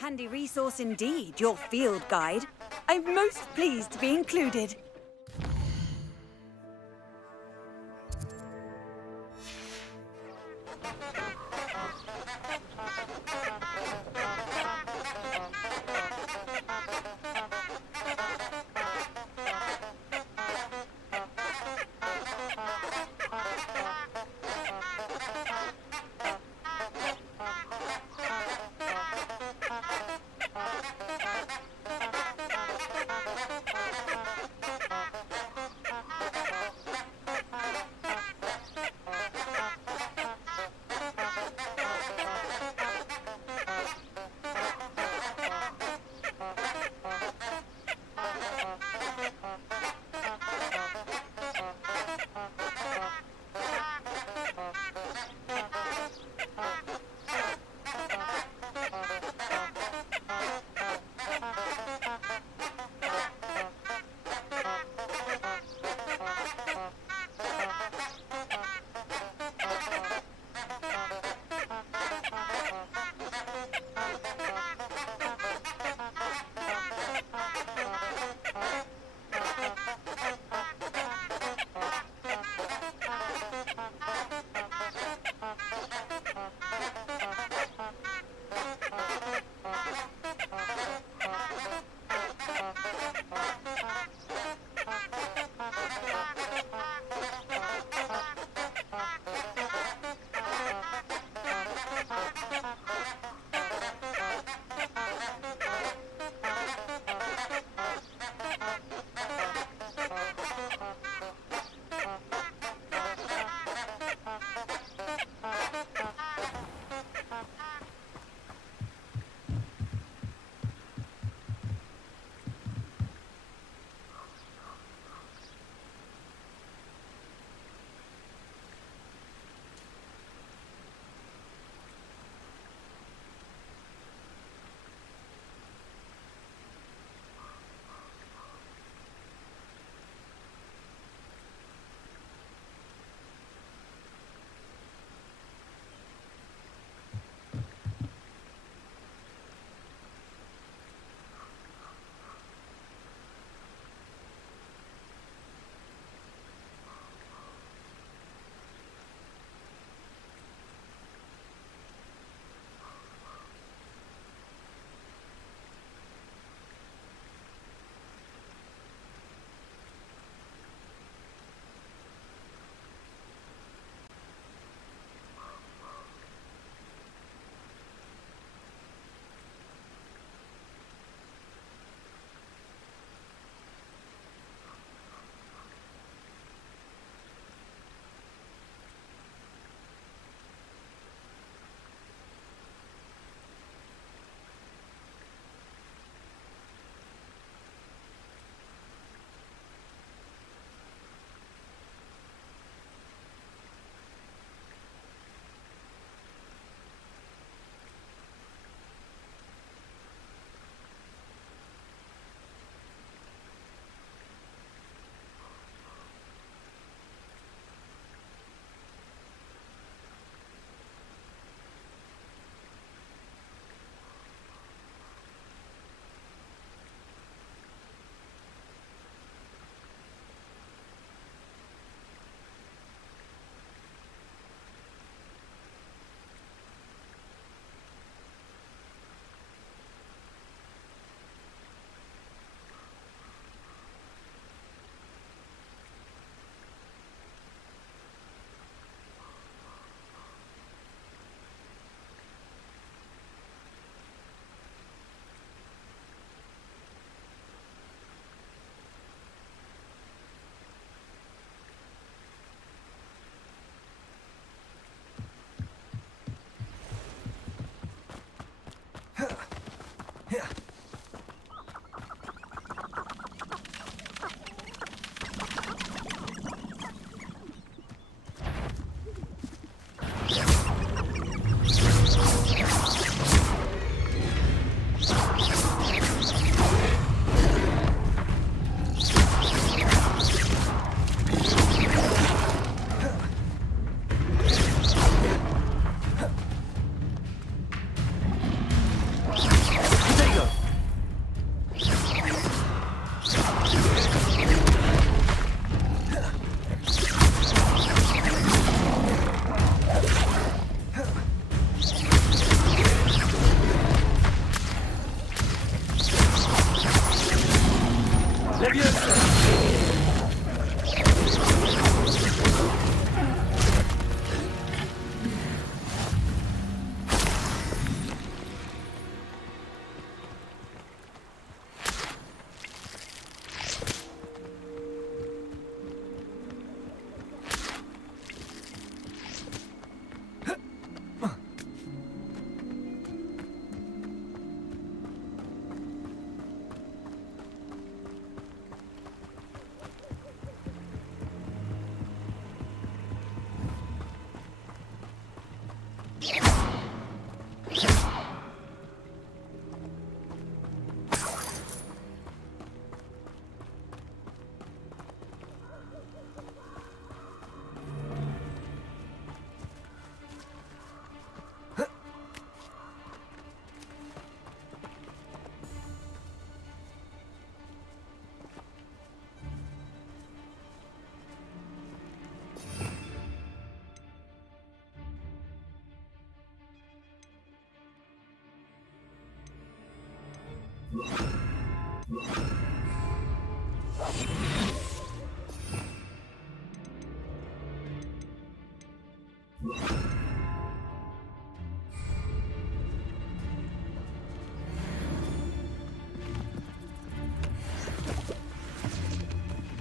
Handy resource indeed, your field guide. I'm most pleased to be included.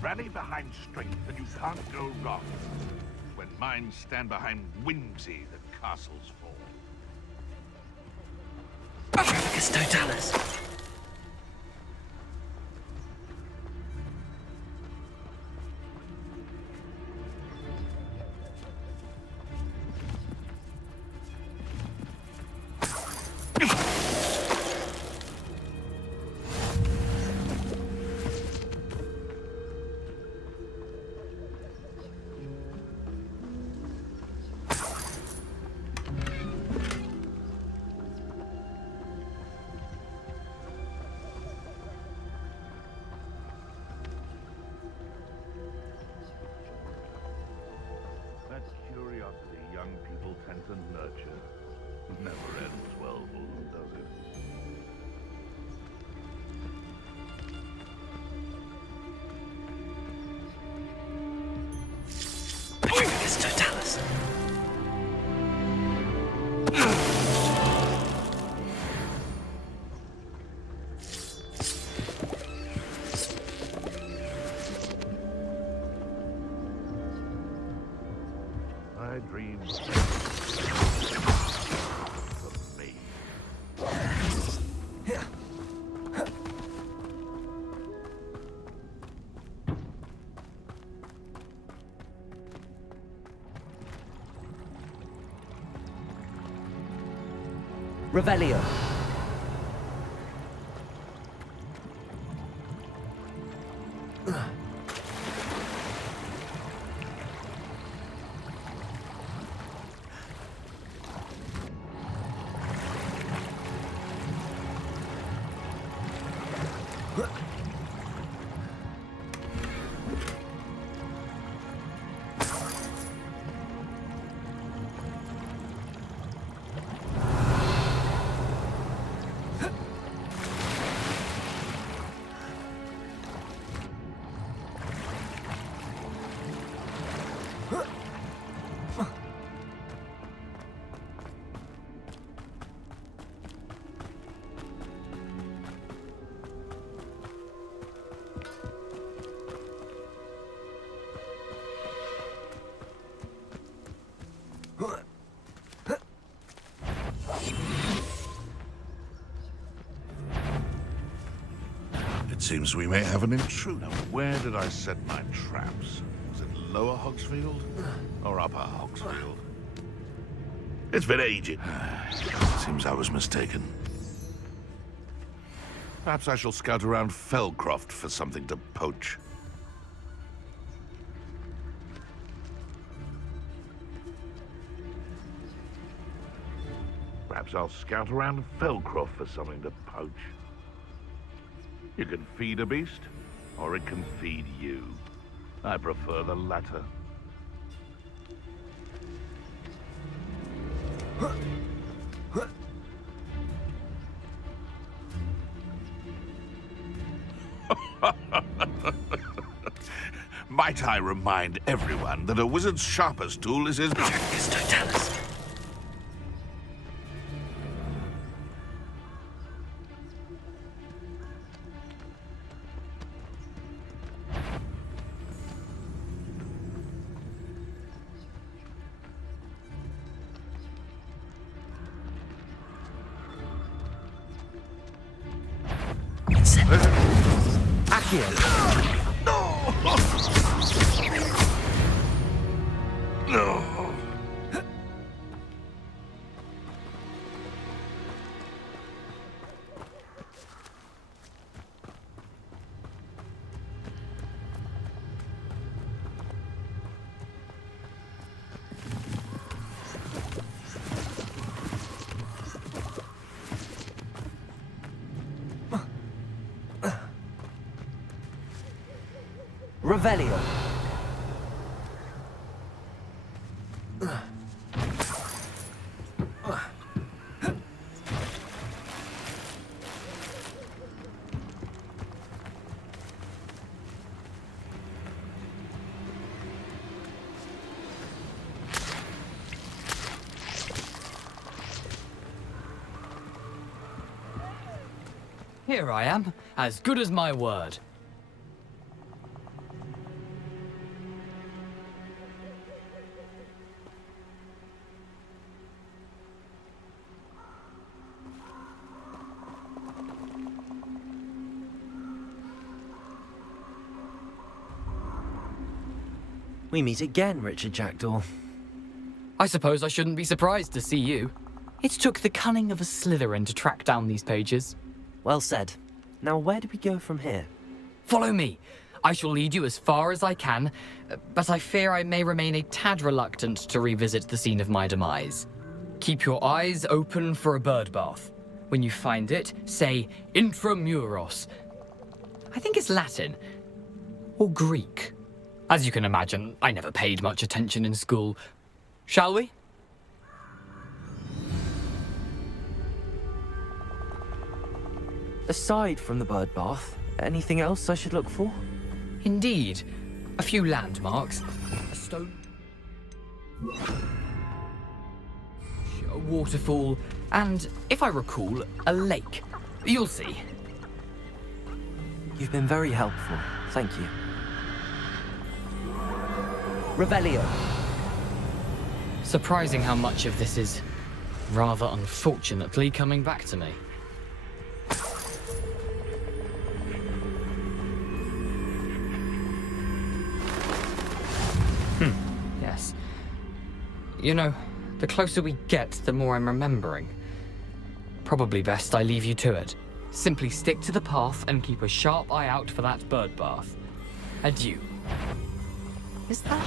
Rally behind strength and you can't go wrong. When minds stand behind whimsy, the castles fall. Relics totalis. That curiosity young people tend to nurture never ends well for them, does it? Relics totalis. I dream of me. Revelio. It seems we may have an intruder. Where did I set my traps? Was it Lower Hogsfield or Upper Hogsfield? It's been ages. Seems I was mistaken. Perhaps I shall scout around Felcroft for something to poach. Perhaps I'll scout around Felcroft for something to poach. You can feed a beast, or it can feed you. I prefer the latter. Might I remind everyone that a wizard's sharpest tool is his... Scarabacus totalis. No. Revelio. Here I am, as good as my word. We meet again, Richard Jackdaw. I suppose I shouldn't be surprised to see you. It took the cunning of a Slytherin to track down these pages. Well said. Now, where do we go from here? Follow me. I shall lead you as far as I can, but I fear I may remain a tad reluctant to revisit the scene of my demise. Keep your eyes open for a bird bath. When you find it, say intramuros. I think it's Latin. Or Greek. As you can imagine, I never paid much attention in school. Shall we? Aside from the bird bath, anything else I should look for? Indeed. A few landmarks. A stone... a waterfall, and, if I recall, a lake. You'll see. You've been very helpful. Thank you. Revelio. Surprising how much of this is, rather unfortunately, coming back to me. Yes. You know, the closer we get, the more I'm remembering. Probably best I leave you to it. Simply stick to the path and keep a sharp eye out for that bird bath. Adieu. Is that...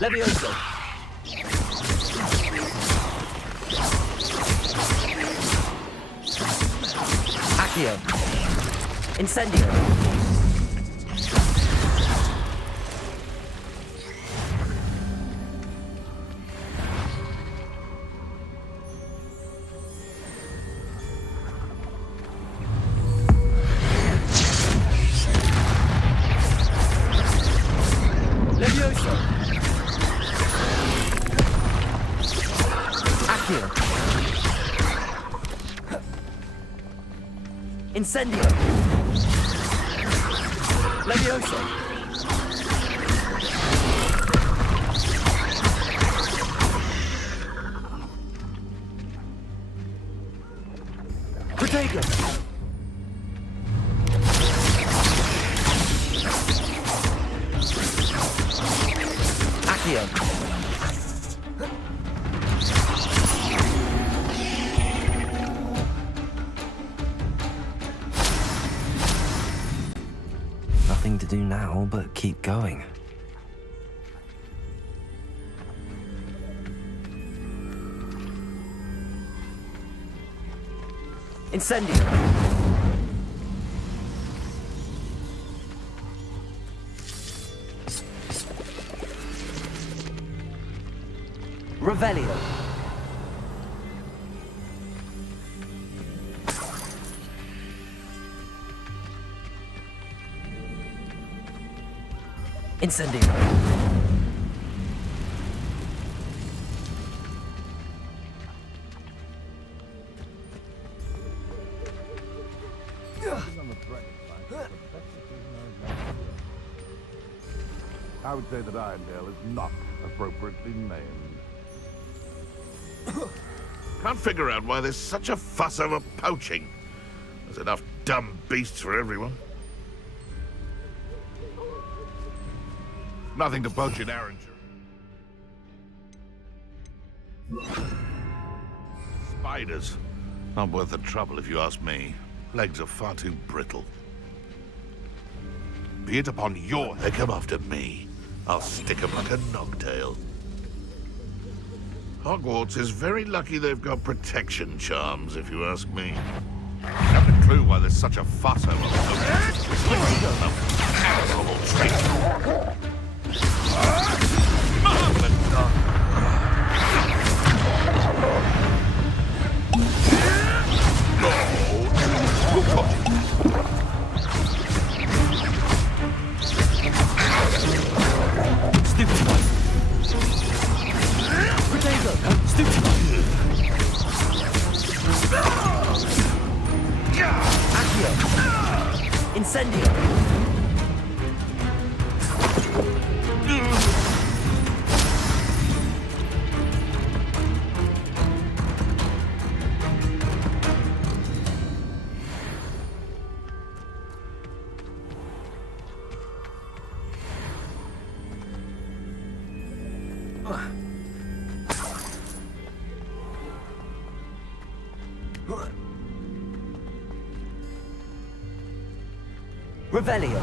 Levioso. Accio. Incendio. Levioso! Accio! Incendio! Levioso! Protego! Accio! Nothing to do now but keep going. Incendio! Revelio! Incendio! I would say that Irondale is not appropriately named. Can't figure out why there's such a fuss over poaching. There's enough dumb beasts for everyone. Nothing to poach in Arranger. Spiders. Not worth the trouble if you ask me. Legs are far too brittle. Be it upon your... They come after me. I'll stick 'em like a knocktail. Hogwarts is very lucky they've got protection charms, if you ask me. I haven't a clue why there's such a fuss over asshole trick. Stupid one! Protego! Stupid one! Accio! Incendio! Revelio!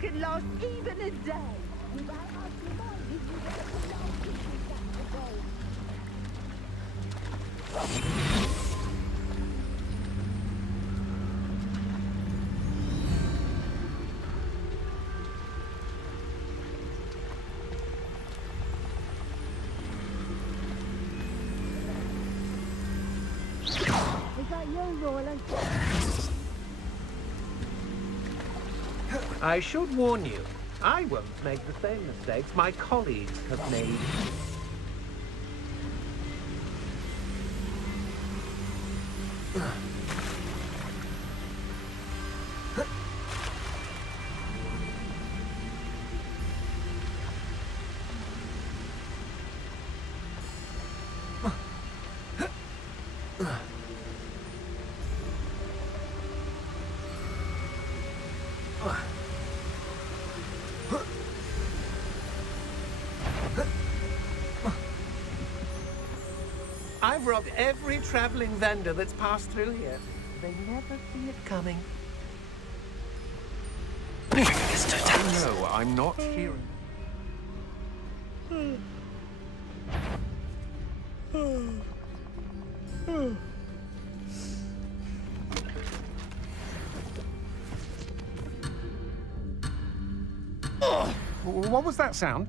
can last even a day. Without us reminding you that the last thing is that the goal. Is that you, Roland? I should warn you, I won't make the same mistakes my colleagues have made. I've robbed every traveling vendor that's passed through here. They never see it coming. Oh, no, I'm not hearing. What was that sound?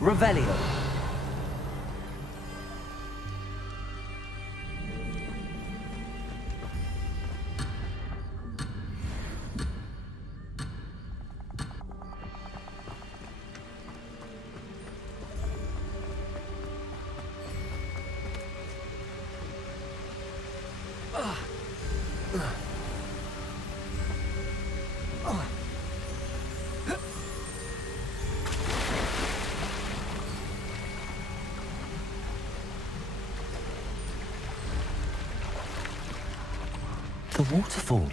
Revelio. The waterfall.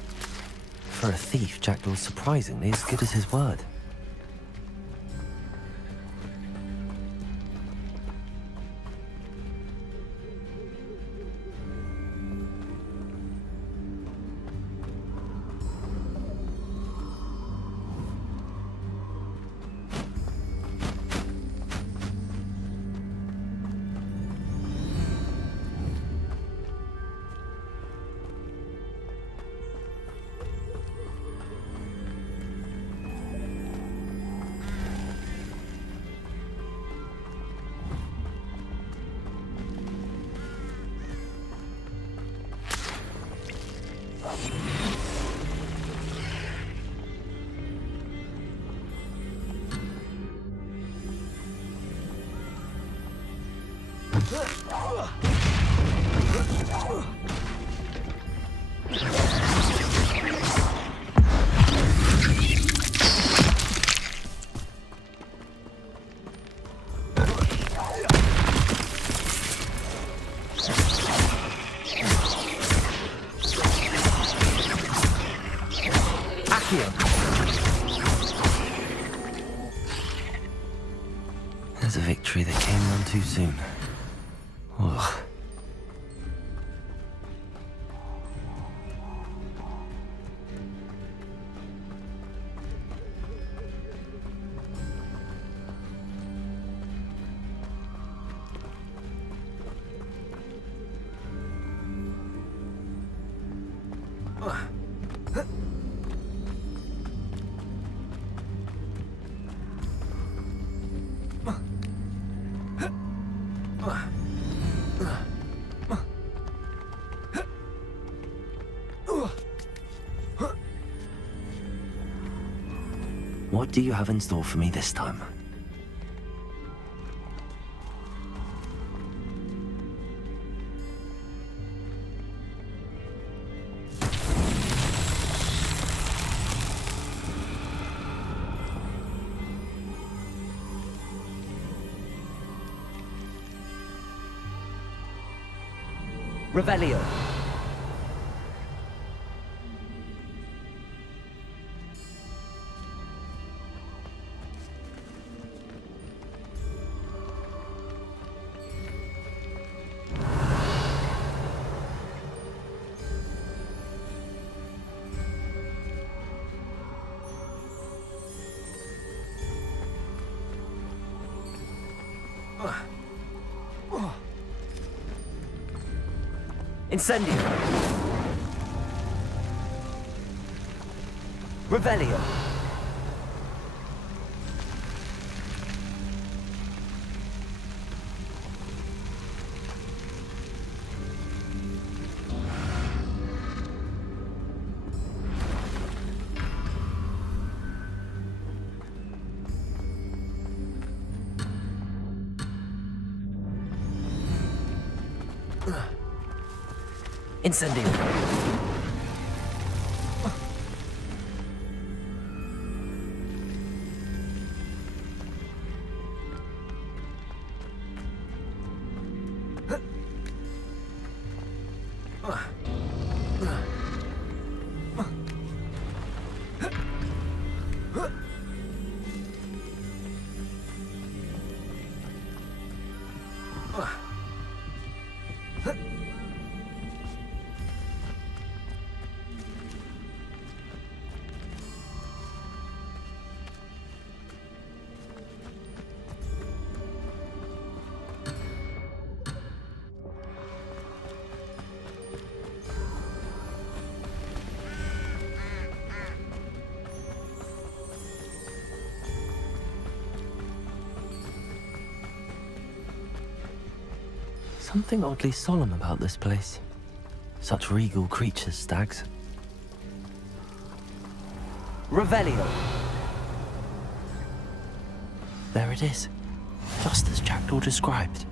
For a thief, Jackdaw's surprisingly as good as his word. There's a victory that came none too soon. Ugh. What do you have in store for me this time? Revelio. Incendio. Revelio. Incendio. Something oddly solemn about this place. Such regal creatures, stags. Revelio. There it is, just as Jackdaw described.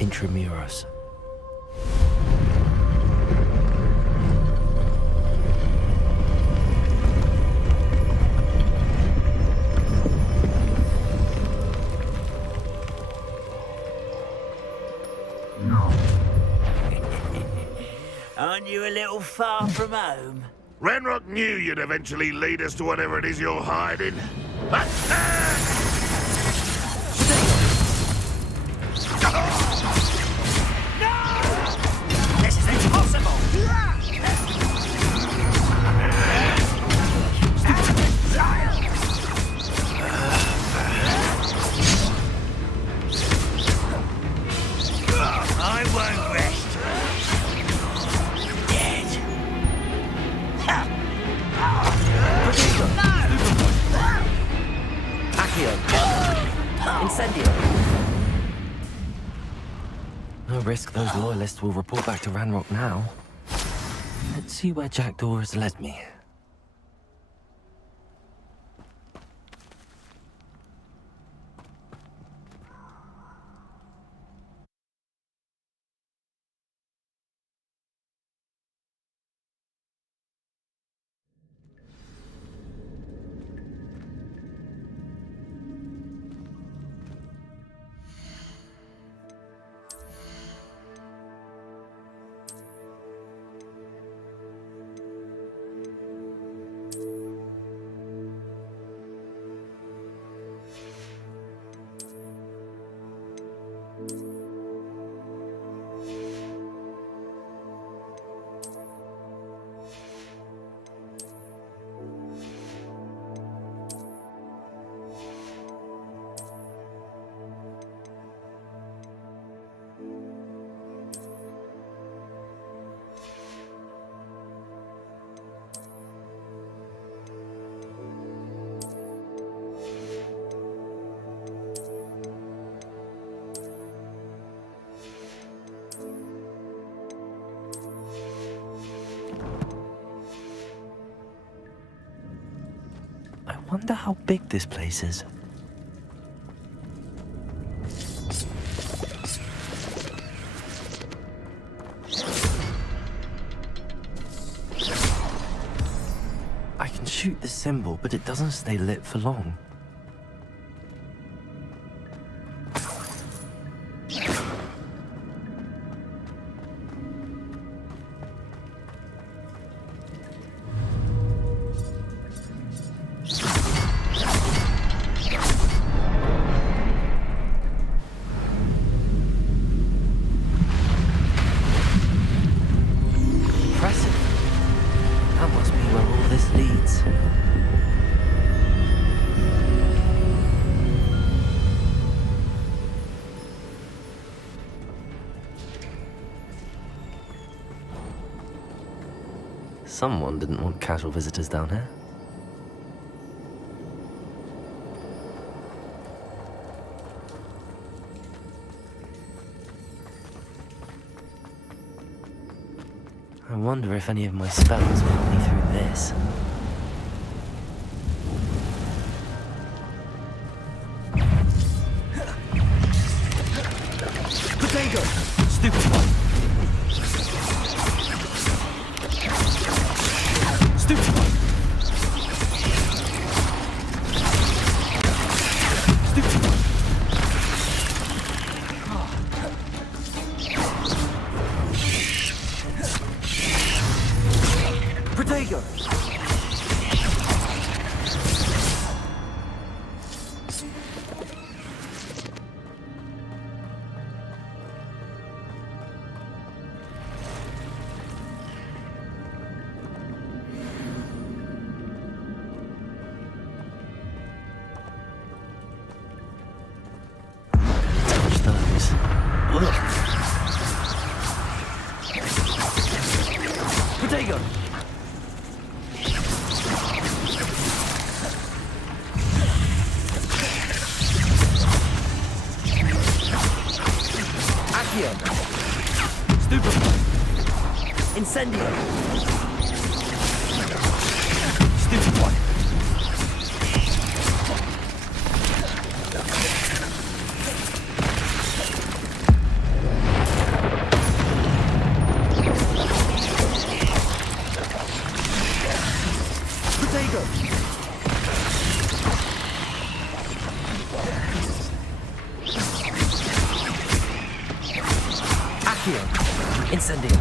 Intramuros. Aren't you a little far from home? Ranrock knew you'd eventually lead us to whatever it is you're hiding. This is impossible! I won't rest. Dead. Accio. Incendio. No risk those loyalists will report back to Ranrock now. Let's see where Jackdaw has led me. I wonder how big this place is. I can shoot the symbol, but it doesn't stay lit for long. Someone didn't want casual visitors down here. I wonder if any of my spells will help me through this. Potato! Stupid one! Stupid one! Stupid one! Potato! Touch those. Potato! Accio! Stupefy! Incendio! Stupid one! Potato! Accio! Incendio!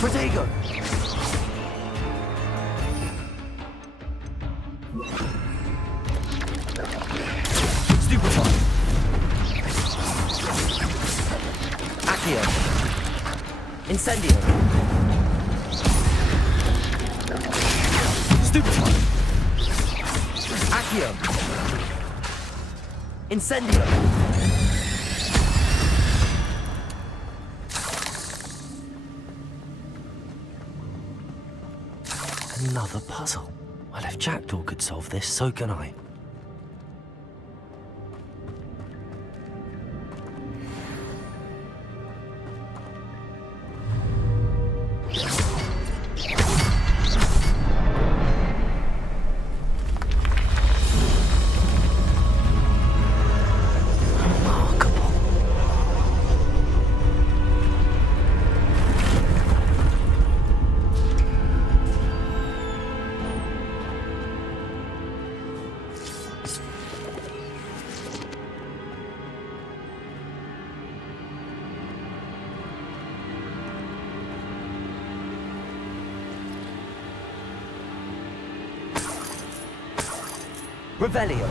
Potato! Stupefy! Accio! Incendio! Stupefy! Accio! Incendio! Another puzzle. Well, if Jackdaw could solve this, so can I. Remarkable. Revelio.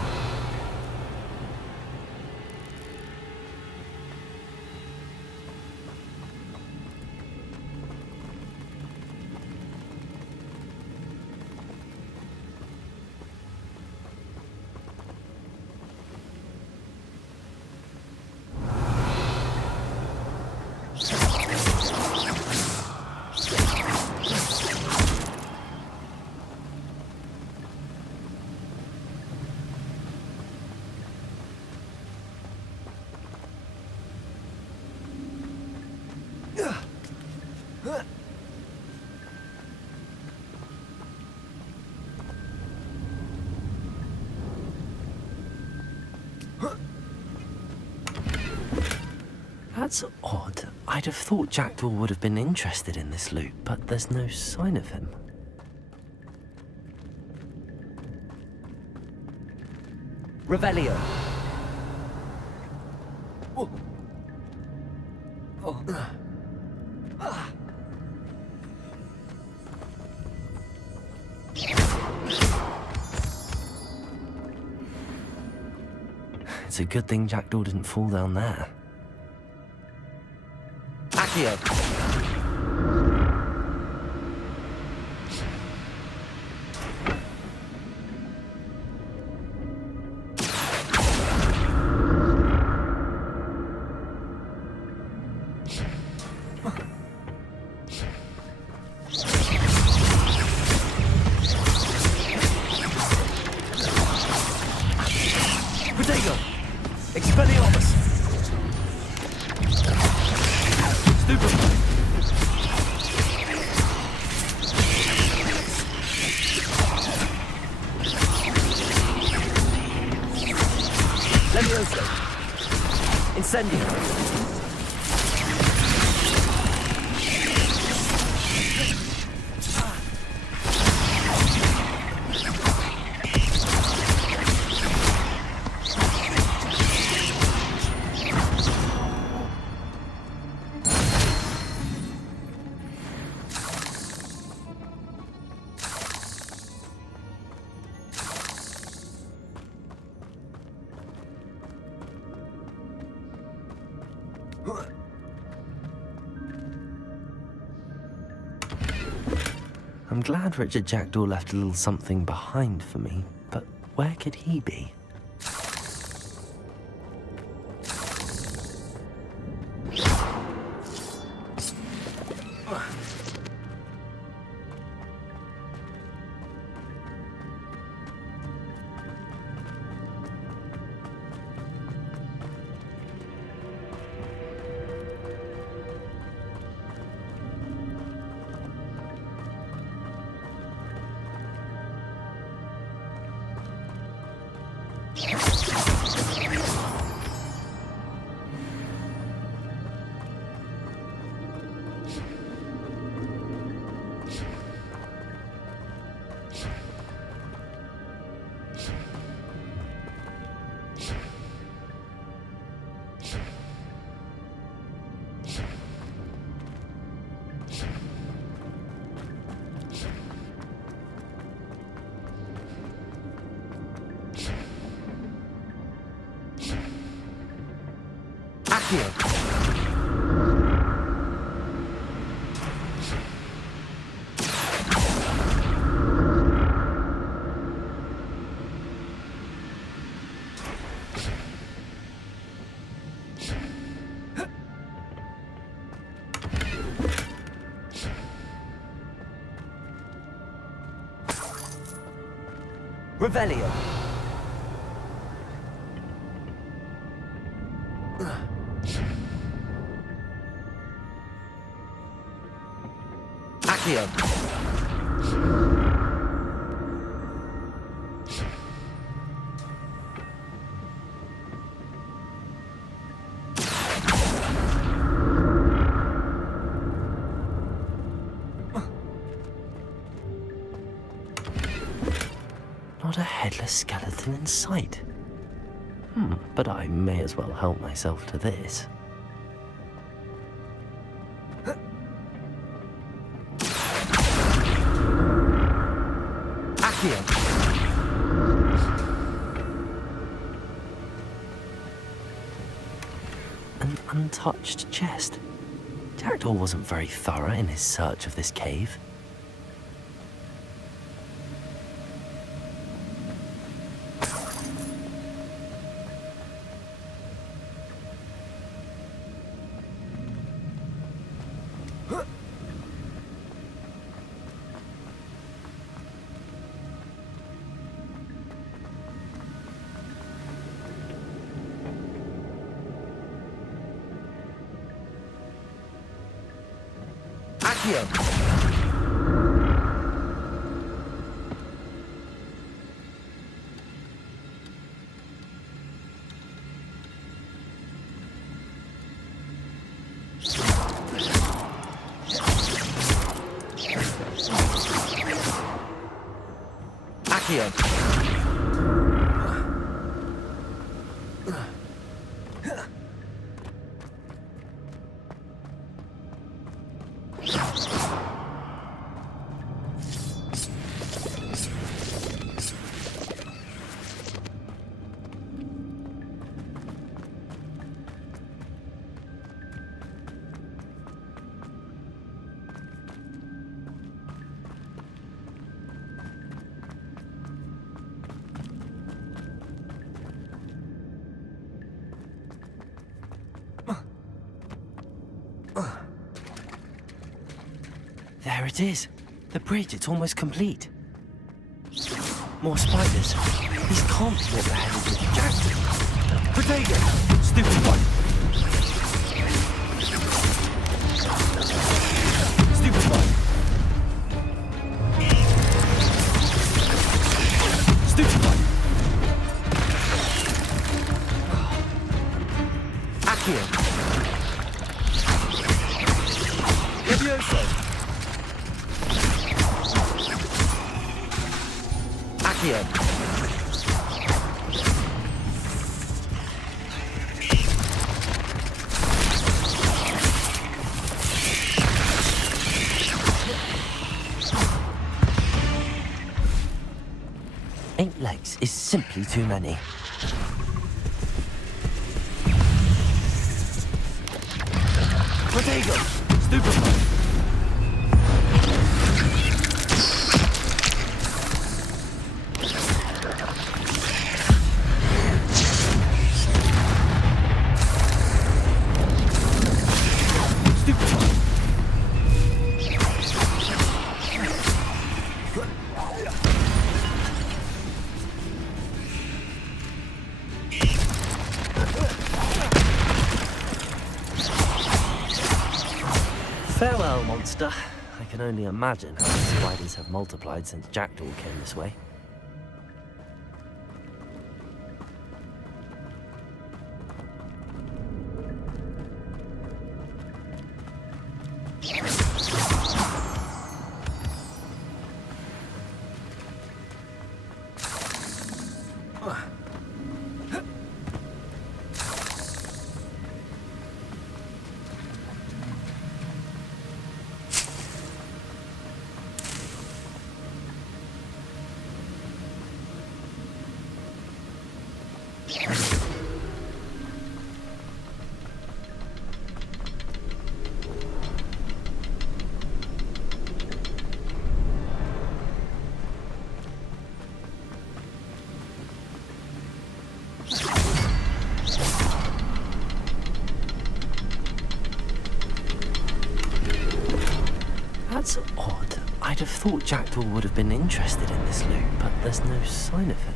That's odd. I'd have thought Jackdaw would have been interested in this loot, but there's no sign of him. Revelio. It's a good thing Jackdaw didn't fall down there. Accio. Protego! Expelliarmus! Stupefy! Levioso. Incendio. I'm glad Richard Jackdaw left a little something behind for me, but where could he be? Accio. Revelio. Accio. Not a headless skeleton in sight. But I may as well help myself to this. Accio. An untouched chest. Jackdaw wasn't very thorough in his search of this cave. Accio. Accio. There it is. The bridge, it's almost complete. More spiders. These can't be what the hell is with Jackdaw. Potato! Stupid one! Stupid one! Stupid one! Accio! Levioso! Accio! Eight legs is simply too many. Potato! Stupid one! Farewell, monster. I can only imagine how the spiders have multiplied since Jackdaw came this way. That's odd. I'd have thought Jackdaw would have been interested in this loot, but there's no sign of him.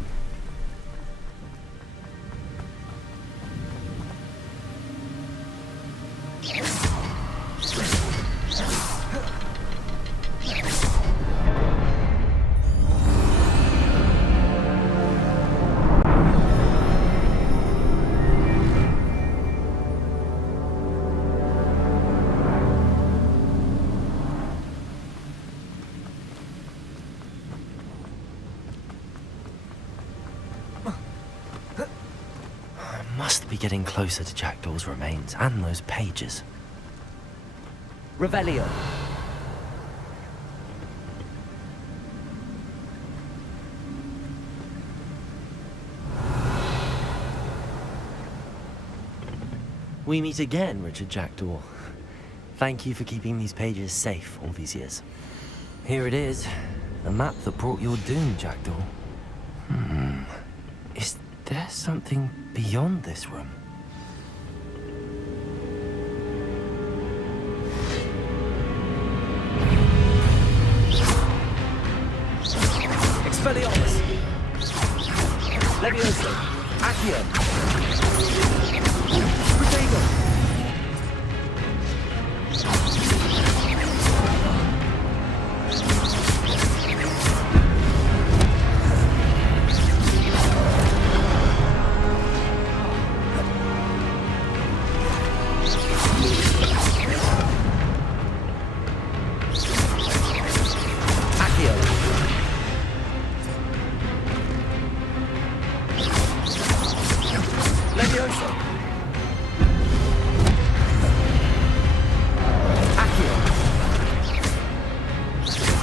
Must be getting closer to Jackdaw's remains and those pages. Revelio! We meet again, Richard Jackdaw. Thank you for keeping these pages safe all these years. Here it is, the map that brought your doom, Jackdaw. Is there something beyond this room? Expelliarmus! Levioso! Accio! Potato!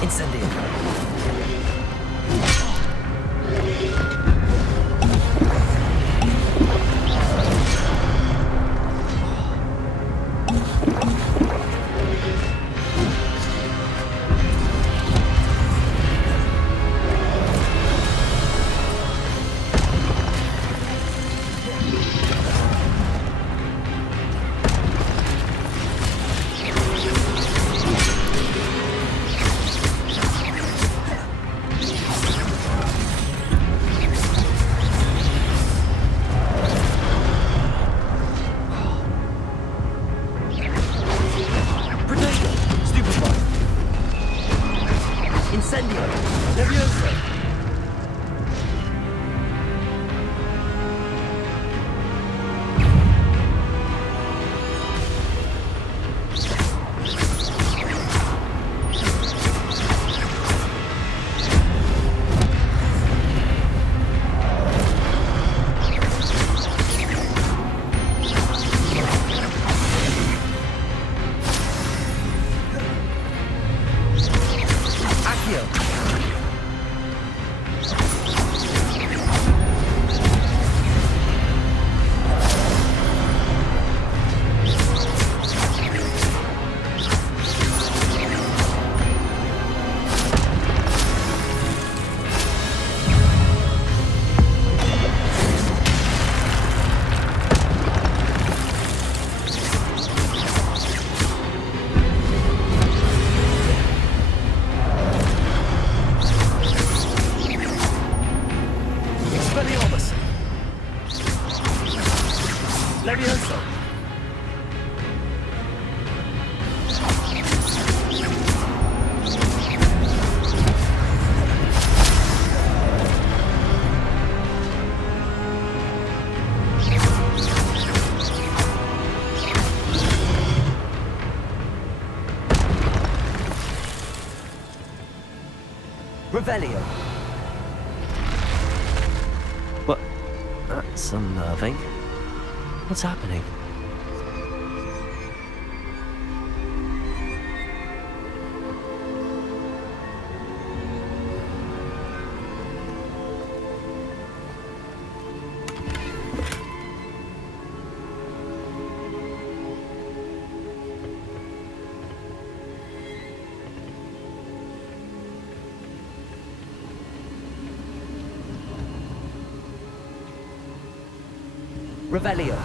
Incendio. Incendio! Nervioso! Levioso! Revelio. What? That's unnerving. What's happening? Revelio.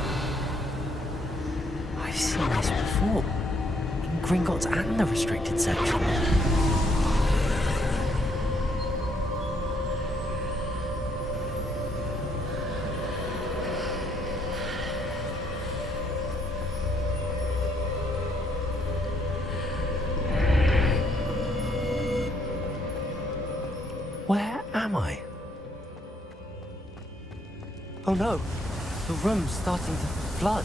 I've seen this before. In Gringotts and the restricted section. Where am I? Oh no! The room's starting to flood.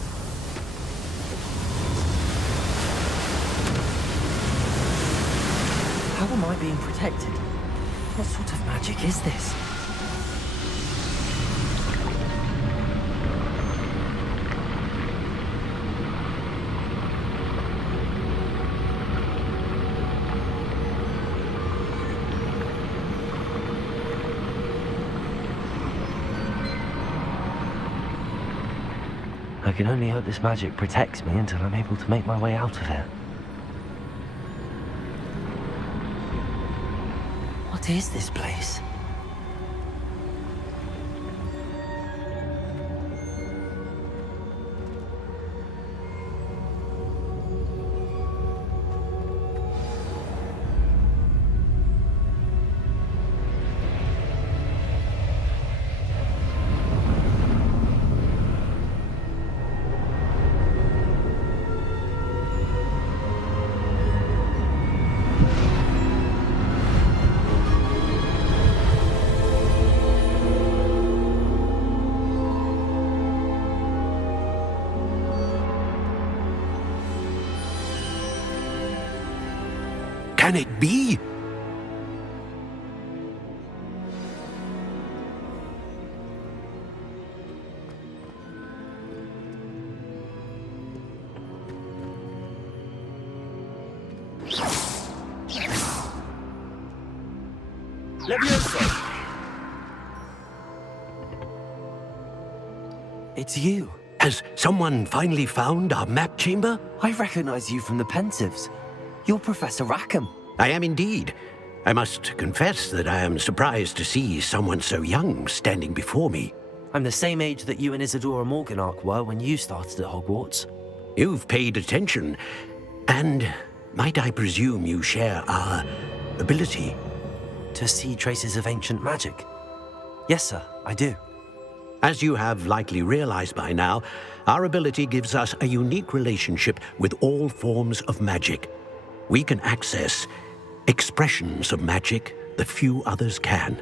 How am I being protected? What sort of magic is this? I can only hope this magic protects me until I'm able to make my way out of here. What is this place? Can it be? Levioso! It's you. Has someone finally found our map chamber? I recognize you from the Pensives. You're Professor Rackham. I am indeed. I must confess that I am surprised to see someone so young standing before me. I'm the same age that you and Isadora Morganach were when you started at Hogwarts. You've paid attention, and might I presume you share our ability? To see traces of ancient magic? Yes, sir, I do. As you have likely realized by now, our ability gives us a unique relationship with all forms of magic. We can access expressions of magic that few others can.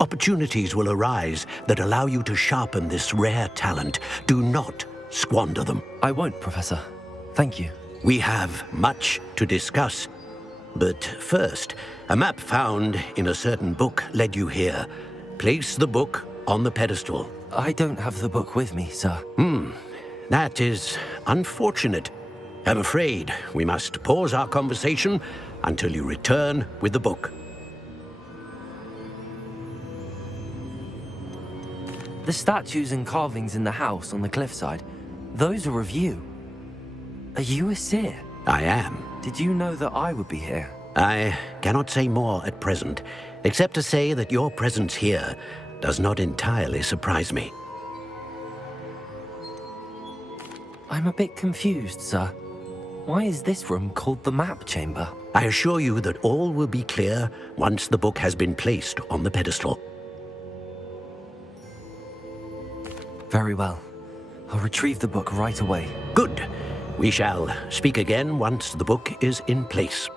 Opportunities will arise that allow you to sharpen this rare talent. Do not squander them. I won't, Professor. Thank you. We have much to discuss. But first, a map found in a certain book led you here. Place the book on the pedestal. I don't have the book with me, sir. That is unfortunate. I'm afraid we must pause our conversation until you return with the book. The statues and carvings in the house on the cliffside, those are of you. Are you a seer? I am. Did you know that I would be here? I cannot say more at present, except to say that your presence here does not entirely surprise me. I'm a bit confused, sir. Why is this room called the map chamber? I assure you that all will be clear once the book has been placed on the pedestal. Very well. I'll retrieve the book right away. Good. We shall speak again once the book is in place.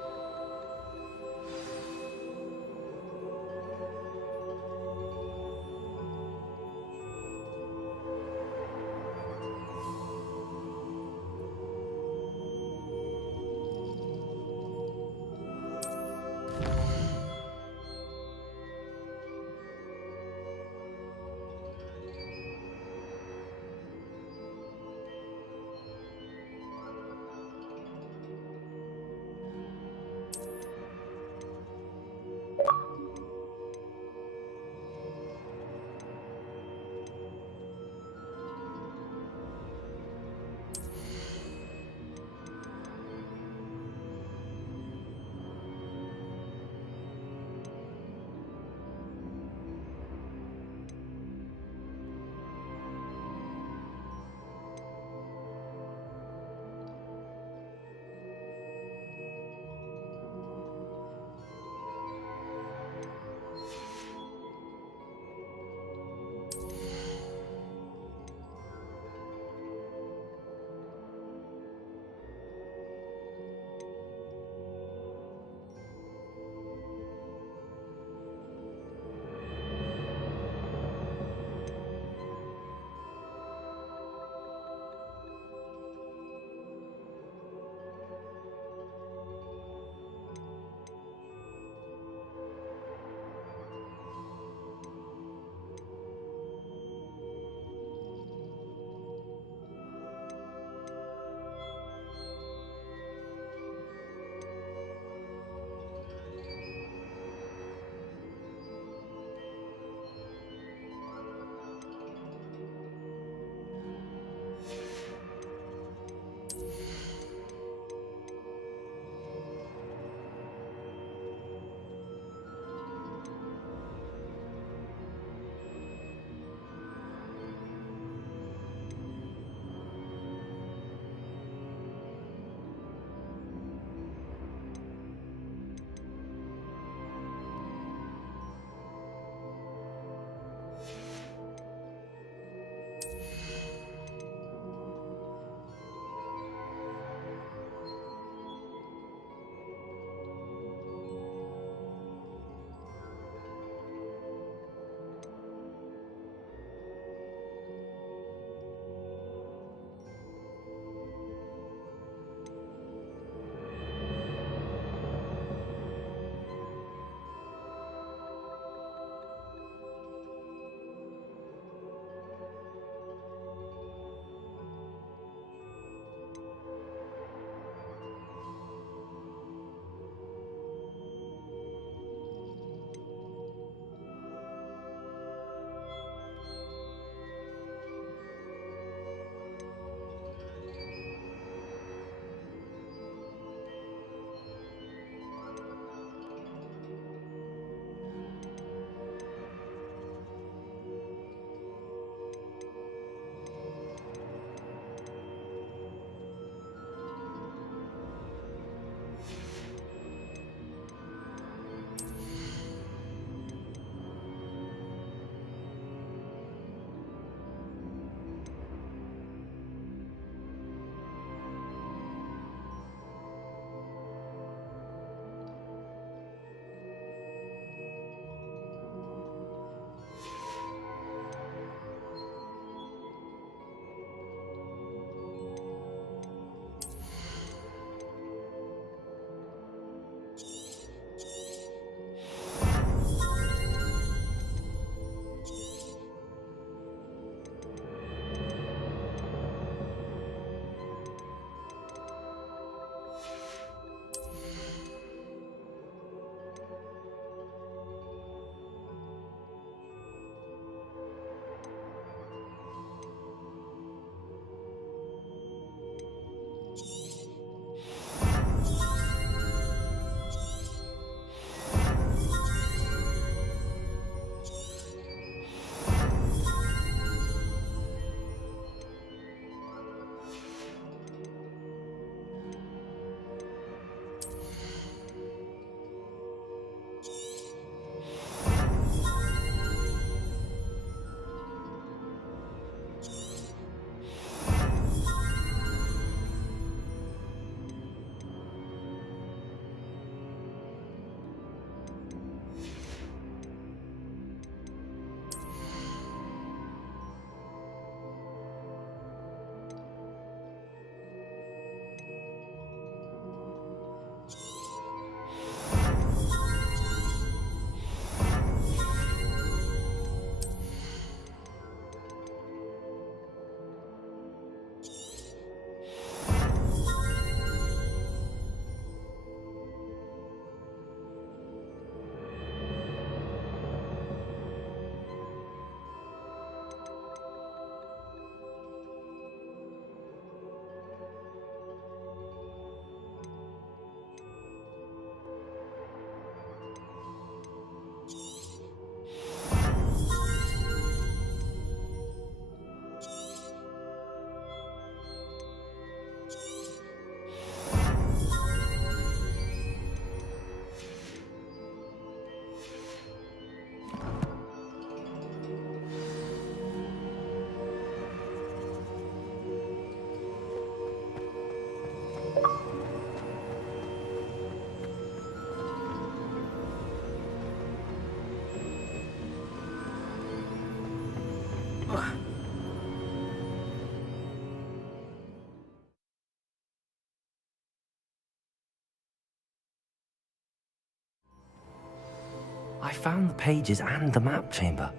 I found the pages and the map chamber.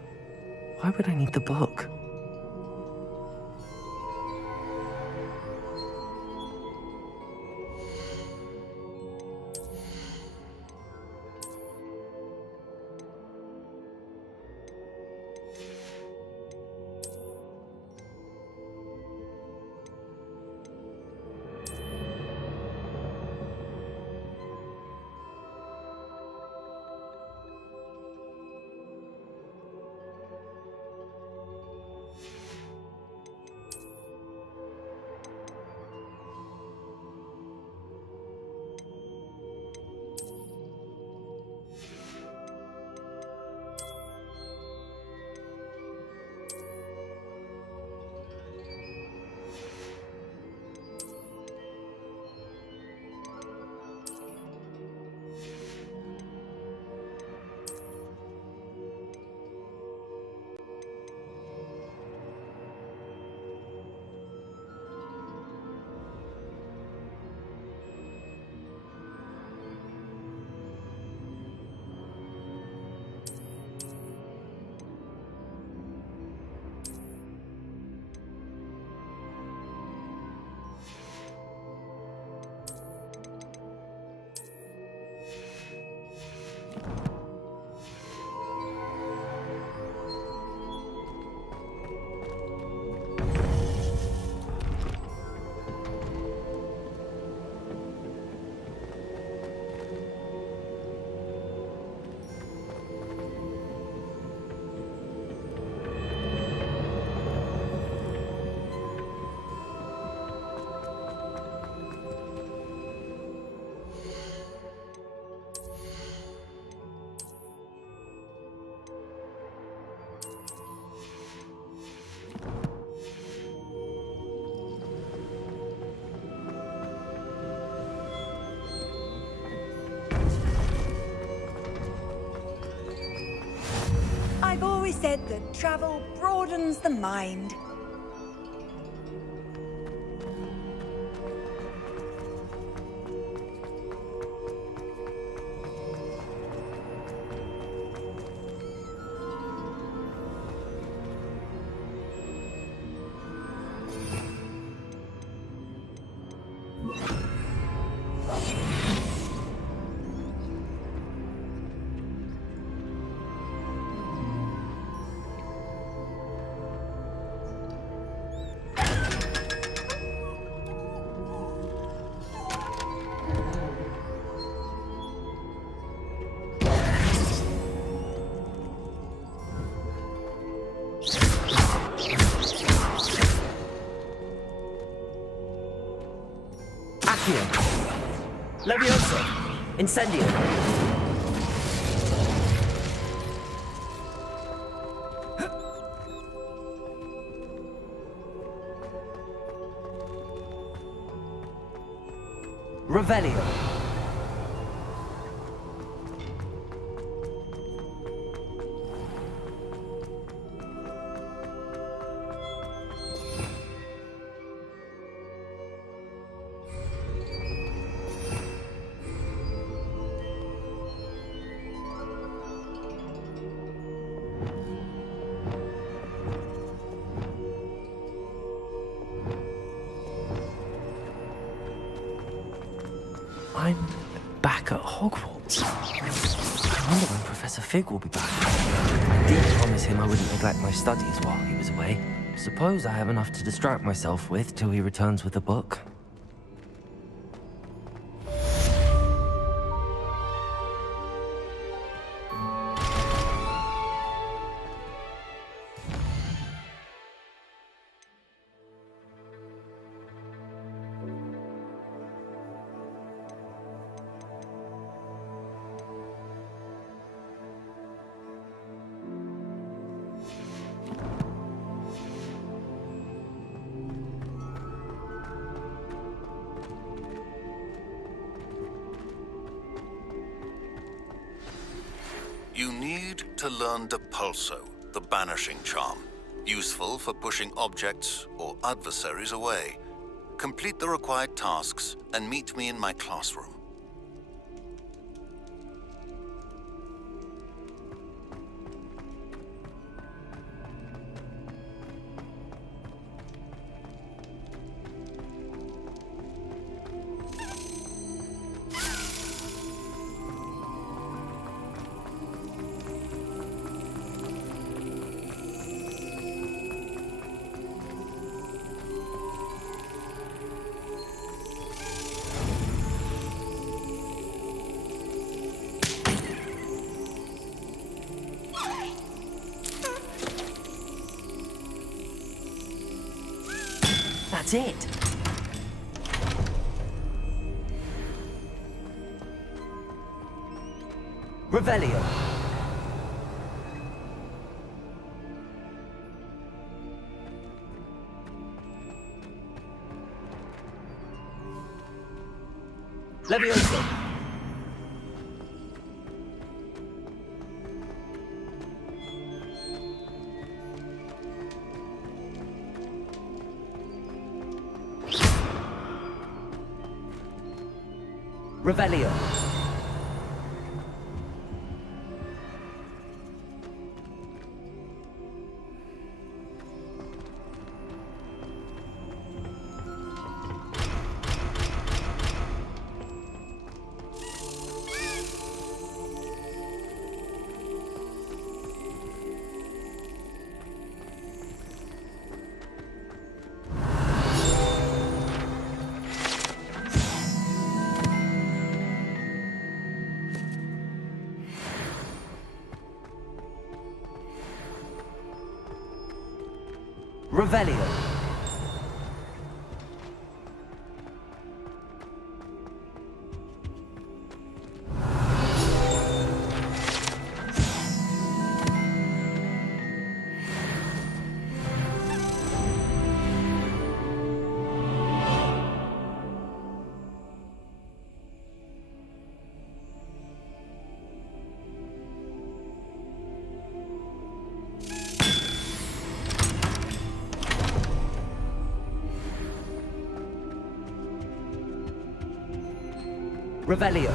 Why would I need the book? I've always said that travel broadens the mind. Levioso! Incendio! Revelio! I'm back at Hogwarts. I wonder when Professor Fig will be back. I did promise him I wouldn't neglect my studies while he was away. Suppose I have enough to distract myself with till he returns with a book. You need to learn Depulso, the banishing charm, useful for pushing objects or adversaries away. Complete the required tasks and meet me in my classroom. That's it. Revelio. Levioso. Revelio. Revelio. Revelio.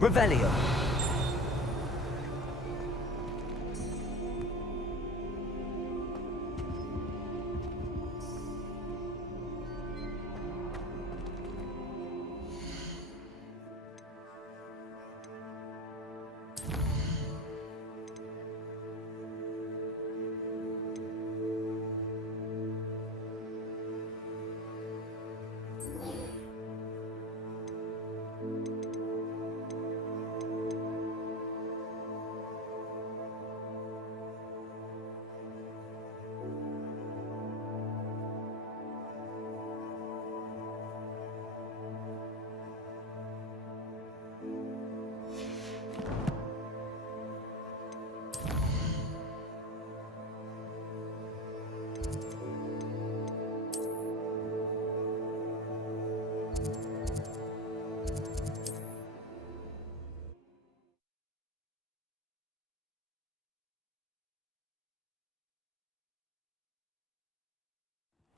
Revelio.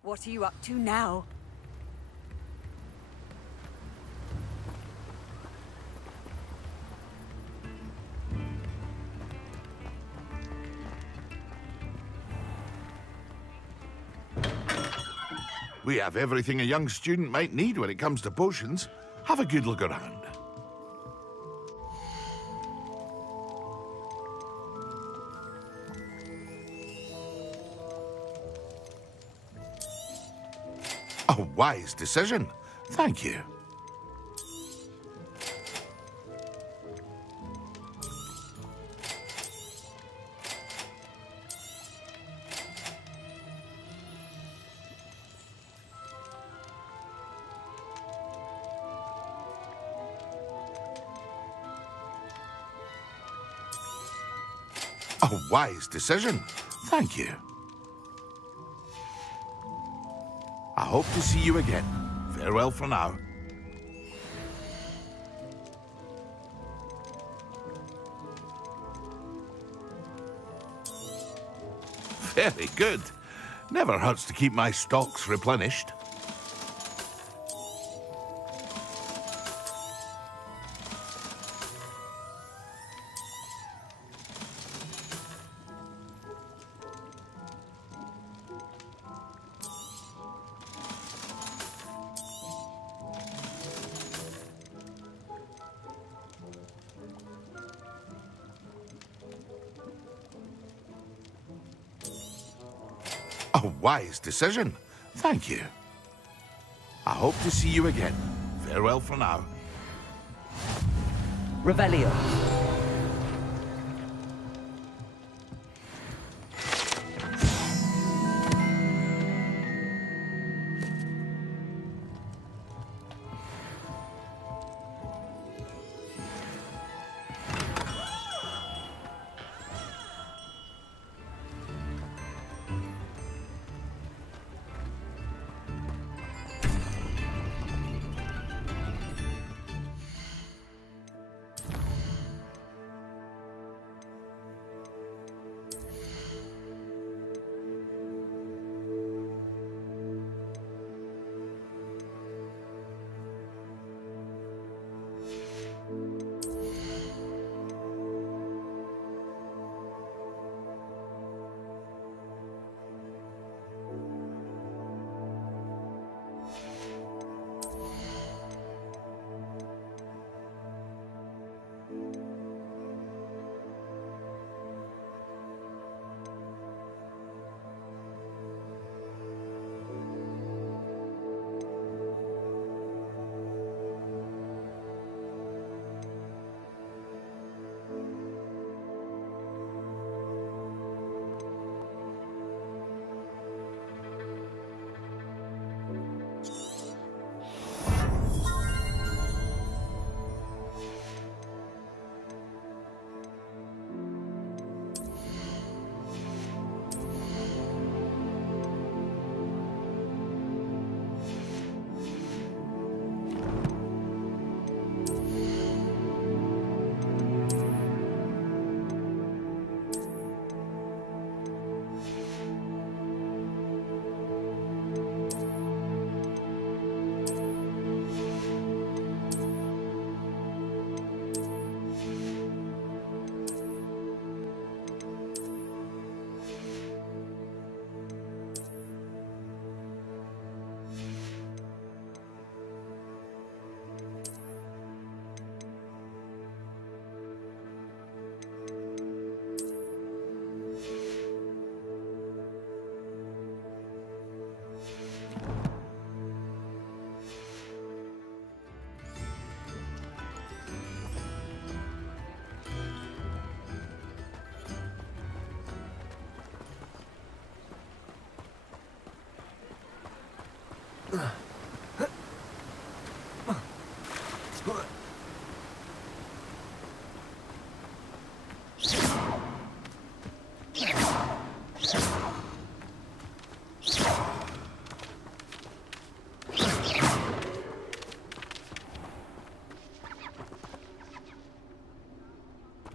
What are you up to now? We have everything a young student might need when it comes to potions. Have a good look around. A wise decision. Thank you. A wise decision. Thank you. I hope to see you again. Farewell for now. Very good. Never hurts to keep my stocks replenished. A wise decision. Thank you. I hope to see you again. Farewell for now. Revelio.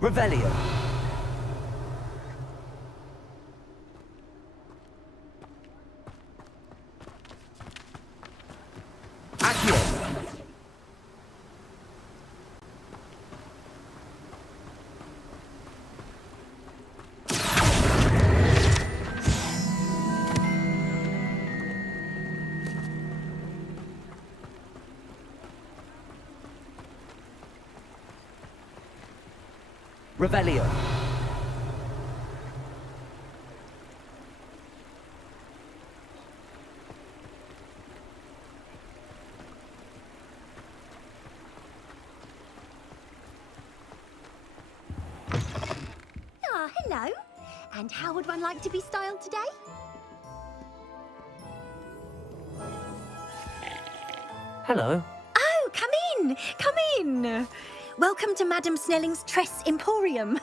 Revelio. Accio. Revelio. Ah, hello. And how would one like to be styled today? Hello. Oh, come in. Come in. Welcome to Madame Snelling's Tress Emporium.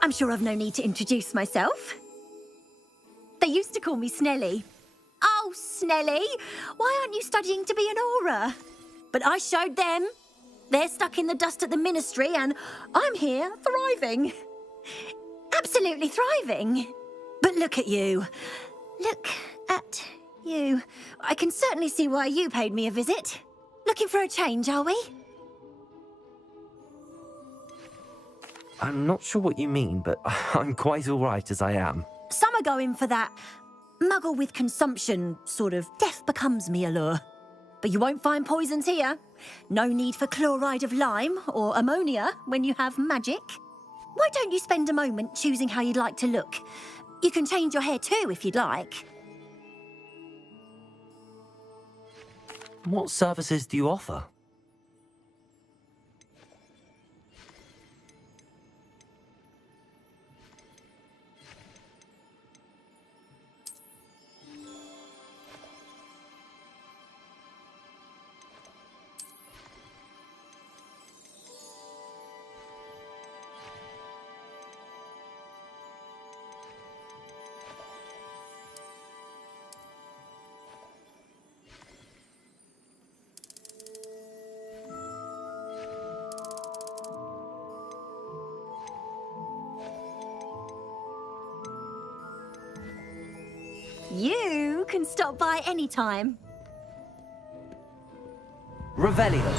I'm sure I've no need to introduce myself. They used to call me Snelly. Oh, Snelly, why aren't you studying to be an aura? But I showed them. They're stuck in the dust at the ministry and I'm here thriving. Absolutely thriving. But look at you. Look at you. I can certainly see why you paid me a visit. Looking for a change, are we? I'm not sure what you mean, but I'm quite all right as I am. Some are going for that muggle with consumption, sort of death becomes me allure. But you won't find poisons here. No need for chloride of lime or ammonia when you have magic. Why don't you spend a moment choosing how you'd like to look? You can change your hair too if you'd like. What services do you offer? You can stop by anytime. Revelio.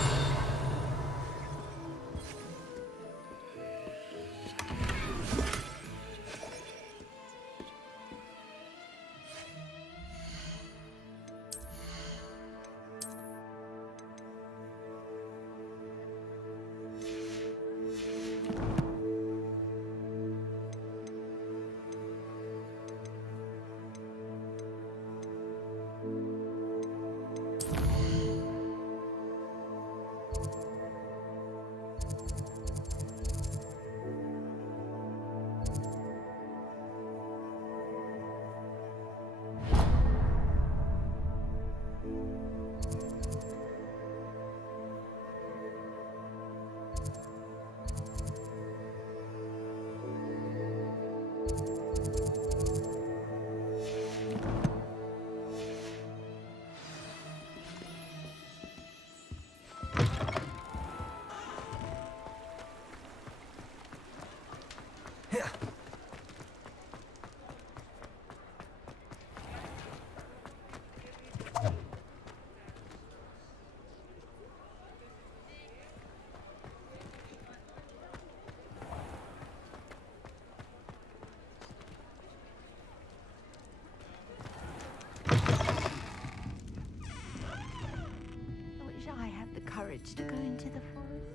Courage to go into the forest.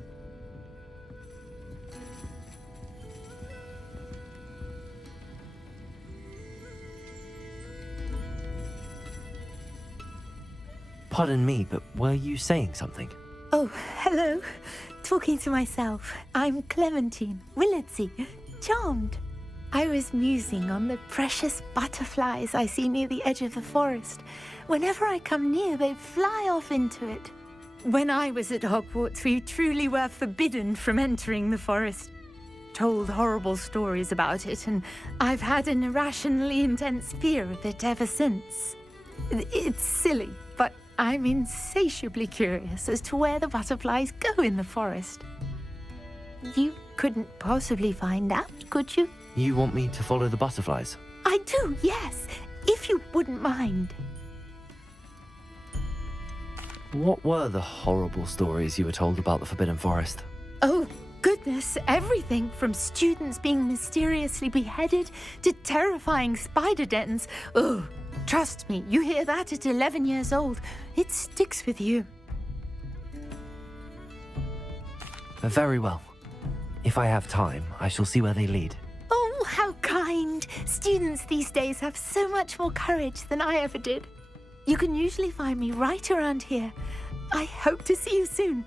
Pardon me, but were you saying something? Oh, hello. Talking to myself. I'm Clementine, Willardsey, charmed. I was musing on the precious butterflies I see near the edge of the forest. Whenever I come near, they fly off into it. When I was at Hogwarts, we truly were forbidden from entering the forest. Told horrible stories about it, and I've had an irrationally intense fear of it ever since. It's silly, but I'm insatiably curious as to where the butterflies go in the forest. You couldn't possibly find out, could you? You want me to follow the butterflies? I do, yes, if you wouldn't mind. What were the horrible stories you were told about the Forbidden Forest? Oh, goodness, everything from students being mysteriously beheaded to terrifying spider dens. Oh, trust me, you hear that at 11 years old, it sticks with you. Very well. If I have time, I shall see where they lead. Oh, how kind. Students these days have so much more courage than I ever did. You can usually find me right around here. I hope to see you soon.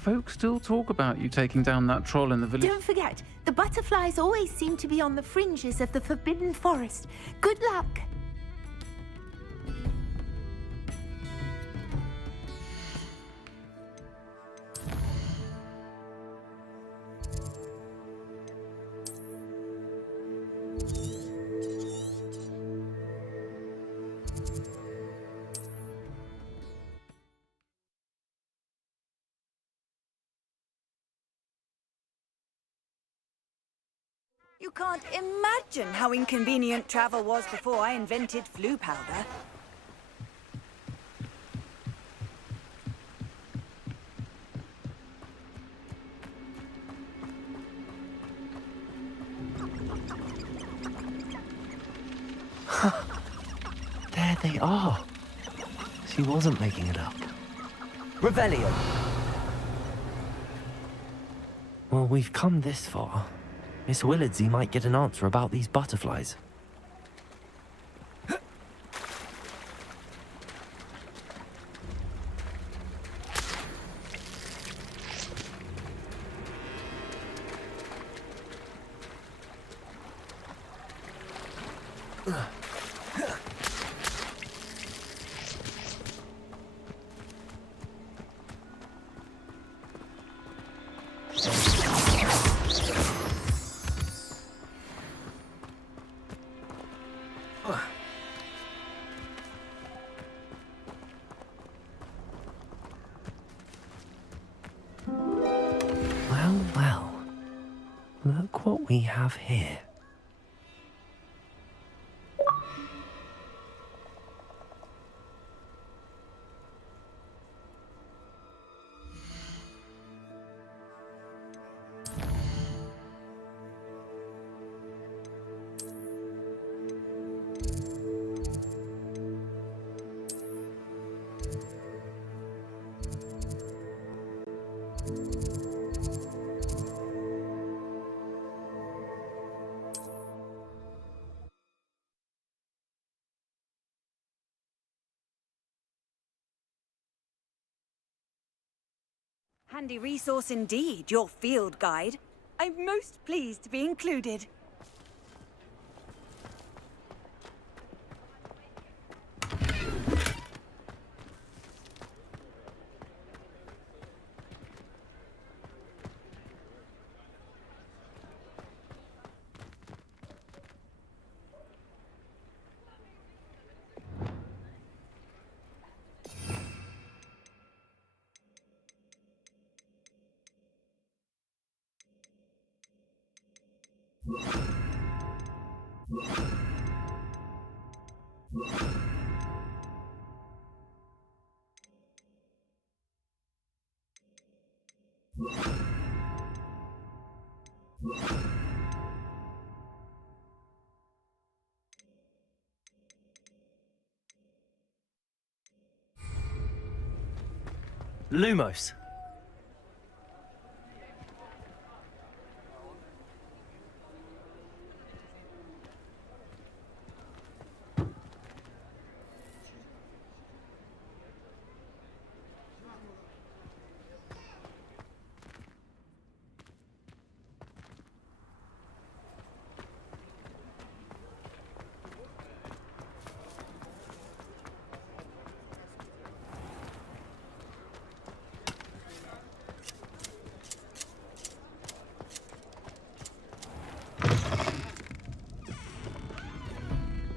Folks still talk about you taking down that troll in the village. Don't forget, the butterflies always seem to be on the fringes of the Forbidden Forest. Good luck. You can't imagine how inconvenient travel was before I invented flu powder. There they are. She wasn't making it up. Revelio. Well, we've come this far. Miss Willardsey might get an answer about these butterflies. Well, well. Look what we have here. Handy resource indeed, your field guide. I'm most pleased to be included. Lumos.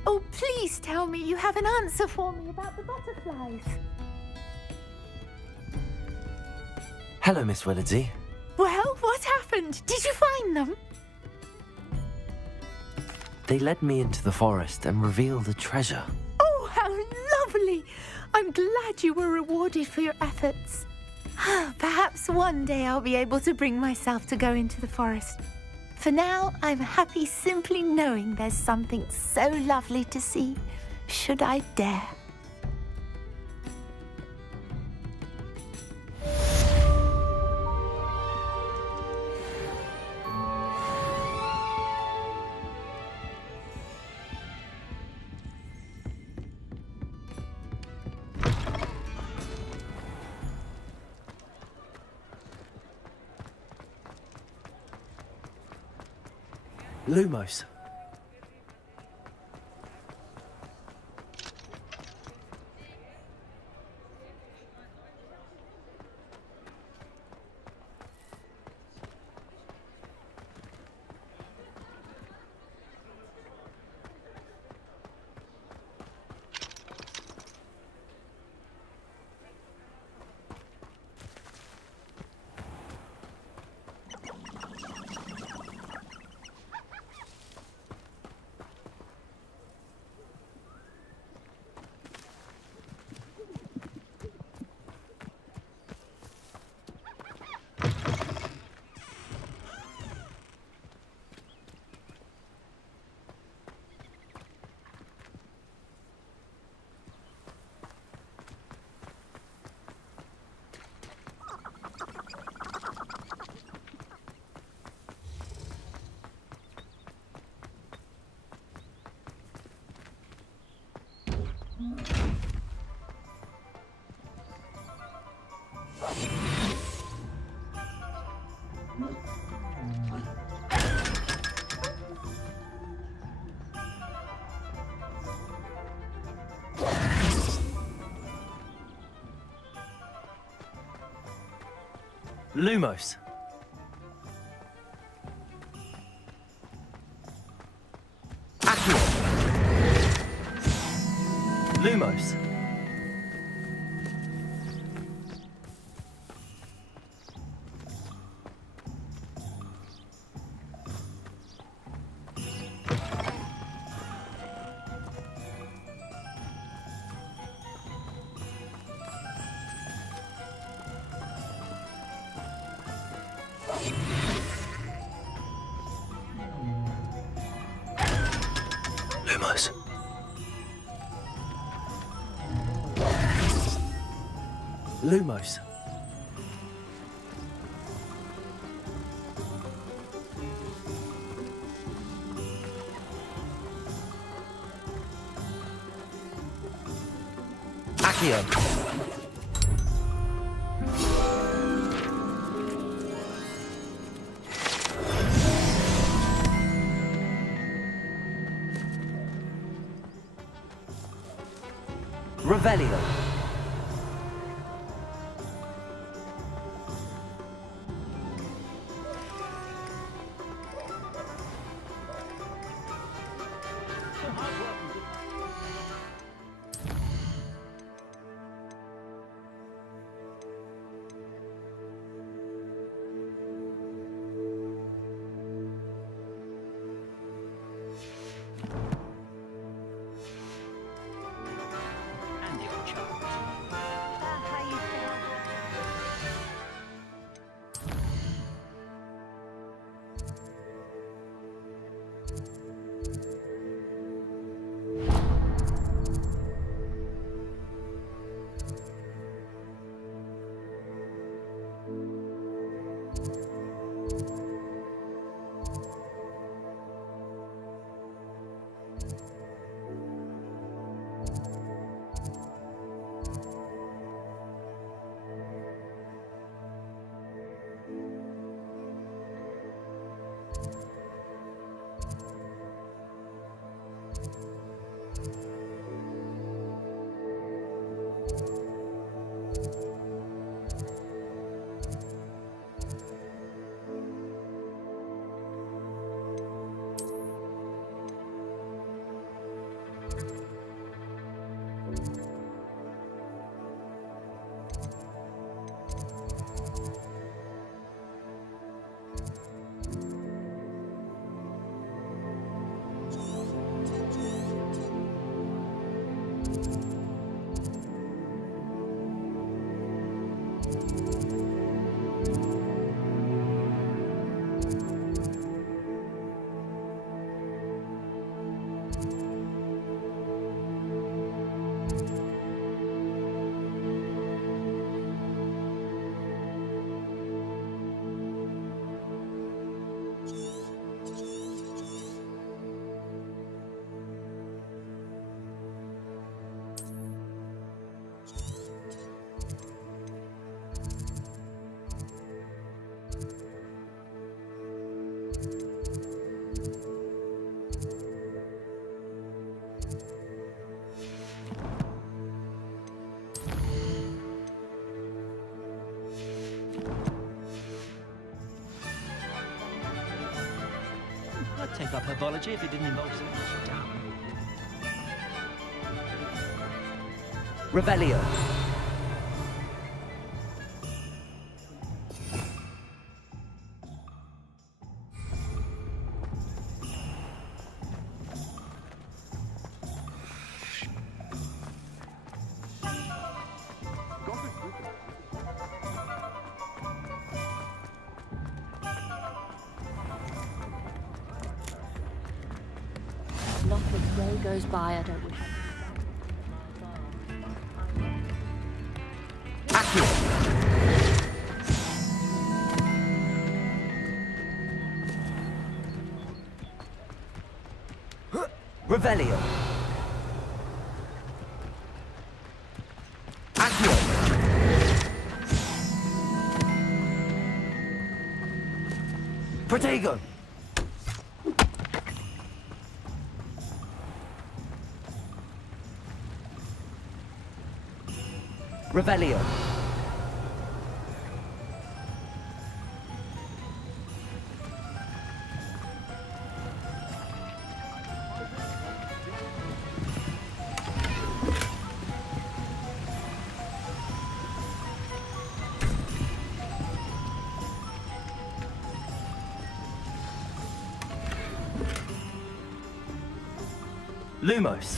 Oh, please tell me you have an answer for me about the butterflies. Hello, Miss Willardsey. Well, what happened? Did you find them? They led me into the forest and revealed a treasure. Oh, how lovely! I'm glad you were rewarded for your efforts. Perhaps one day I'll be able to bring myself to go into the forest. For now, I'm happy simply knowing there's something so lovely to see, should I dare. Lumos. Lumos. Accio. Lumos. Lumos. Lumos. Accio. Revelio. I'd take up herbology if it didn't involve so much. Revelio. Not a day goes by I don't wish. Revelio. Accio. Protego. Revelio. Lumos.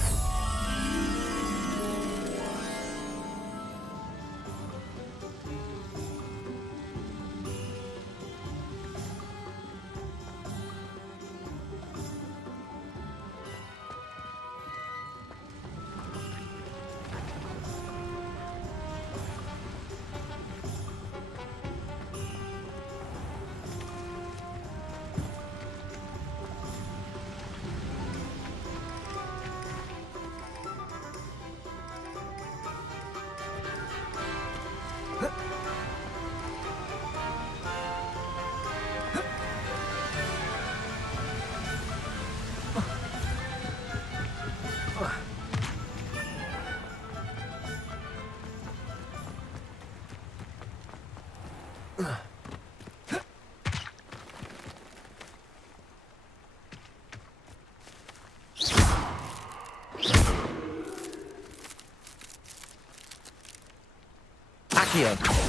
Accio.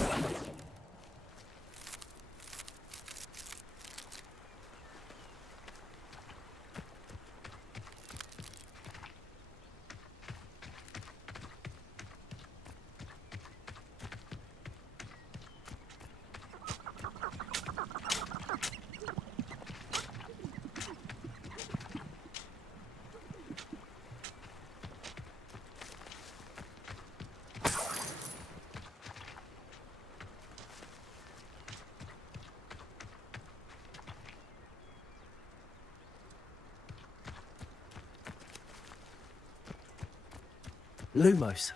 Lumos.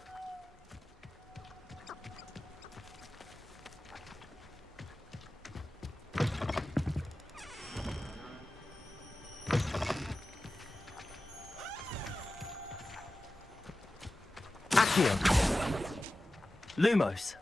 Accio. Lumos.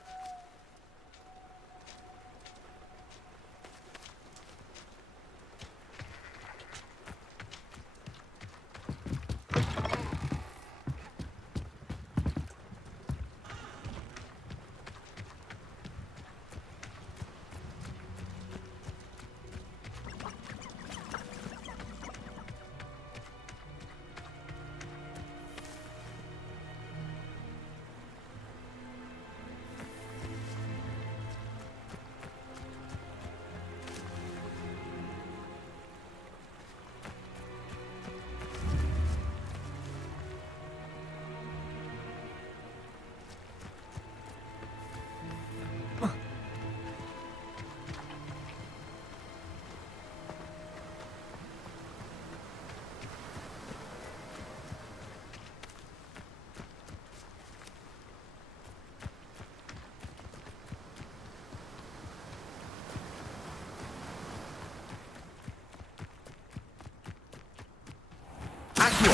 Accio.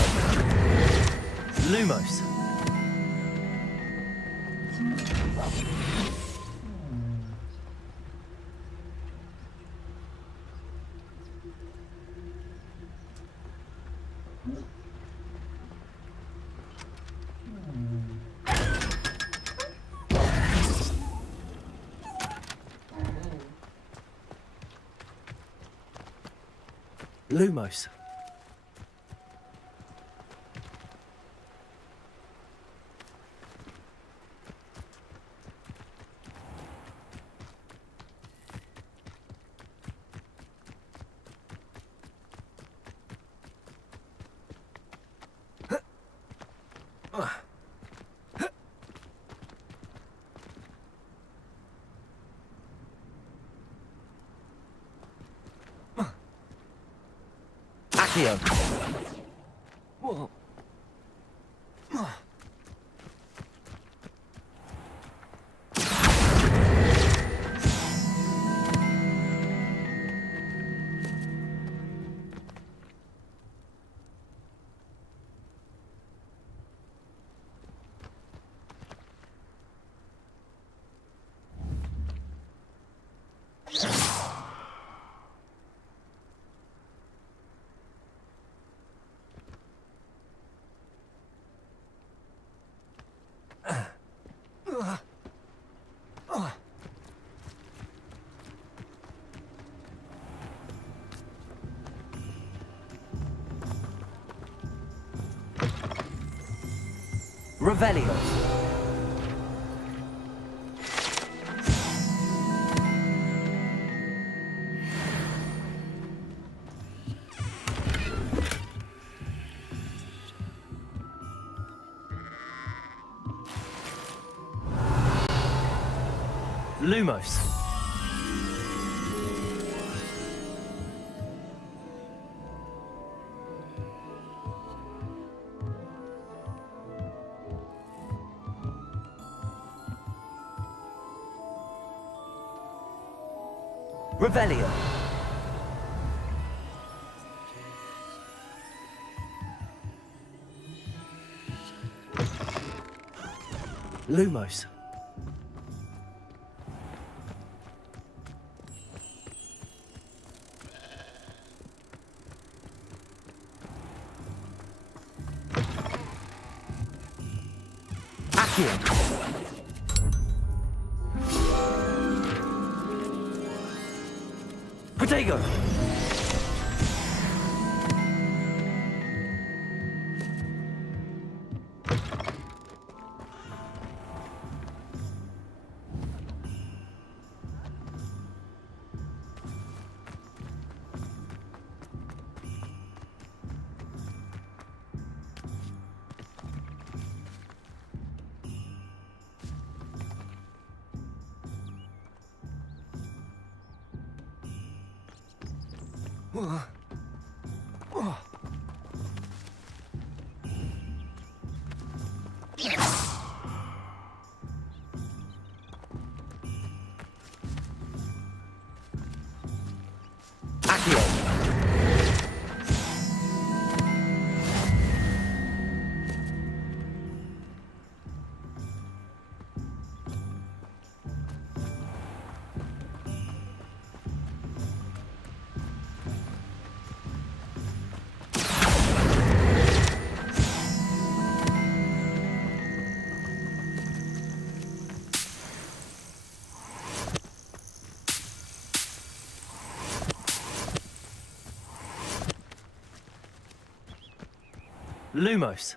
Lumos. Lumos. Accio. Whoa. Revelio. Lumos. Revelio. Lumos. Accio. Protego. Accio. Lumos.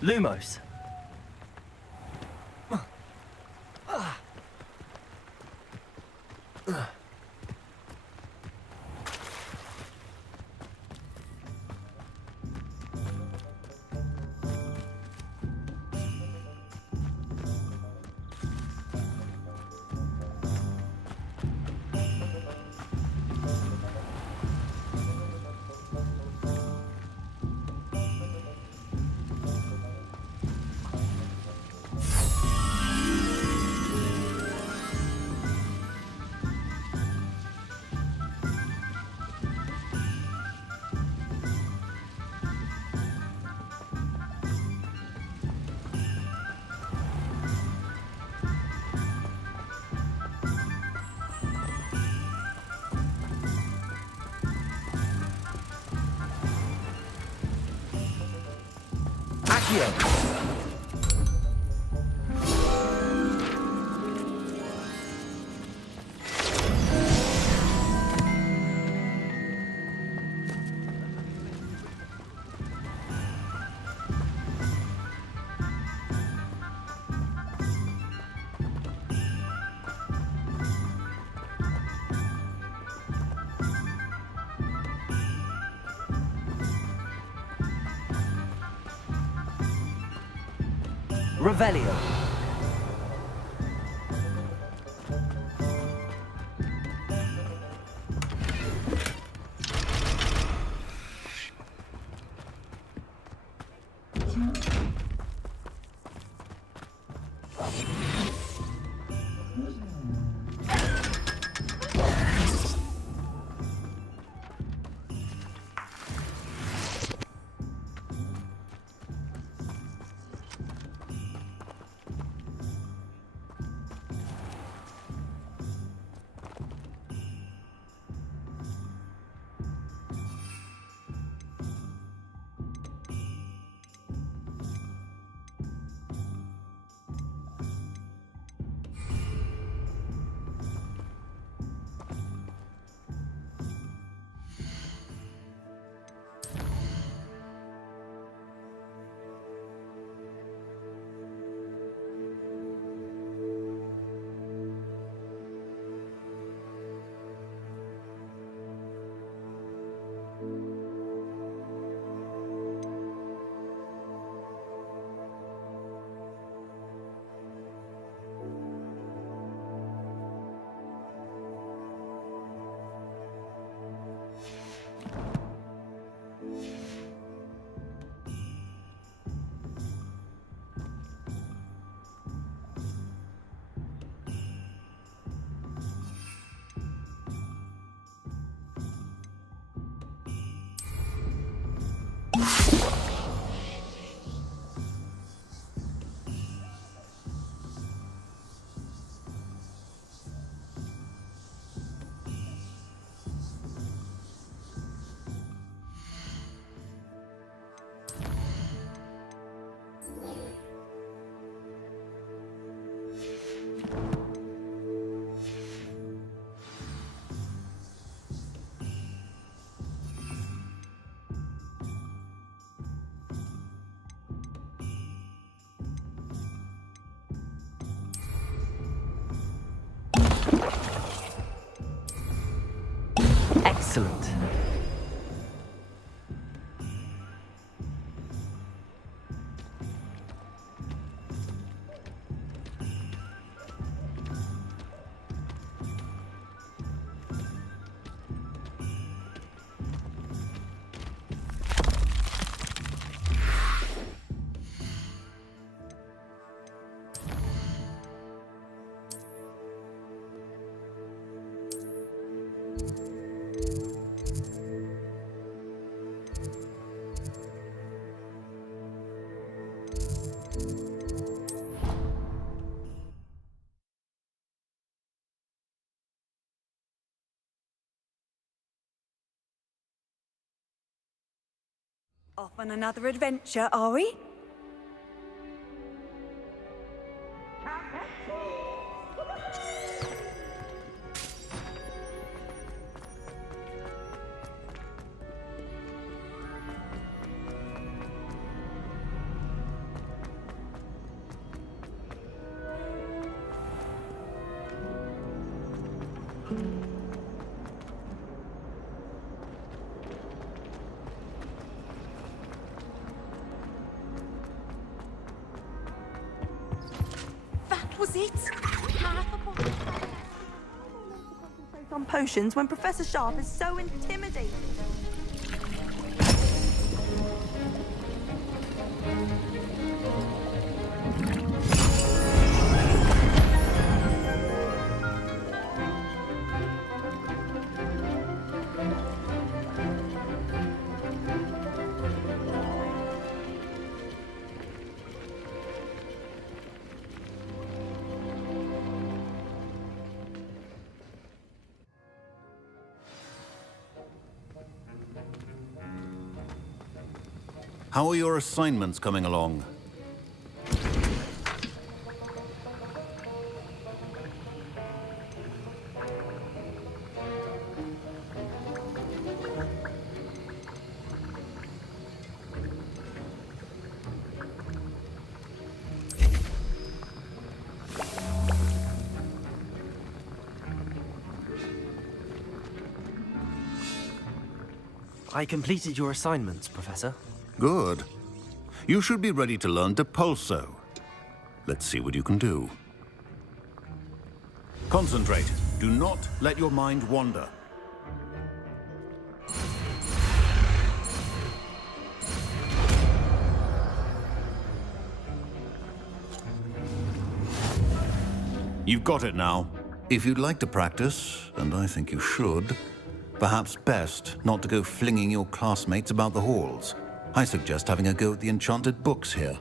Lumos. Accio. Revelio. Excellent. Off on another adventure, are we? That was it? On potions when Professor Sharp is so intimidating. How are your assignments coming along? I completed your assignments, Professor. Good. You should be ready to learn Depulso. Let's see what you can do. Concentrate. Do not let your mind wander. You've got it now. If you'd like to practice, and I think you should, perhaps best not to go flinging your classmates about the halls. I suggest having a go at the enchanted books here.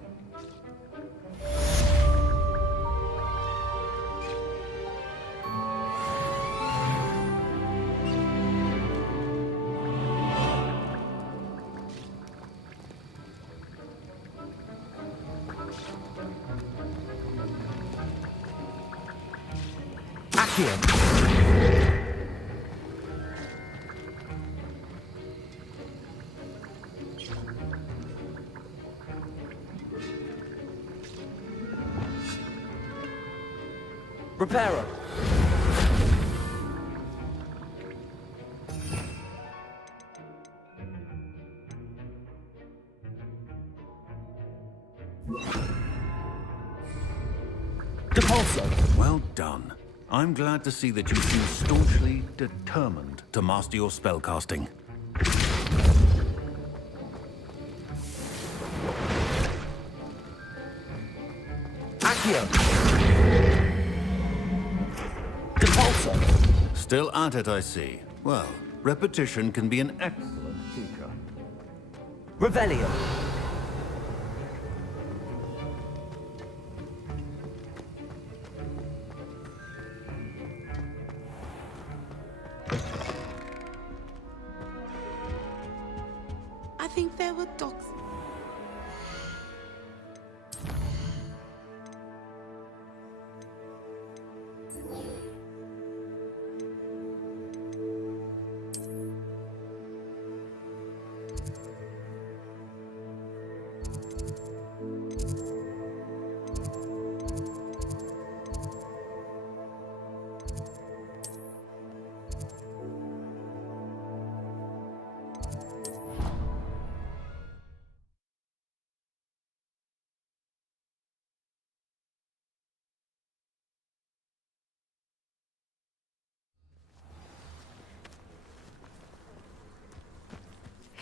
Reparo. Depulso. Well done. I'm glad to see that you seem staunchly determined to master your spellcasting. Depulso. Still at it, I see. Well, repetition can be an excellent teacher. Revelio. I think there were dogs.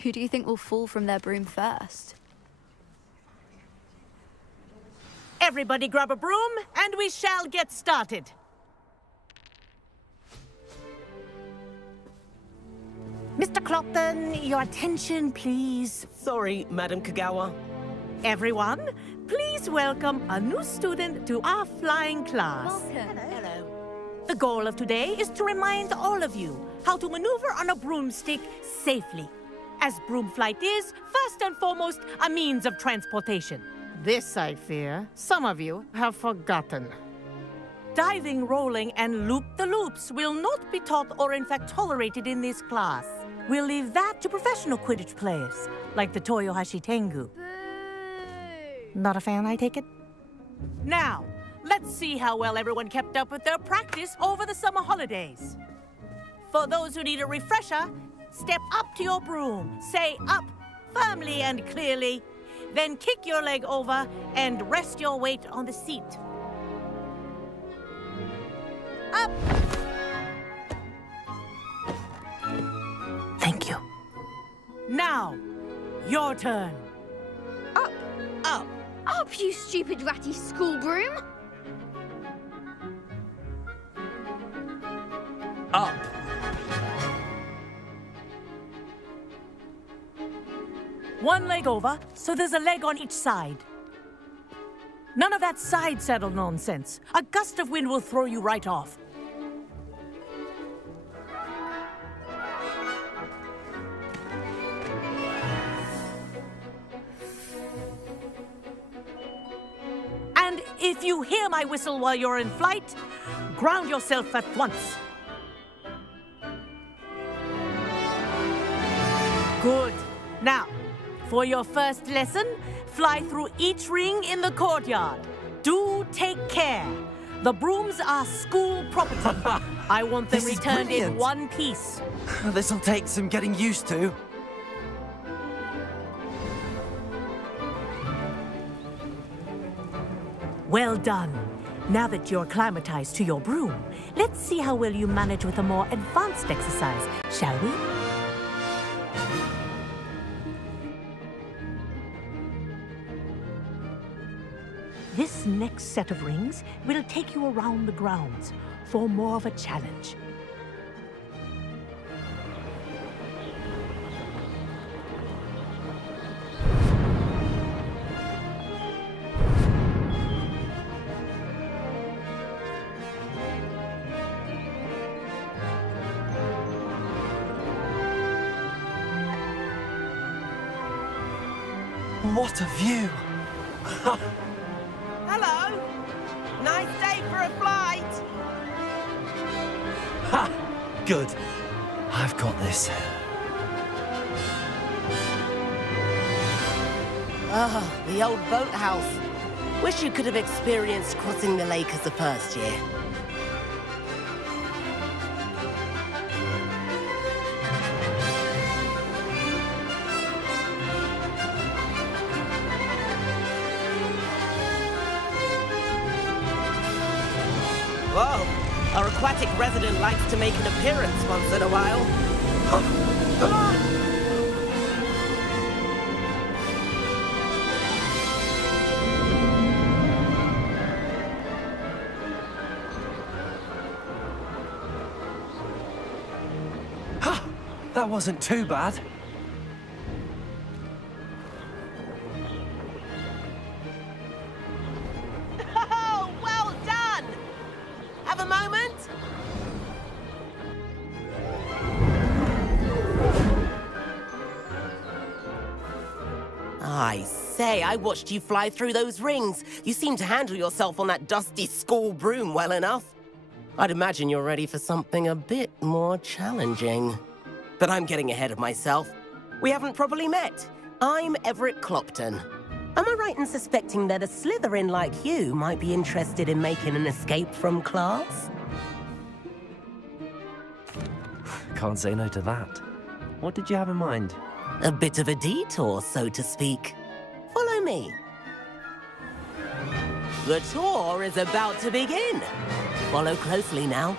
Who do you think will fall from their broom first? Everybody grab a broom, and we shall get started. Mr. Clopton, your attention, please. Sorry, Madam Kagawa. Everyone, please welcome a new student to our flying class. Welcome. Hello. The goal of today is to remind all of you how to maneuver on a broomstick safely, as broom flight is, first and foremost, a means of transportation. This, I fear, some of you have forgotten. Diving, rolling, and loop-the-loops will not be taught or in fact tolerated in this class. We'll leave that to professional Quidditch players, like the Toyohashi Tengu. Not a fan, I take it? Now, let's see how well everyone kept up with their practice over the summer holidays. For those who need a refresher, step up to your broom, say up firmly and clearly, then kick your leg over and rest your weight on the seat. Up! Thank you. Now, your turn. Up! Up! Up, you stupid ratty school broom! Up! One leg over, so there's a leg on each side. None of that side saddle nonsense. A gust of wind will throw you right off. And if you hear my whistle while you're in flight, ground yourself at once. Good. Now, for your first lesson, fly through each ring in the courtyard. Do take care. The brooms are school property. I want them returned in one piece. This'll take some getting used to. Well done. Now that you're acclimatized to your broom, let's see how well you manage with a more advanced exercise, shall we? This next set of rings will take you around the grounds for more of a challenge. What a view! Hello! Nice day for a flight! Ha! Good. I've got this. Ah, the old boathouse. Wish you could have experienced crossing the lake as a first year. Whoa! Our aquatic resident likes to make an appearance once in a while. That wasn't too bad. Oh, well done! Have a moment? I say, I watched you fly through those rings. You seem to handle yourself on that dusty school broom well enough. I'd imagine you're ready for something a bit more challenging. But I'm getting ahead of myself. We haven't properly met. I'm Everett Clopton. Am I right in suspecting that a Slytherin like you might be interested in making an escape from class? Can't say no to that. What did you have in mind? A bit of a detour, so to speak. Follow me. The tour is about to begin. Follow closely now.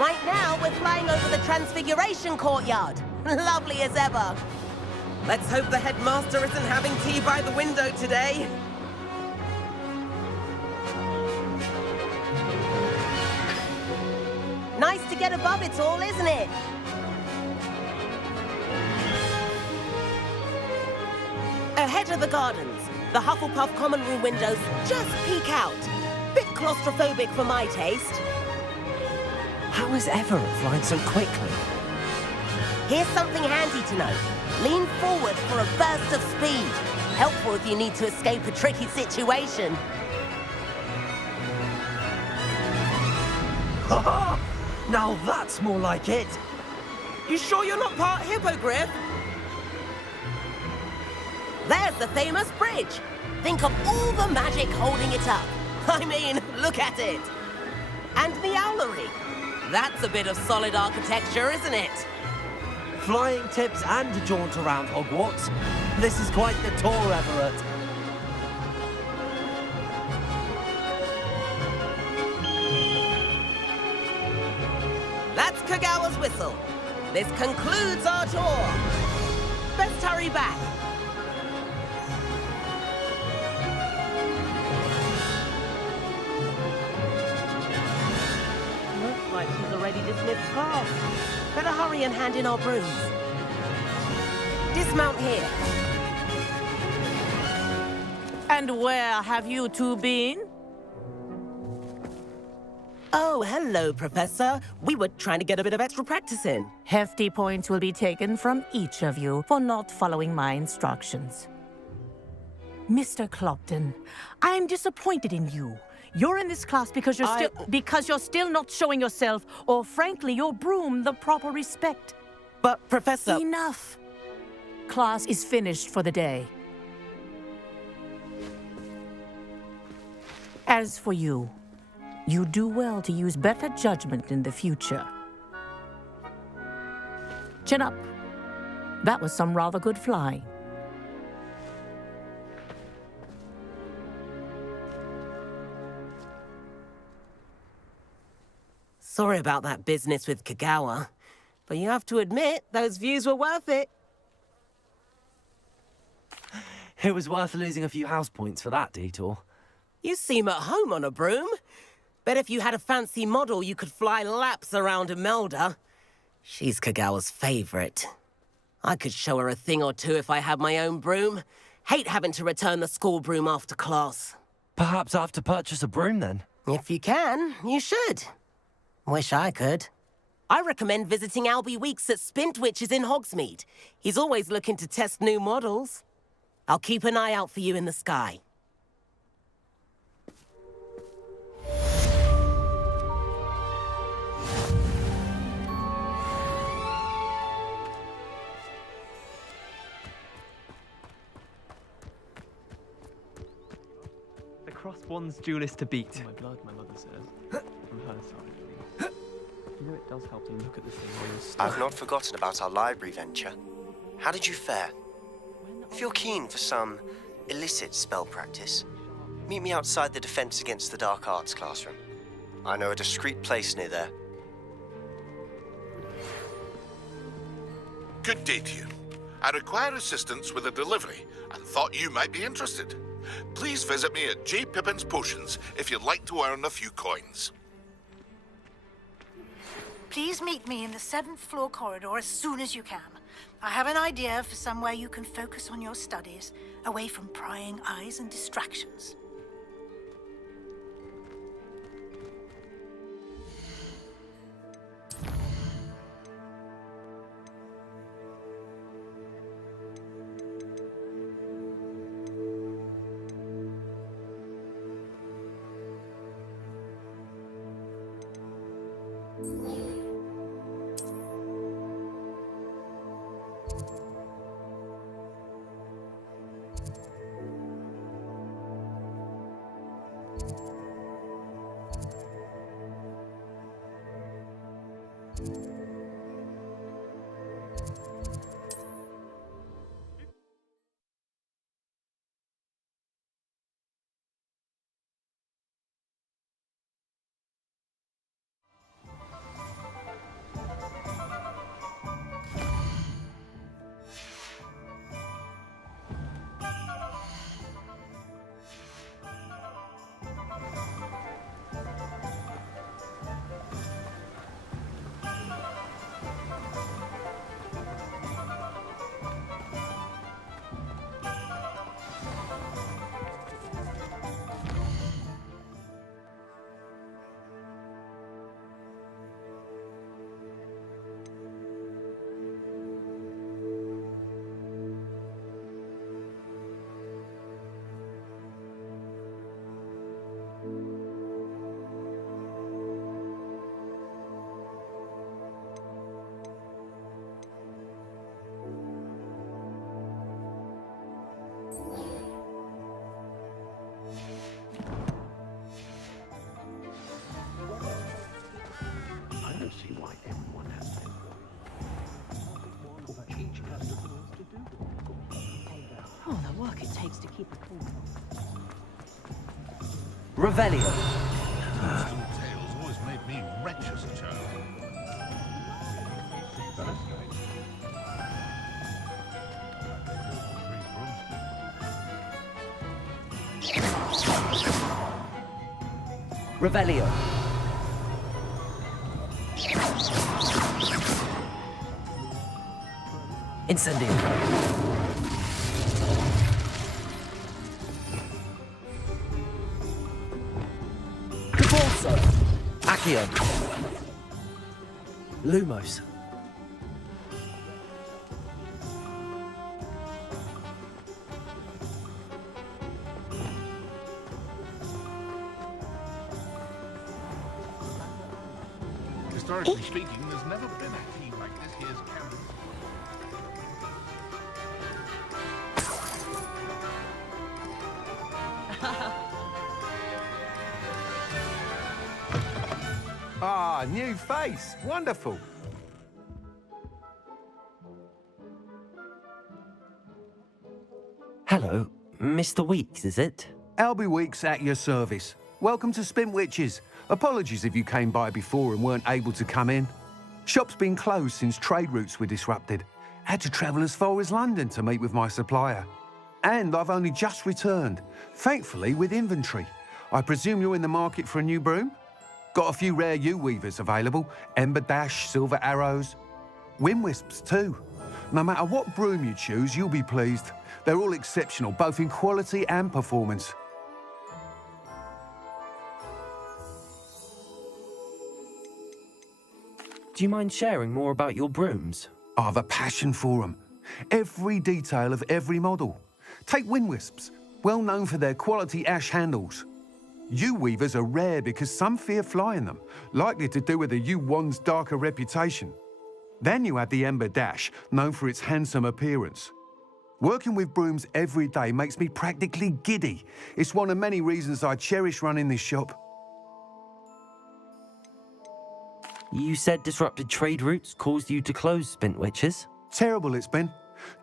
Right now, we're flying over the Transfiguration Courtyard. Lovely as ever. Let's hope the headmaster isn't having tea by the window today. Nice to get above it all, isn't it? Ahead of the gardens, the Hufflepuff common room windows just peek out. Bit claustrophobic for my taste. How is Everett flying so quickly? Here's something handy to know. Lean forward for a burst of speed. Helpful if you need to escape a tricky situation. Now that's more like it. You sure you're not part hippogriff? There's the famous bridge. Think of all the magic holding it up. I mean, look at it. And the owlery. That's a bit of solid architecture, isn't it? Flying tips and a jaunt around Hogwarts. This is quite the tour, Everett. That's Kagawa's whistle. This concludes our tour. Best hurry back. Looks like she's already dismissed class. Better hurry and hand in our brooms. Dismount here. And where have you two been? Oh, hello, Professor. We were trying to get a bit of extra practice in. Hefty points will be taken from each of you for not following my instructions. Mr. Clopton, I am disappointed in you. You're in this class because you're still not showing yourself, or frankly, your broom the proper respect. But, Professor... Enough. Class is finished for the day. As for you, you do well to use better judgment in the future. Chin up. That was some rather good flying. Sorry about that business with Kagawa, but you have to admit, those views were worth it. It was worth losing a few house points for that detour. You seem at home on a broom. Bet if you had a fancy model, you could fly laps around Imelda. She's Kagawa's favorite. I could show her a thing or two if I had my own broom. Hate having to return the school broom after class. Perhaps I have to purchase a broom then? If you can, you should. Wish I could. I recommend visiting Albie Weeks at Spintwitches in Hogsmeade. He's always looking to test new models. I'll keep an eye out for you in the sky. The crossed one's duelist to beat. My blood, my mother says. From her side. You know it does help to look at the thing while you're stuck. I've not forgotten about our library venture. How did you fare? If you're keen for some illicit spell practice, meet me outside the Defense Against the Dark Arts classroom. I know a discreet place near there. Good day to you. I require assistance with a delivery and thought you might be interested. Please visit me at J. Pippin's Potions if you'd like to earn a few coins. Please meet me in the 7th floor corridor as soon as you can. I have an idea for somewhere you can focus on your studies, away from prying eyes and distractions. takes to keep it cool. Revelio. Tales always made me wretch as a child. Revelio. Incendio. Cabalso. Accio. Lumos. Historically speaking, there's never been a team like this here's campus. Ah, new face. Wonderful. Hello, Mr. Weeks, is it? Albie Weeks at your service. Welcome to Spintwitches. Apologies if you came by before and weren't able to come in. Shop's been closed since trade routes were disrupted. Had to travel as far as London to meet with my supplier. And I've only just returned, thankfully with inventory. I presume you're in the market for a new broom? Got a few rare U-weavers available. Ember Dash, Silver Arrows. Wind Wisps too. No matter what broom you choose, you'll be pleased. They're all exceptional, both in quality and performance. Do you mind sharing more about your brooms? I've a passion for them. Every detail of every model. Take Wind Wisps, well known for their quality ash handles. U-weavers are rare because some fear flying them, likely to do with the U-wand's darker reputation. Then you have the Ember Dash, known for its handsome appearance. Working with brooms every day makes me practically giddy. It's one of many reasons I cherish running this shop. You said disrupted trade routes caused you to close Spintwitches? Terrible it's been.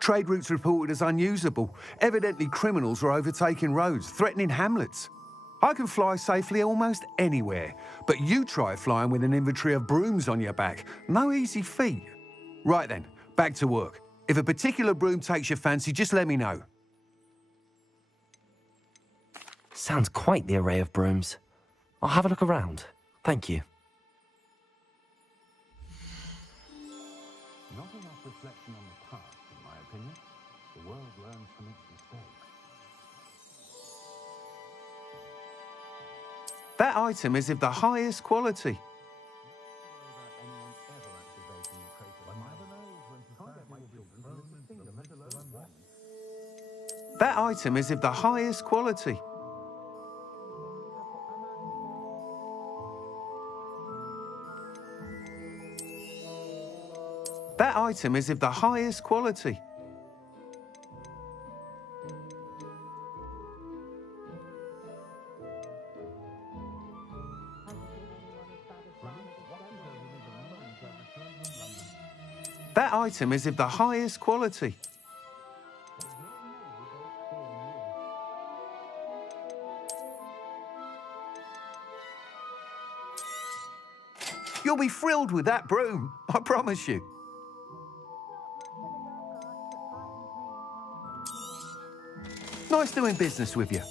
Trade routes reported as unusable. Evidently criminals are overtaking roads, threatening hamlets. I can fly safely almost anywhere, but you try flying with an inventory of brooms on your back. No easy feat. Right then, back to work. If a particular broom takes your fancy, just let me know. Sounds quite the array of brooms. I'll have a look around. Thank you. Not enough reflection on the past, in my opinion. The world learns from its mistakes. That item is of the highest quality. That item is of the highest quality. That item is of the highest quality. That item is of the highest quality. You'll be thrilled with that broom, I promise you. Nice doing business with you.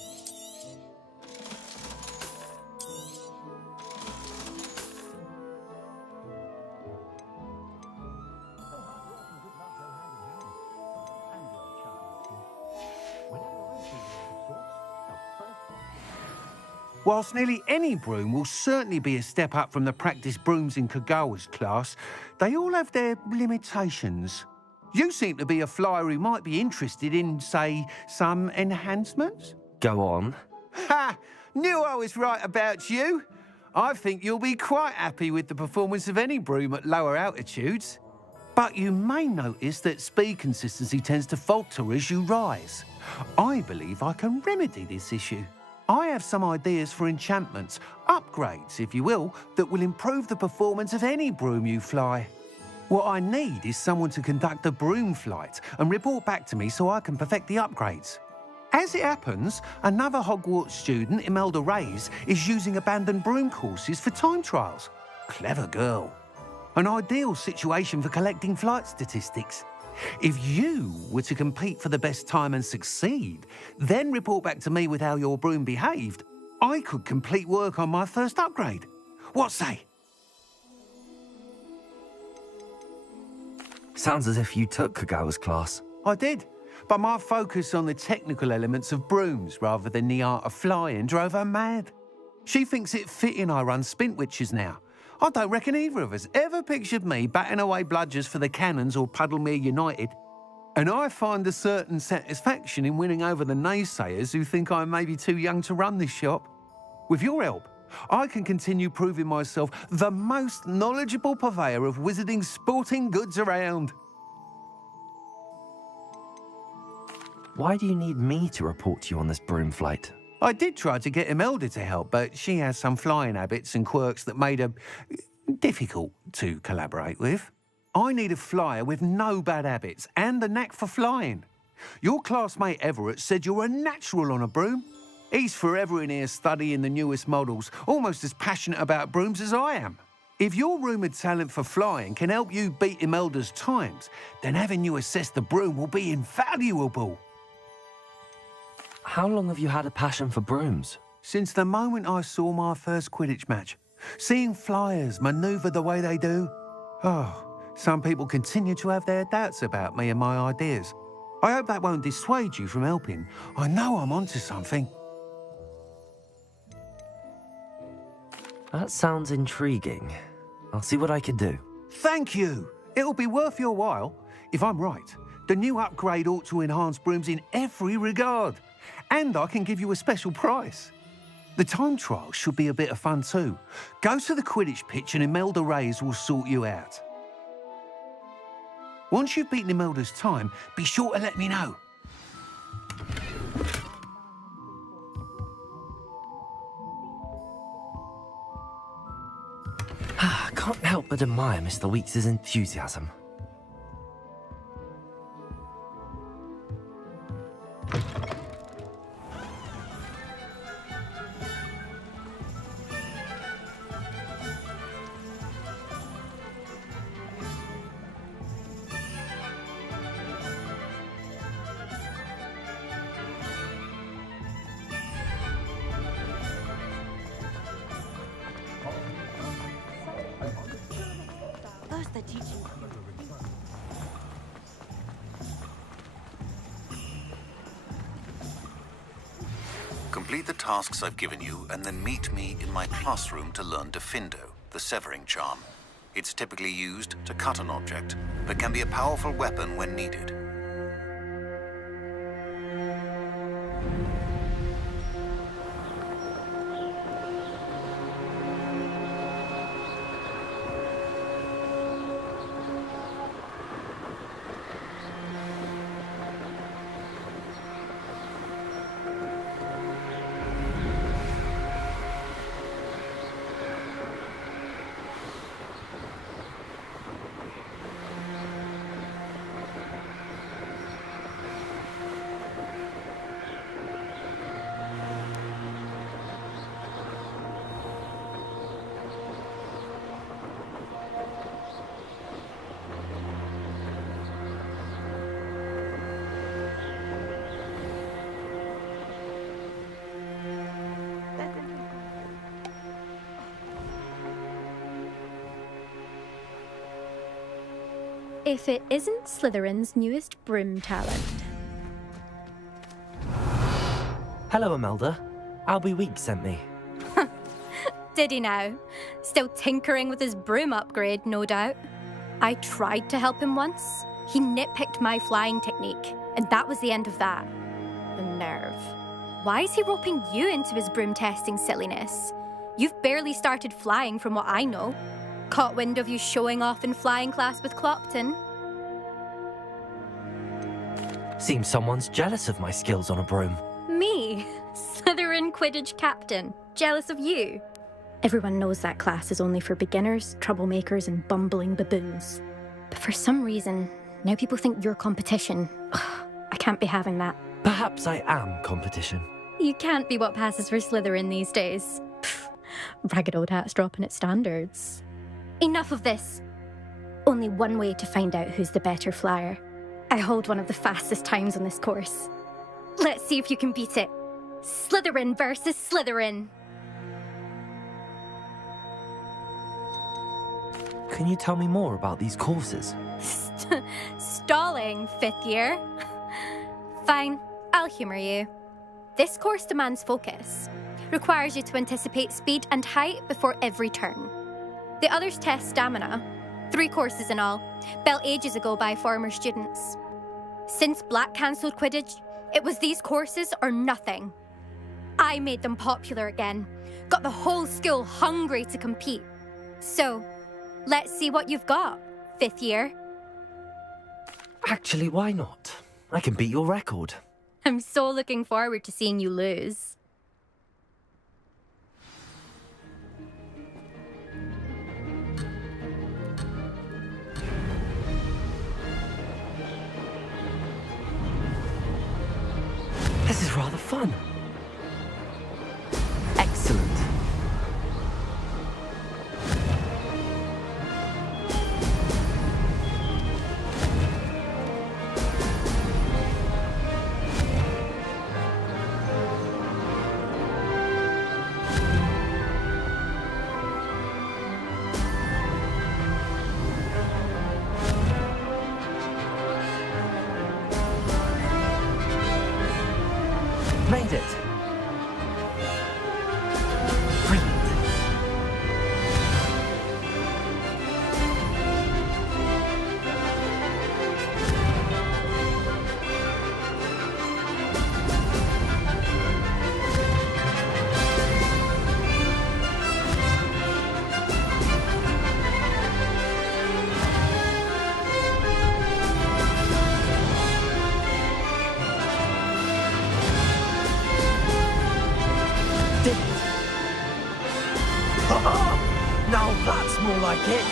Whilst nearly any broom will certainly be a step up from the practice brooms in Kagawa's class, they all have their limitations. You seem to be a flyer who might be interested in, say, some enhancements? Go on. Ha! Knew I was right about you. I think you'll be quite happy with the performance of any broom at lower altitudes. But you may notice that speed consistency tends to falter as you rise. I believe I can remedy this issue. I have some ideas for enchantments, upgrades, if you will, that will improve the performance of any broom you fly. What I need is someone to conduct a broom flight and report back to me so I can perfect the upgrades. As it happens, another Hogwarts student, Imelda Reyes, is using abandoned broom courses for time trials. Clever girl. An ideal situation for collecting flight statistics. If you were to compete for the best time and succeed, then report back to me with how your broom behaved, I could complete work on my first upgrade. What say? Sounds as if you took Kagawa's class. I did, but my focus on the technical elements of brooms rather than the art of flying drove her mad. She thinks it fitting I run Spintwitches now. I don't reckon either of us ever pictured me batting away bludgers for the Cannons or Puddlemere United. And I find a certain satisfaction in winning over the naysayers who think I may be too young to run this shop. With your help, I can continue proving myself the most knowledgeable purveyor of wizarding sporting goods around. Why do you need me to report to you on this broom flight? I did try to get Imelda to help, but she has some flying habits and quirks that made her difficult to collaborate with. I need a flyer with no bad habits and a knack for flying. Your classmate Everett said you're a natural on a broom. He's forever in here studying the newest models, almost as passionate about brooms as I am. If your rumoured talent for flying can help you beat Imelda's times, then having you assess the broom will be invaluable. How long have you had a passion for brooms? Since the moment I saw my first Quidditch match. Seeing flyers manoeuvre the way they do. Oh, some people continue to have their doubts about me and my ideas. I hope that won't dissuade you from helping. I know I'm onto something. That sounds intriguing. I'll see what I can do. Thank you. It'll be worth your while. If I'm right, the new upgrade ought to enhance brooms in every regard. And I can give you a special price. The time trial should be a bit of fun too. Go to the Quidditch pitch and Imelda Reyes will sort you out. Once you've beaten Imelda's time, be sure to let me know. I can't help but admire Mr. Weeks' enthusiasm. Complete the tasks I've given you, and then meet me in my classroom to learn Diffindo, the severing charm. It's typically used to cut an object, but can be a powerful weapon when needed. If it isn't Slytherin's newest broom talent. Hello, Imelda. Albie Weeks sent me. Did he now? Still tinkering with his broom upgrade, no doubt. I tried to help him once. He nitpicked my flying technique, and that was the end of that. The nerve. Why is he roping you into his broom testing silliness? You've barely started flying from what I know. Caught wind of you showing off in flying class with Clopton. Seems someone's jealous of my skills on a broom. Me? Slytherin Quidditch captain. Jealous of you? Everyone knows that class is only for beginners, troublemakers, and bumbling baboons. But for some reason, now people think you're competition. Ugh, I can't be having that. Perhaps I am competition. You can't be what passes for Slytherin these days. Pfft, ragged old hat's dropping its standards. Enough of this. Only one way to find out who's the better flyer. I hold one of the fastest times on this course. Let's see if you can beat it. Slytherin versus Slytherin. Can you tell me more about these courses? Stalling, 5th year. Fine, I'll humour you. This course demands focus. Requires you to anticipate speed and height before every turn. The others test stamina. 3 courses in all, built ages ago by former students. Since Black cancelled Quidditch, it was these courses or nothing. I made them popular again, got the whole school hungry to compete. So, let's see what you've got, 5th year. Actually, why not? I can beat your record. I'm so looking forward to seeing you lose. This is rather fun. Excellent. Made it. Brilliant. Did it. Now that's more like it.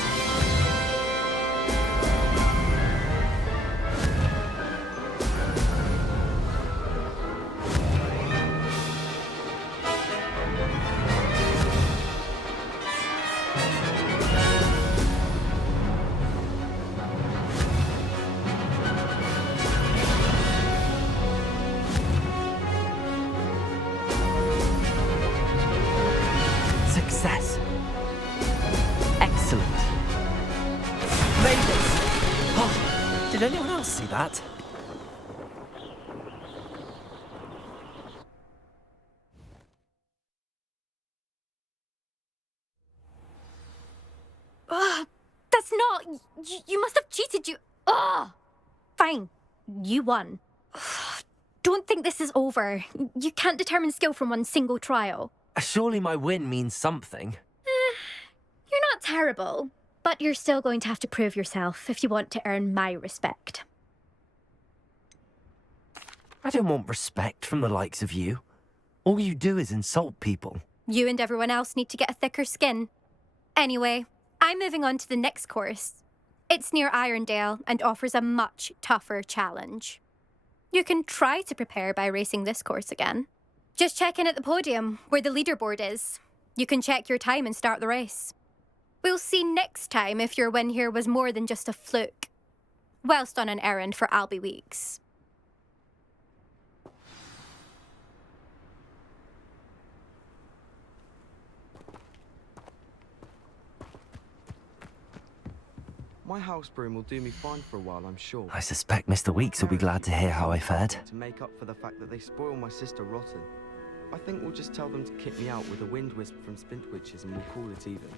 Success. Excellent. Made it. Oh, did anyone else see that? That's not... You must have cheated, you... Ugh! Fine. You won. Don't think this is over. You can't determine skill from one single trial. Surely my win means something. You're not terrible, but you're still going to have to prove yourself if you want to earn my respect. I don't want respect from the likes of you. All you do is insult people. You and everyone else need to get a thicker skin. Anyway, I'm moving on to the next course. It's near Irondale and offers a much tougher challenge. You can try to prepare by racing this course again. Just check in at the podium, where the leaderboard is. You can check your time and start the race. We'll see next time if your win here was more than just a fluke. Whilst on an errand for Albie Weeks. My house broom will do me fine for a while, I'm sure. I suspect Mr. Weeks will be glad to hear how I fared. To make up for the fact that they spoil my sister rotten. I think we'll just tell them to kick me out with a wind wisp from Spintwitches and we'll call it even.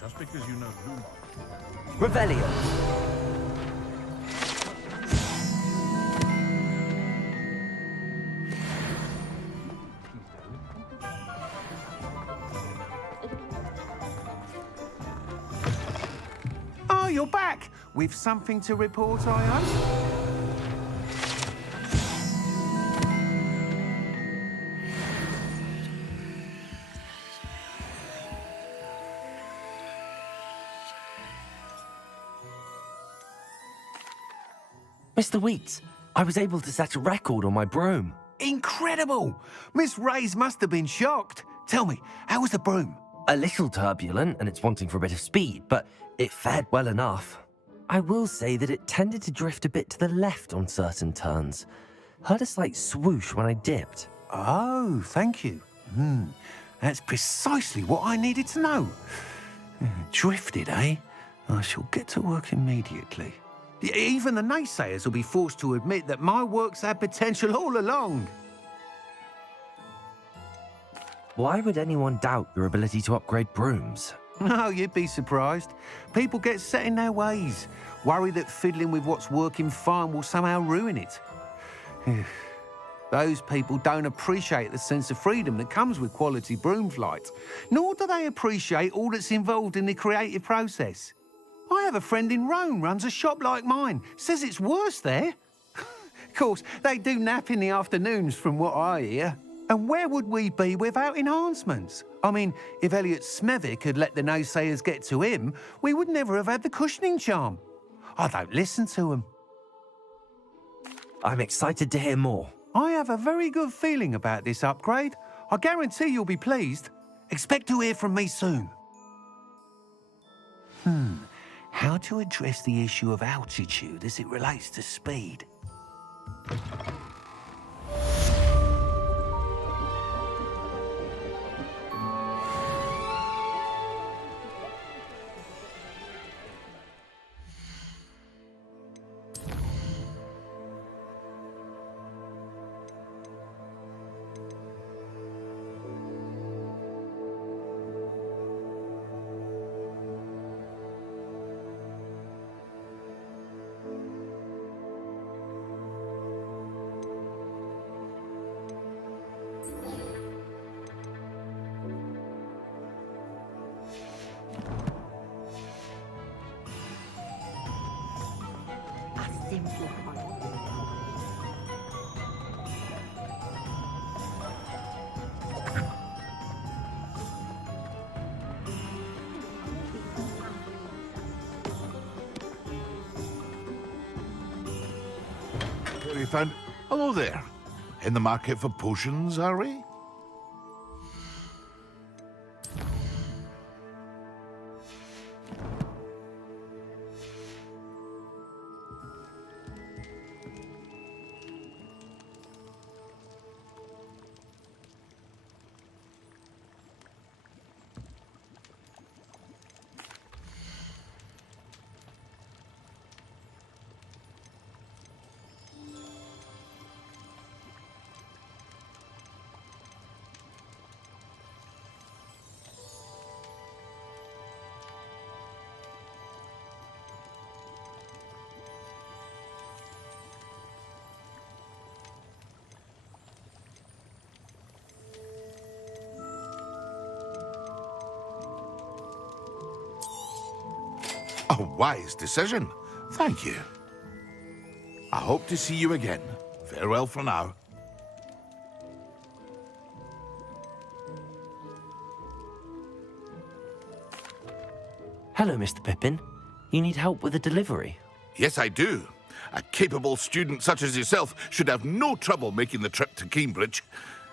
Just because you know Lumos. Revelio. Oh, you're back! With something to report, I hope? Mr. Weeks, I was able to set a record on my broom. Incredible! Miss Reyes must have been shocked. Tell me, how was the broom? A little turbulent and it's wanting for a bit of speed, but it fared well enough. I will say that it tended to drift a bit to the left on certain turns. Heard a slight swoosh when I dipped. Oh, thank you. That's precisely what I needed to know. Drifted, eh? I shall get to work immediately. Even the naysayers will be forced to admit that my work's had potential all along. Why would anyone doubt your ability to upgrade brooms? No, you'd be surprised. People get set in their ways, worry that fiddling with what's working fine will somehow ruin it. Those people don't appreciate the sense of freedom that comes with quality broom flight, nor do they appreciate all that's involved in the creative process. I have a friend in Rome runs a shop like mine, says it's worse there. Of course, they do nap in the afternoons from what I hear. And where would we be without enhancements? I mean, if Elliot Smethwick had let the naysayers get to him, we would never have had the cushioning charm. I don't listen to them. I'm excited to hear more. I have a very good feeling about this upgrade. I guarantee you'll be pleased. Expect to hear from me soon. How to address the issue of altitude as it relates to speed? We found... Hello there. In the market for potions, are we? A wise decision. Thank you. I hope to see you again. Farewell for now. Hello, Mr. Pippin. You need help with a delivery? Yes, I do. A capable student such as yourself should have no trouble making the trip to Cambridge.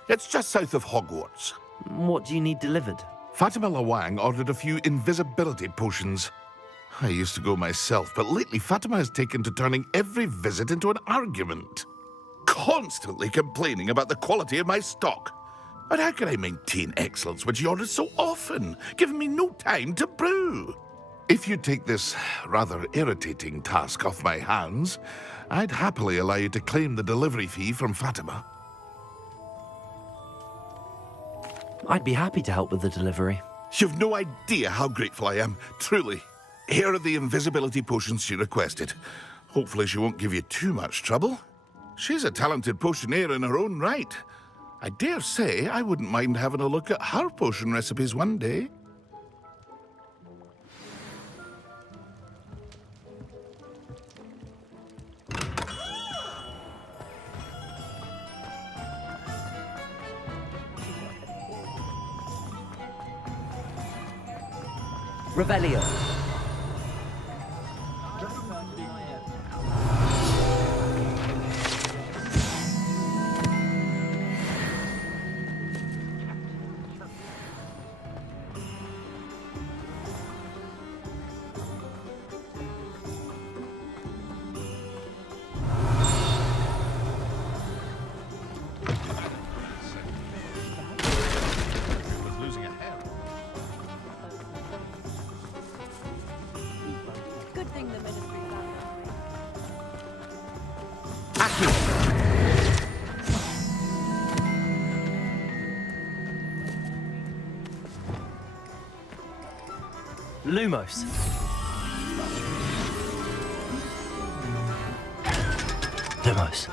It's just south of Hogwarts. What do you need delivered? Fatima Lawang ordered a few invisibility potions. I used to go myself, but lately Fatima has taken to turning every visit into an argument. Constantly complaining about the quality of my stock. But how can I maintain excellence when she orders so often, giving me no time to brew? If you take this rather irritating task off my hands, I'd happily allow you to claim the delivery fee from Fatima. I'd be happy to help with the delivery. You've no idea how grateful I am, truly. Here are the invisibility potions she requested. Hopefully she won't give you too much trouble. She's a talented potioneer in her own right. I dare say I wouldn't mind having a look at her potion recipes one day. Revelio. Good thing the ministry found Lumos. Lumos.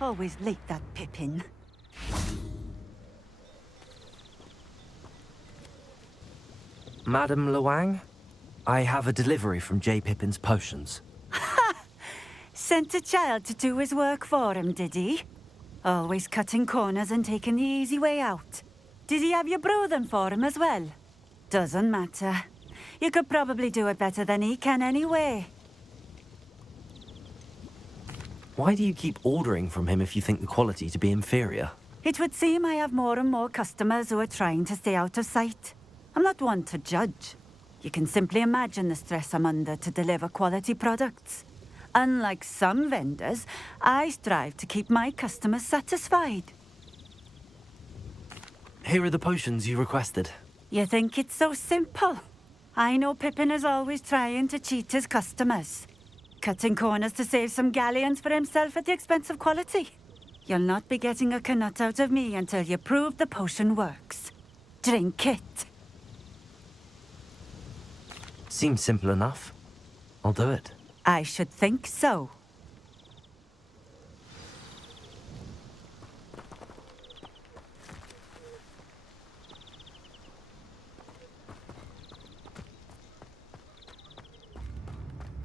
Always late, that Pippin. Madam Luang, I have a delivery from J. Pippin's potions. Sent a child to do his work for him, did he? Always cutting corners and taking the easy way out. Did he have you brew them for him as well? Doesn't matter. You could probably do it better than he can anyway. Why do you keep ordering from him if you think the quality to be inferior? It would seem I have more and more customers who are trying to stay out of sight. I'm not one to judge. You can simply imagine the stress I'm under to deliver quality products. Unlike some vendors, I strive to keep my customers satisfied. Here are the potions you requested. You think it's so simple? I know Pippin is always trying to cheat his customers. Cutting corners to save some galleons for himself at the expense of quality. You'll not be getting a knut out of me until you prove the potion works. Drink it. Seems simple enough. I'll do it. I should think so.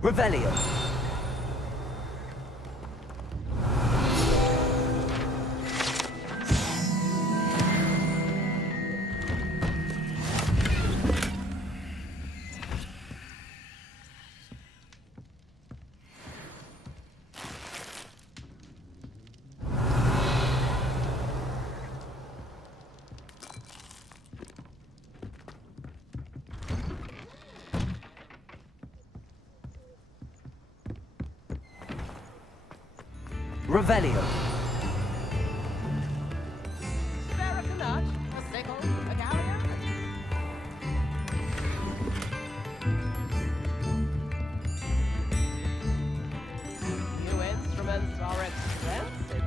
Revelio. Revelio. Spare a knut, a sickle, a galleon. New instruments are expensive.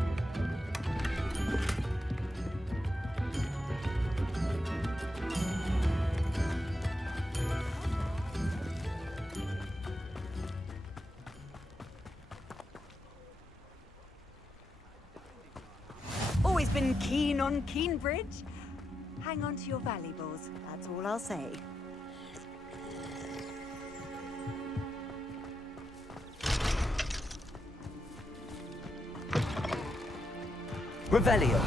Always been keen on Keenbridge. Hang on to your valuables, that's all I'll say. Revelio.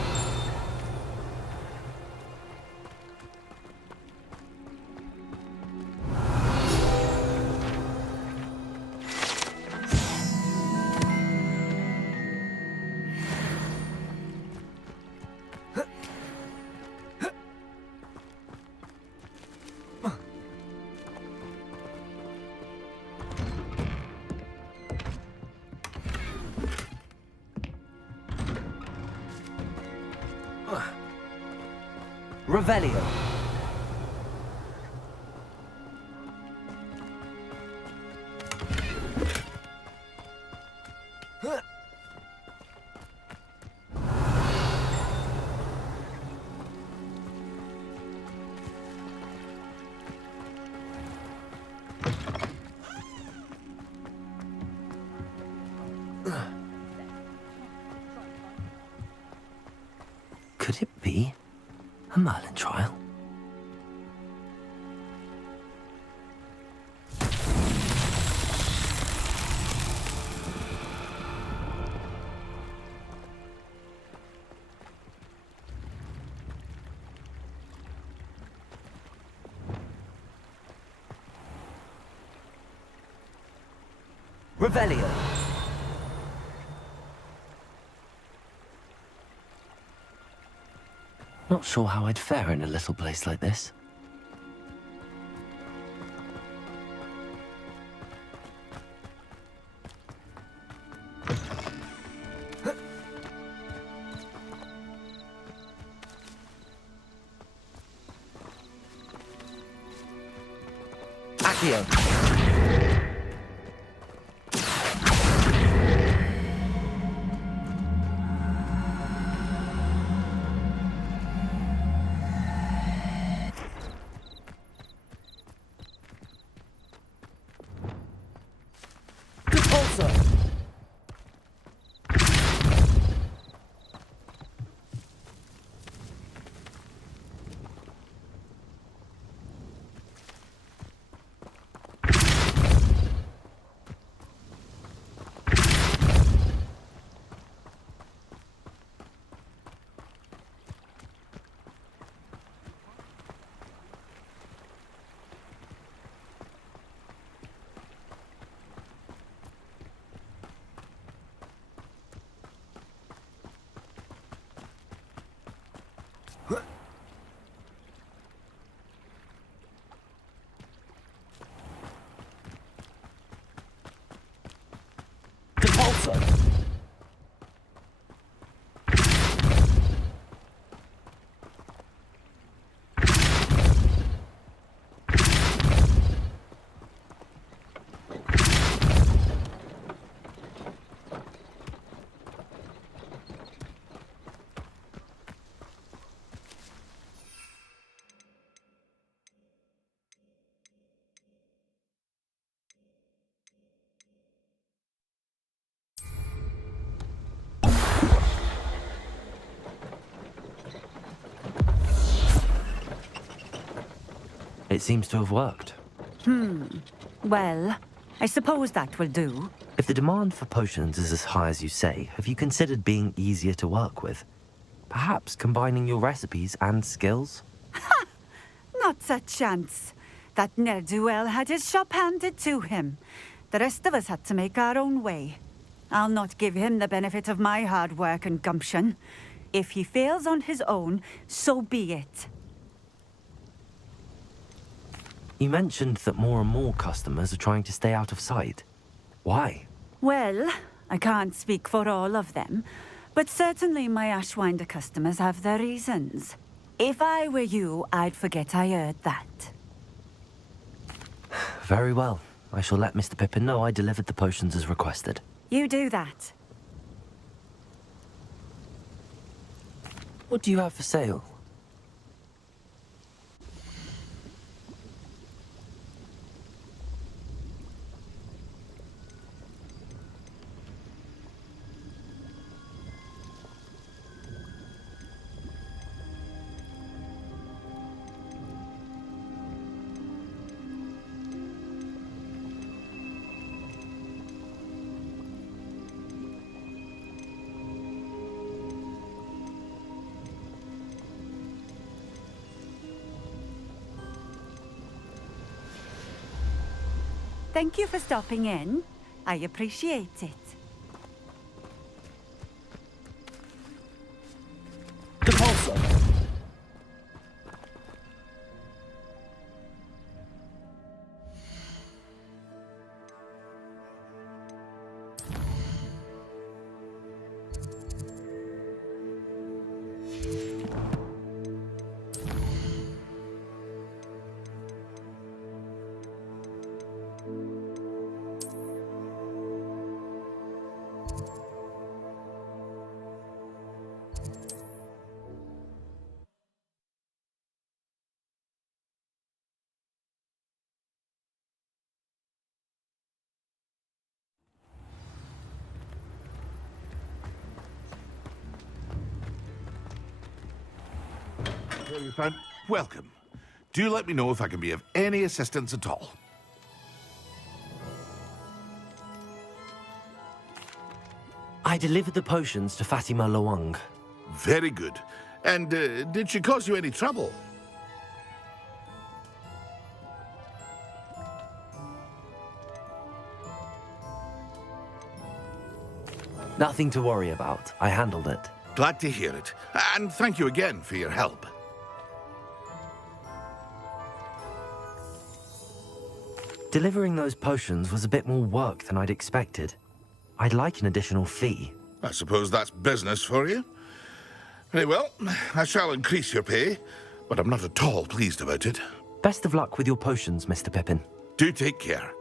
Revelio. Could it be a Merlin trial? Revelio. Not sure how I'd fare in a little place like this. Accio. also. It seems to have worked. Well, I suppose that will do. If the demand for potions is as high as you say, have you considered being easier to work with? Perhaps combining your recipes and skills? Not a chance. That ne'er-do-well had his shop handed to him. The rest of us had to make our own way. I'll not give him the benefit of my hard work and gumption. If he fails on his own, so be it. You mentioned that more and more customers are trying to stay out of sight. Why? Well, I can't speak for all of them, but certainly my Ashwinder customers have their reasons. If I were you, I'd forget I heard that. Very well. I shall let Mr. Pippin know I delivered the potions as requested. You do that. What do you have for sale? Thank you for stopping in. I appreciate it. There you found. Welcome. Do let me know if I can be of any assistance at all. I delivered the potions to Fatima Lawang. Very good. And did she cause you any trouble? Nothing to worry about. I handled it. Glad to hear it. And thank you again for your help. Delivering those potions was a bit more work than I'd expected. I'd like an additional fee. I suppose that's business for you. Very well, I shall increase your pay, but I'm not at all pleased about it. Best of luck with your potions, Mr. Pippin. Do take care.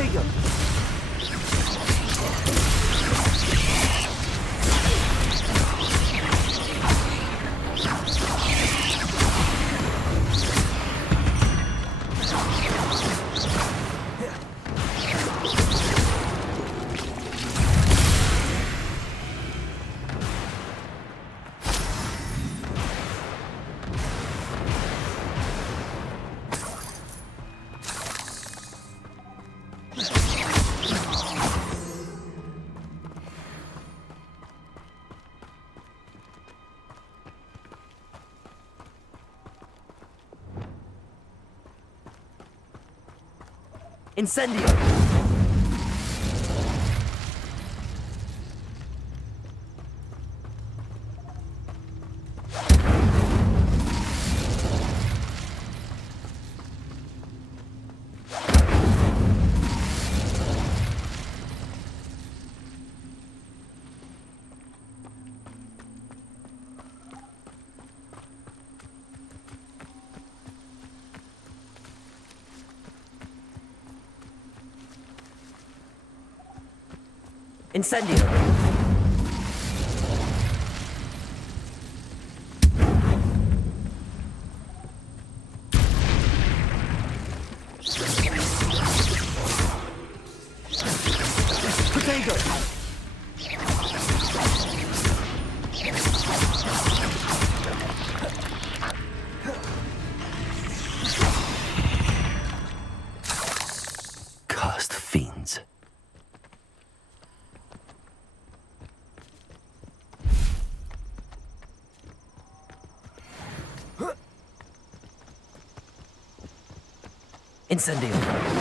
Protego! Incendio! Incendio! Protego! Cursed fiends. Incendio.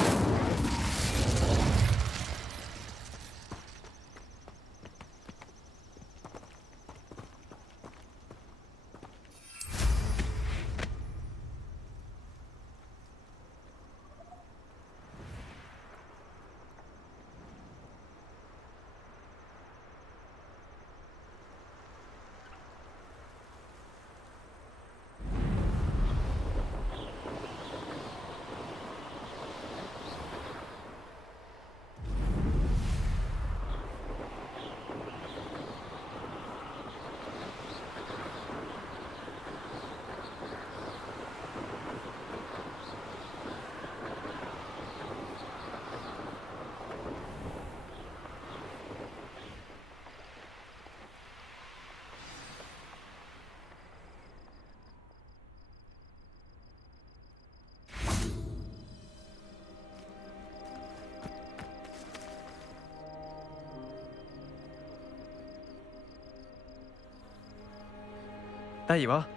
There you are.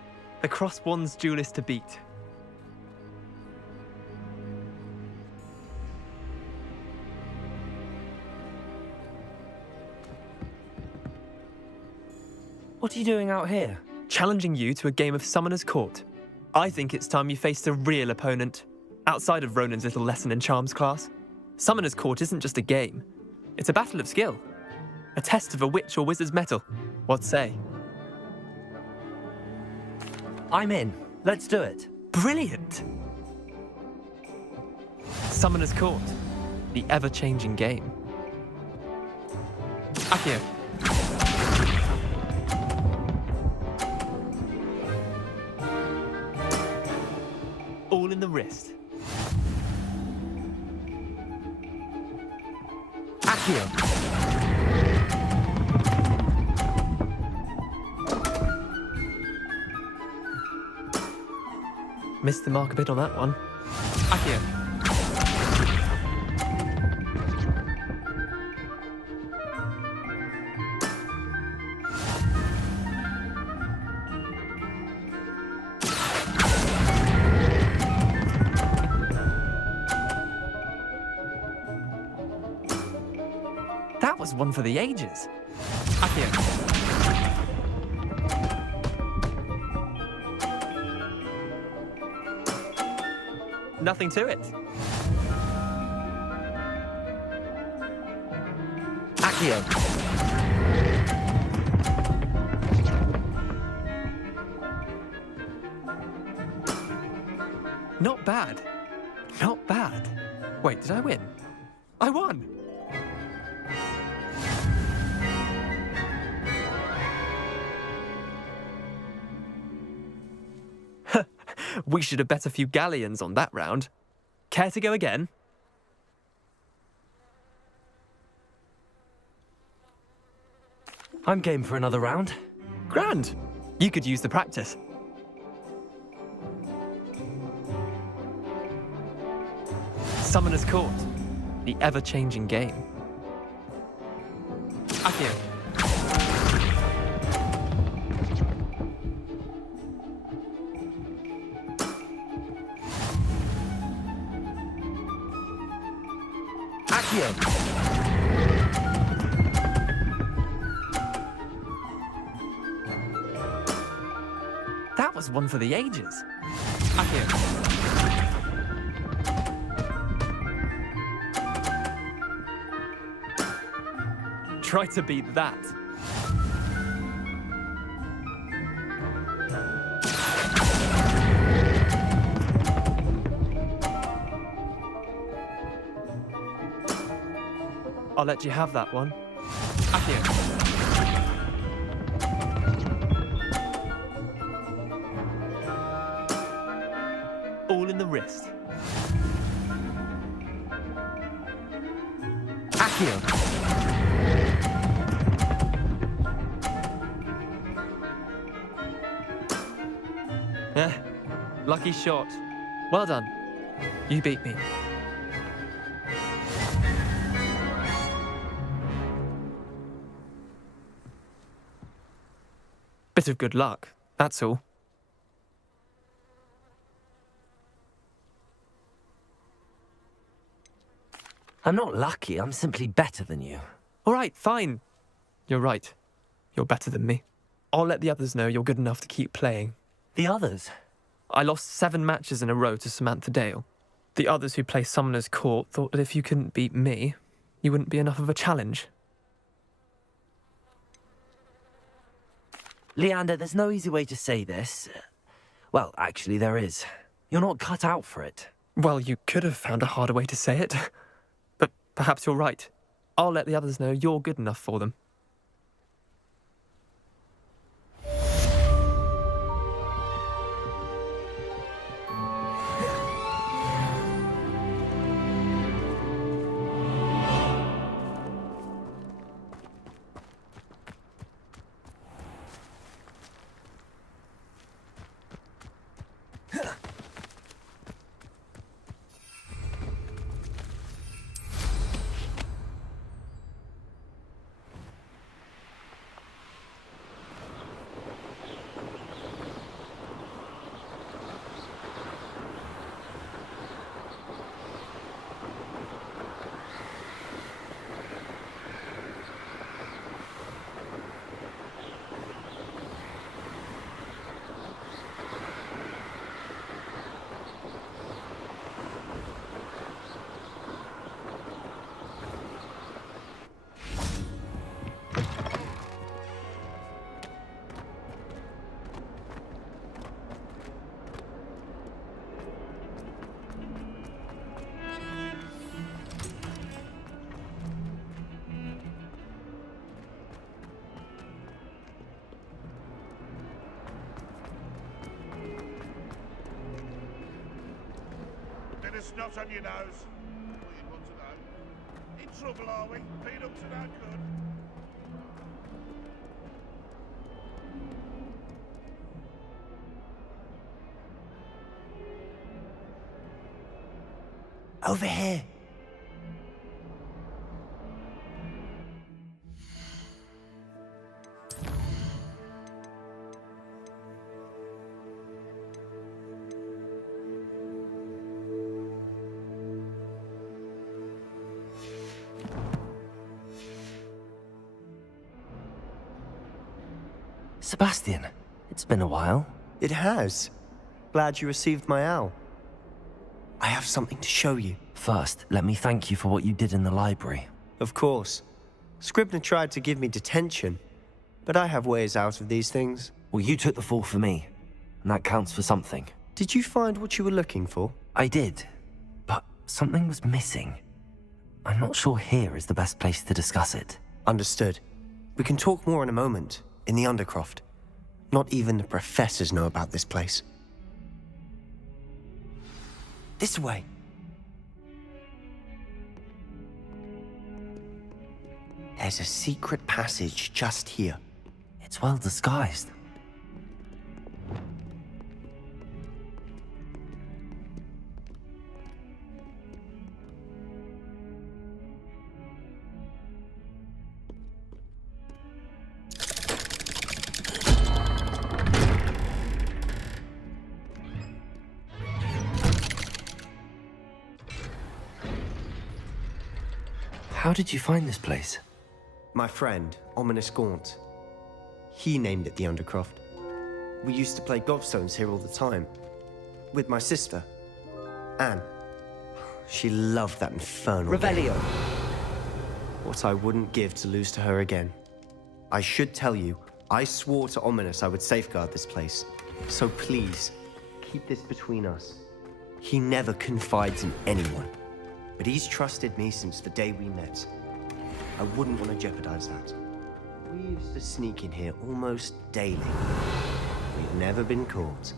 The Cross Wands duelist to beat. What are you doing out here? Challenging you to a game of Summoner's Court. I think it's time you faced a real opponent, outside of Ronan's little lesson in charms class. Summoner's Court isn't just a game. It's a battle of skill. A test of a witch or wizard's mettle. What say? I'm in. Let's do it. Brilliant! Summoner's Court. The ever-changing game. Accio. All in the wrist. Accio. Missed the mark a bit on that one. Accio. That was one for the ages. Accio. Nothing to it. Accio. Not bad. Not bad. Wait, did I win? I won! We should have bet a few galleons on that round. Care to go again? I'm game for another round. Grand! You could use the practice. Summoner's Court. The ever-changing game. Accio. Accio. That was one for the ages. Accio. Try to beat that. I'll let you have that one. Accio. All in the wrist. Accio. Lucky shot. Well done. You beat me. Bit of good luck, that's all. I'm not lucky, I'm simply better than you. All right, fine. You're right. You're better than me. I'll let the others know you're good enough to keep playing. The others? I lost 7 matches in a row to Samantha Dale. The others who play Summoner's Court thought that if you couldn't beat me, you wouldn't be enough of a challenge. Leander, there's no easy way to say this. Well, actually, there is. You're not cut out for it. Well, you could have found a harder way to say it. But perhaps you're right. I'll let the others know you're good enough for them. Snot on your nose. What you'd want to know. In trouble, are we? Peanuts and our good. Over here. Sebastian, it's been a while. It has. Glad you received my owl. I have something to show you. First, let me thank you for what you did in the library. Of course. Scribner tried to give me detention, but I have ways out of these things. Well, you took the fall for me, and that counts for something. Did you find what you were looking for? I did, but something was missing. I'm not sure here is the best place to discuss it. Understood. We can talk more in a moment, in the Undercroft. Not even the professors know about this place. This way. There's a secret passage just here. It's well disguised. How did you find this place? My friend, Ominous Gaunt. He named it the Undercroft. We used to play gobstones here all the time. With my sister, Anne. She loved that infernal game. Revelio. What I wouldn't give to lose to her again. I should tell you, I swore to Ominous I would safeguard this place. So please, keep this between us. He never confides in anyone. But he's trusted me since the day we met. I wouldn't want to jeopardize that. We used to sneak in here almost daily. We've never been caught.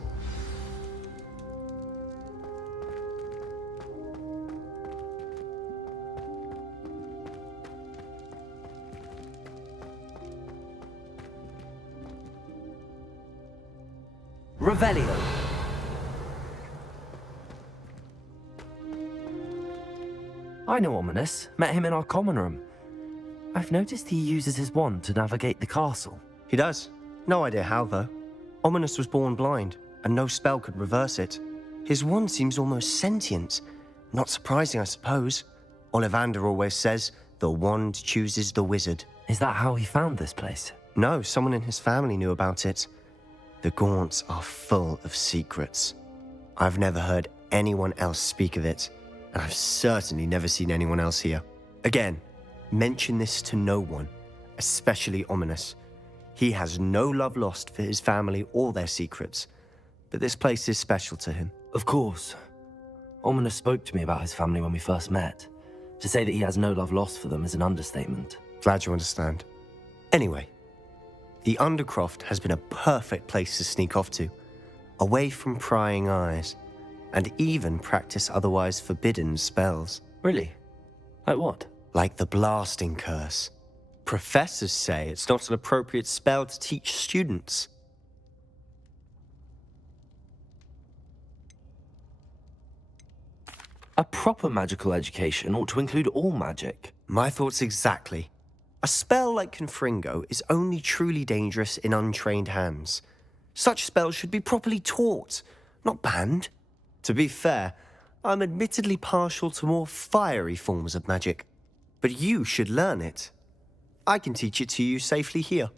Revelio. I know Ominous. Met him in our common room. I've noticed he uses his wand to navigate the castle. He does. No idea how, though. Ominous was born blind, and no spell could reverse it. His wand seems almost sentient. Not surprising, I suppose. Ollivander always says, the wand chooses the wizard. Is that how he found this place? No, someone in his family knew about it. The Gaunts are full of secrets. I've never heard anyone else speak of it, and I've certainly never seen anyone else here. Again, mention this to no one, especially Ominous. He has no love lost for his family or their secrets, but this place is special to him. Of course. Ominous spoke to me about his family when we first met. To say that he has no love lost for them is an understatement. Glad you understand. Anyway, the Undercroft has been a perfect place to sneak off to, away from prying eyes, and even practice otherwise forbidden spells. Really? Like what? Like the blasting curse. Professors say it's not an appropriate spell to teach students. A proper magical education ought to include all magic. My thoughts exactly. A spell like Confringo is only truly dangerous in untrained hands. Such spells should be properly taught, not banned. To be fair, I'm admittedly partial to more fiery forms of magic. But you should learn it. I can teach it to you safely here.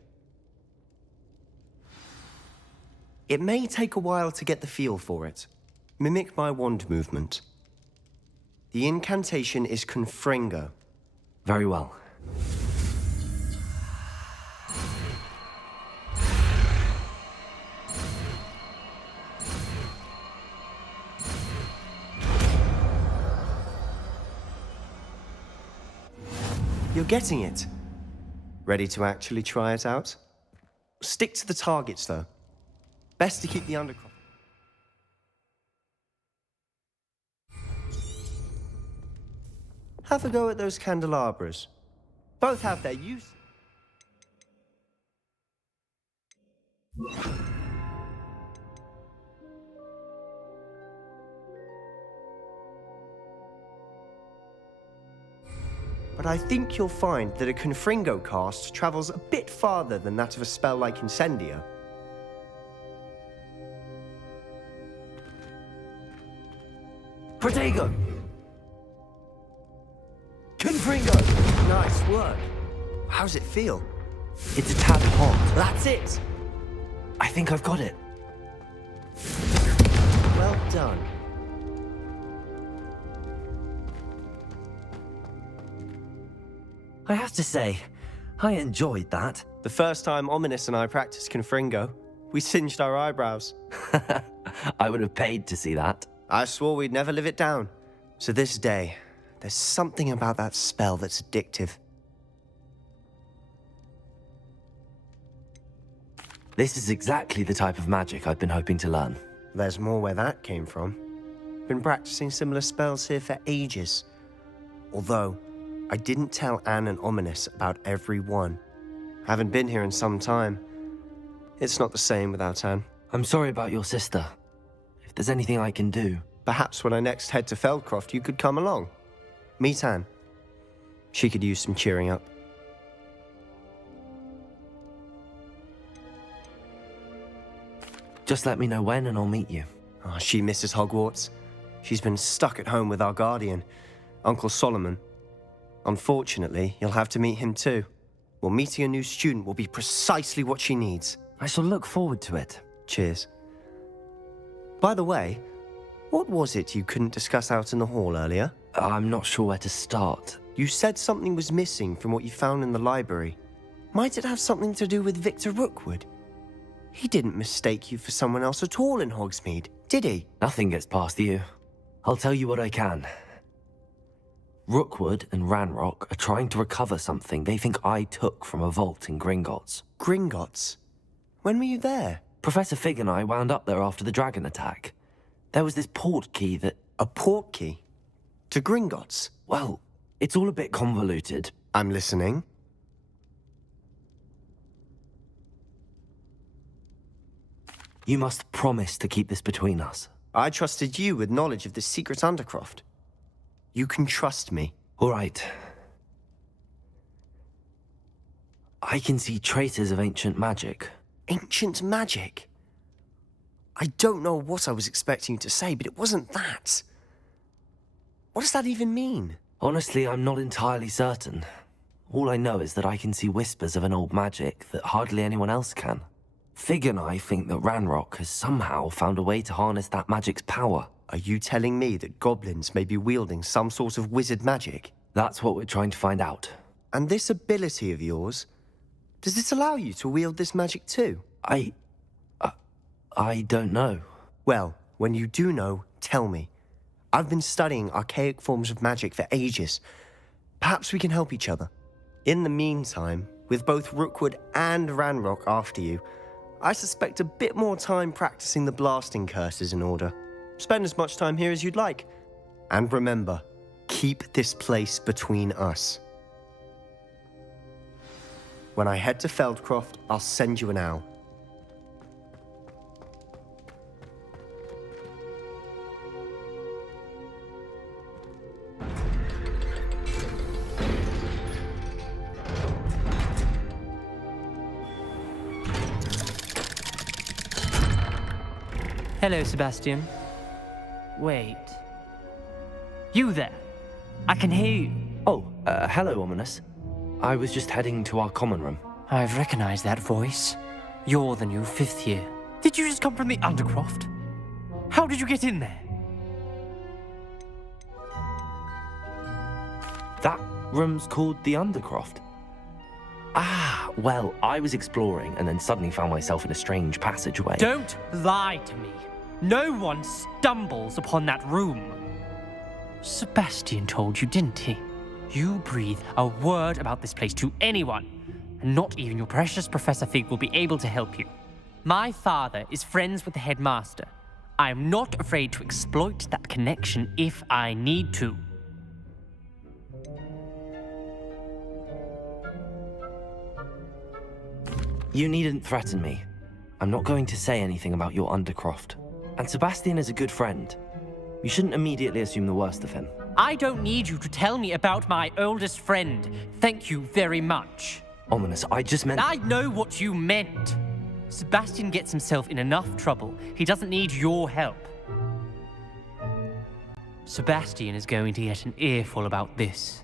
It may take a while to get the feel for it. Mimic my wand movement. The incantation is Confringo. Very well. You're getting it. Ready to actually try it out? Stick to the targets, though. Best to keep the Undercroft. Have a go at those candelabras. Both have their use. But I think you'll find that a Confringo cast travels a bit farther than that of a spell like Incendio. Protego! Confringo! Nice work. How's it feel? It's a tad hot. That's it! I think I've got it. Well done. I have to say, I enjoyed that. The first time Ominous and I practiced Confringo, we singed our eyebrows. I would have paid to see that. I swore we'd never live it down. To this day, There's something about that spell that's addictive. This is exactly the type of magic I've been hoping to learn. There's more where that came from. Been practicing similar spells here for ages. Although, I didn't tell Anne and Ominous about every one. Haven't been here in some time. It's not the same without Anne. I'm sorry about your sister. If there's anything I can do... Perhaps when I next head to Feldcroft, you could come along. Meet Anne. She could use some cheering up. Just let me know when and I'll meet you. Oh, she misses Hogwarts. She's been stuck at home with our guardian, Uncle Solomon. Unfortunately, you'll have to meet him too. Well, meeting a new student will be precisely what she needs. I shall look forward to it. Cheers. By the way, what was it you couldn't discuss out in the hall earlier? I'm not sure where to start. You said something was missing from what you found in the library. Might it have something to do with Victor Rookwood? He didn't mistake you for someone else at all in Hogsmeade, did he? Nothing gets past you. I'll tell you what I can. Rookwood and Ranrock are trying to recover something they think I took from a vault in Gringotts. Gringotts? When were you there? Professor Fig and I wound up there after the dragon attack. There was this port key that... A port key? To Gringotts? Well, it's all a bit convoluted. I'm listening. You must promise to keep this between us. I trusted you with knowledge of the secret Undercroft. You can trust me. All right. I can see traces of ancient magic. Ancient magic? I don't know what I was expecting you to say, but it wasn't that. What does that even mean? Honestly, I'm not entirely certain. All I know is that I can see whispers of an old magic that hardly anyone else can. Fig and I think that Ranrock has somehow found a way to harness that magic's power. Are you telling me that goblins may be wielding some sort of wizard magic? That's what we're trying to find out. And this ability of yours, does it allow you to wield this magic too? I don't know. Well, when you do know, tell me. I've been studying archaic forms of magic for ages. Perhaps we can help each other. In the meantime, with both Rookwood and Ranrock after you, I suspect a bit more time practicing the blasting curse is in order. Spend as much time here as you'd like. And remember, keep this place between us. When I head to Feldcroft, I'll send you an owl. Hello, Sebastian. Wait. You there? I can hear you. Oh, hello, Ominous. I was just heading to our common room. I've recognized that voice. You're the new 5th year. Did you just come from the Undercroft? How did you get in there? That room's called the Undercroft. Ah, well, I was exploring and then suddenly found myself in a strange passageway. Don't lie to me. No one stumbles upon that room. Sebastian told you, didn't he? You breathe a word about this place to anyone, and not even your precious Professor Fig will be able to help you. My father is friends with the headmaster. I am not afraid to exploit that connection if I need to. You needn't threaten me. I'm not going to say anything about your Undercroft. And Sebastian is a good friend. You shouldn't immediately assume the worst of him. I don't need you to tell me about my oldest friend. Thank you very much. Ominous, I just meant... I know what you meant. Sebastian gets himself in enough trouble. He doesn't need your help. Sebastian is going to get an earful about this.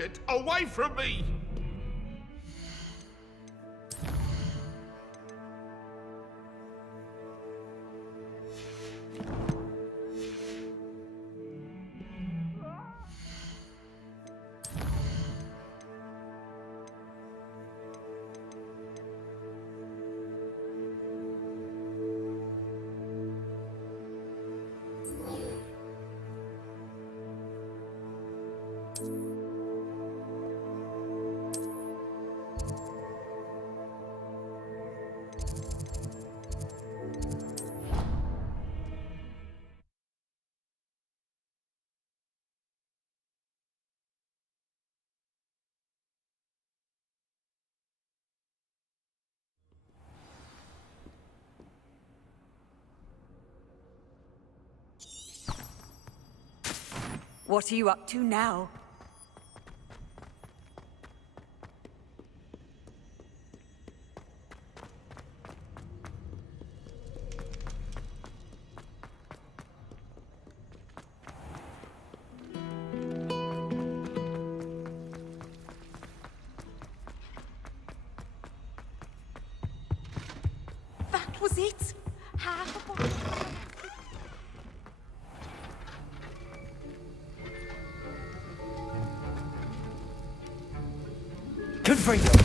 it away from me! What are you up to now? That was it? Good freedom!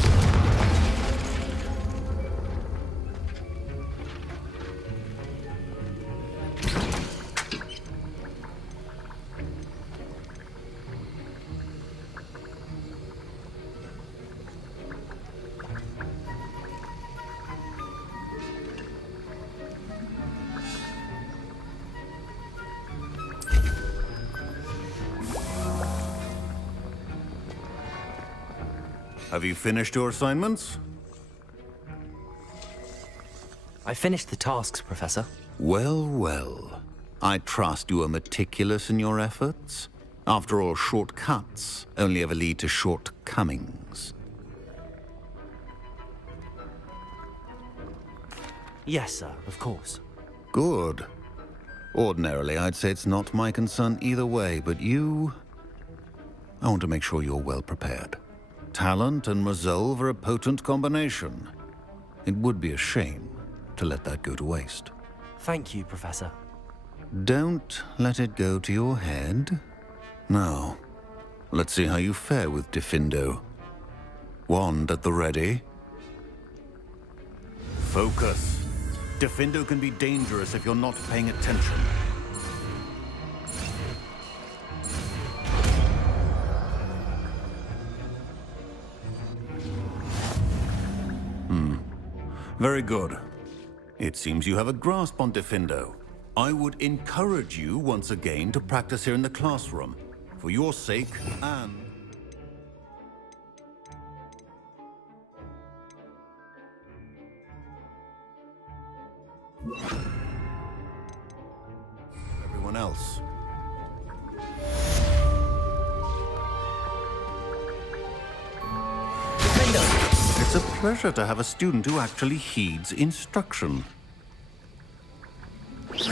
Have you finished your assignments? I finished the tasks, Professor. Well, well. I trust you are meticulous in your efforts. After all, shortcuts only ever lead to shortcomings. Yes, sir, of course. Good. Ordinarily, I'd say it's not my concern either way, but you... I want to make sure you're well prepared. Talent and resolve are a potent combination. It would be a shame to let that go to waste. Thank you, Professor. Don't let it go to your head. Now, let's see how you fare with Diffindo. Wand at the ready. Focus. Diffindo can be dangerous if you're not paying attention. Very good. It seems you have a grasp on Diffindo. I would encourage you once again to practice here in the classroom, for your sake and... everyone else. It's a pleasure to have a student who actually heeds instruction. As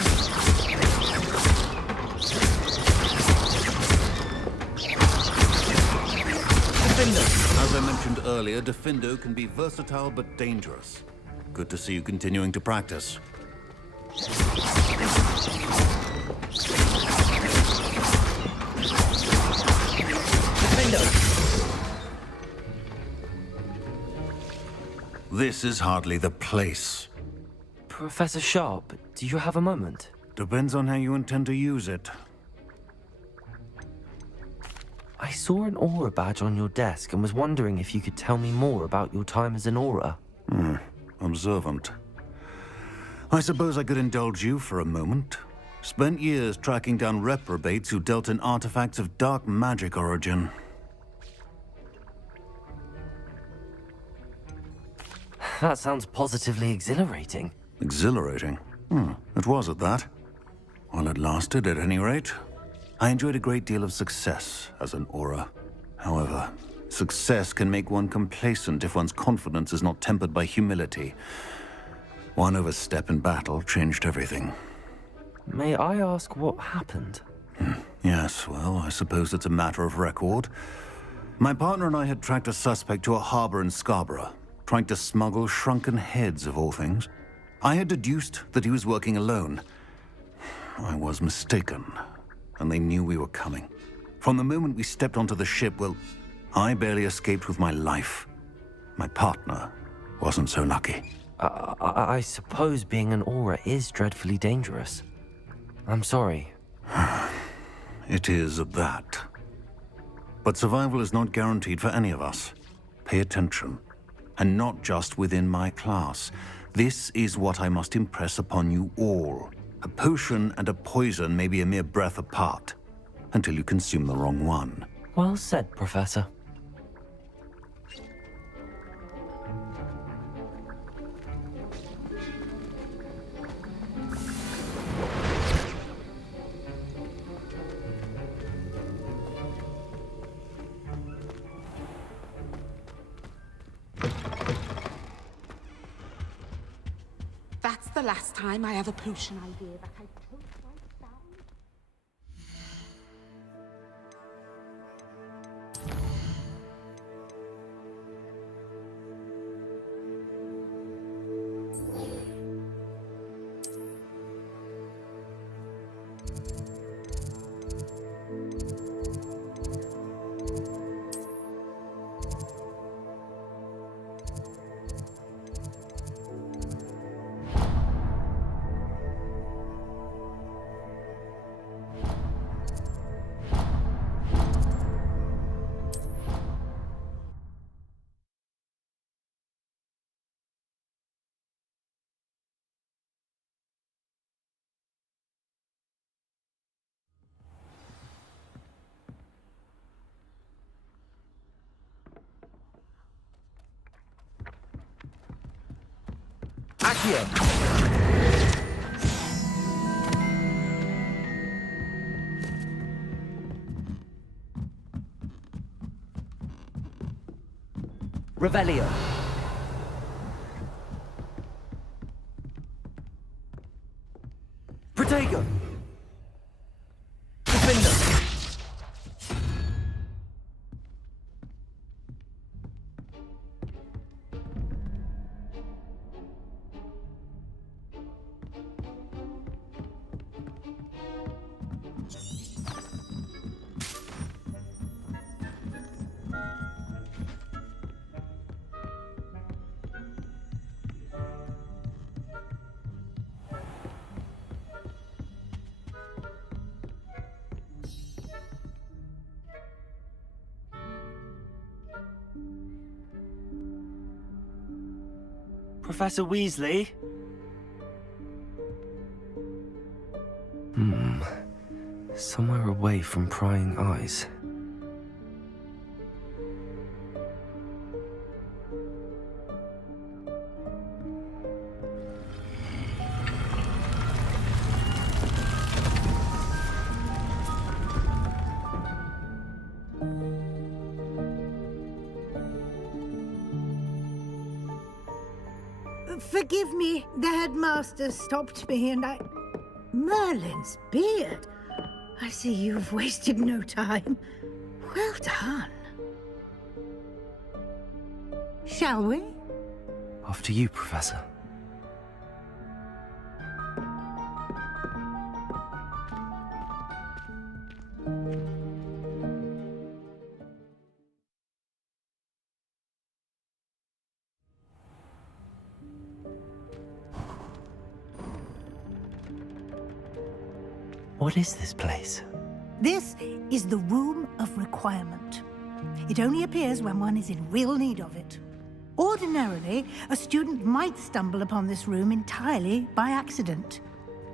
I mentioned earlier, Diffindo can be versatile but dangerous. Good to see you continuing to practice. This is hardly the place. Professor Sharp, do you have a moment? Depends on how you intend to use it. I saw an aura badge on your desk and was wondering if you could tell me more about your time as an aura. Observant. I suppose I could indulge you for a moment. Spent years tracking down reprobates who dealt in artifacts of dark magic origin. That sounds positively exhilarating. Exhilarating? It was at that. While it lasted, at any rate. I enjoyed a great deal of success as an aura. However, success can make one complacent if one's confidence is not tempered by humility. One overstep in battle changed everything. May I ask what happened? Yes, well, I suppose it's a matter of record. My partner and I had tracked a suspect to a harbor in Scarborough, trying to smuggle shrunken heads of all things. I had deduced that he was working alone. I was mistaken, and they knew we were coming. From the moment we stepped onto the ship, well, I barely escaped with my life. My partner wasn't so lucky. I suppose being an aura is dreadfully dangerous. I'm sorry. It is at that. But survival is not guaranteed for any of us. Pay attention. And not just within my class. This is what I must impress upon you all. A potion and a poison may be a mere breath apart, until you consume the wrong one. Well said, Professor. That's the last time I have a potion idea that I told right down. Accio! Revelio. Protego. Defender. Professor Weasley? Somewhere away from prying eyes. Forgive me, the headmaster stopped me and I... Merlin's beard. I see you've wasted no time. Well done. Shall we? After you, Professor. What is this place? This is the Room of Requirement. It only appears when one is in real need of it. Ordinarily, a student might stumble upon this room entirely by accident.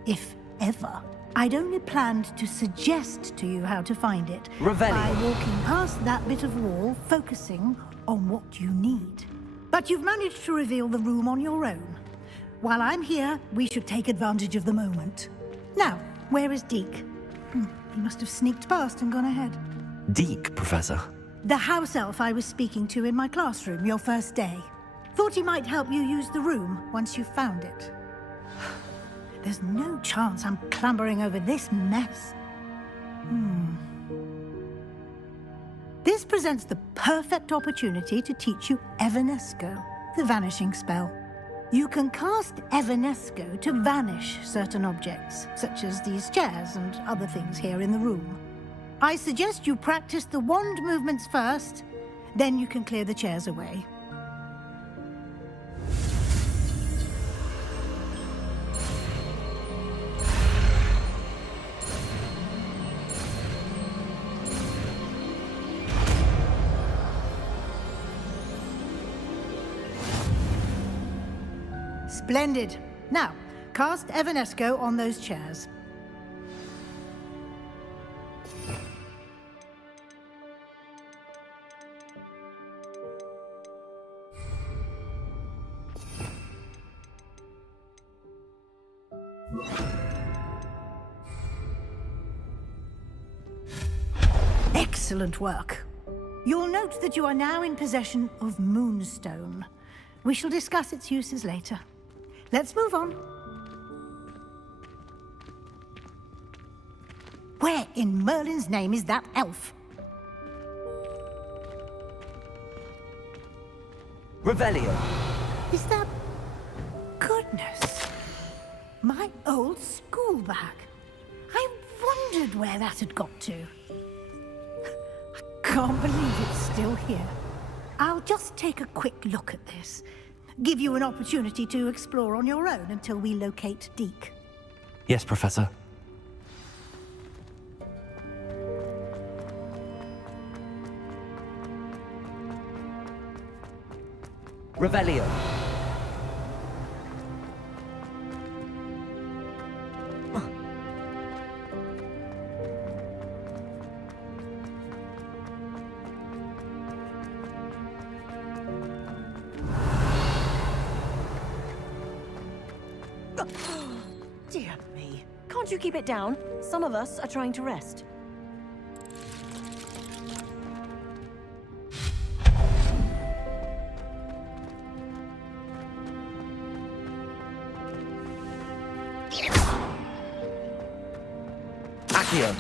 If ever. I'd only planned to suggest to you how to find it by walking past that bit of wall, focusing on what you need. But you've managed to reveal the room on your own. While I'm here, we should take advantage of the moment. Now, where is Deke? He must have sneaked past and gone ahead. Deke, Professor. The house elf I was speaking to in my classroom your first day. Thought he might help you use the room once you found it. There's no chance I'm clambering over this mess. This presents the perfect opportunity to teach you Evanesco, the vanishing spell. You can cast Evanesco to vanish certain objects, such as these chairs and other things here in the room. I suggest you practice the wand movements first, then you can clear the chairs away. Splendid. Now, cast Evanesco on those chairs. Excellent work. You'll note that you are now in possession of Moonstone. We shall discuss its uses later. Let's move on. Where in Merlin's name is that elf? Revelio. Is that... Goodness. My old school bag. I wondered where that had got to. I can't believe it's still here. I'll just take a quick look at this. Give you an opportunity to explore on your own until we locate Deke. Yes, Professor. Revelio. Dear me. Can't you keep it down? Some of us are trying to rest. Accio.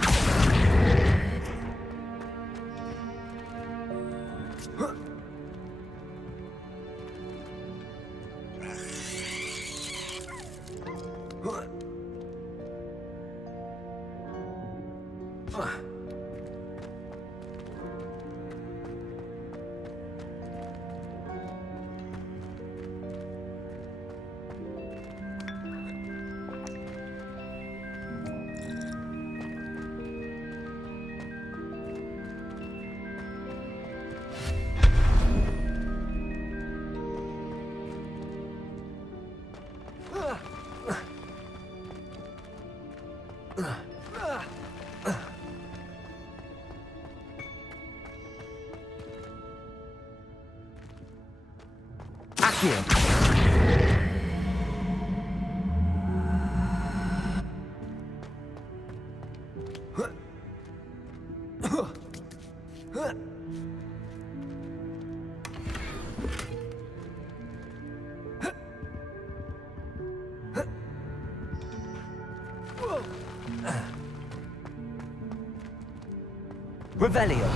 Revelio.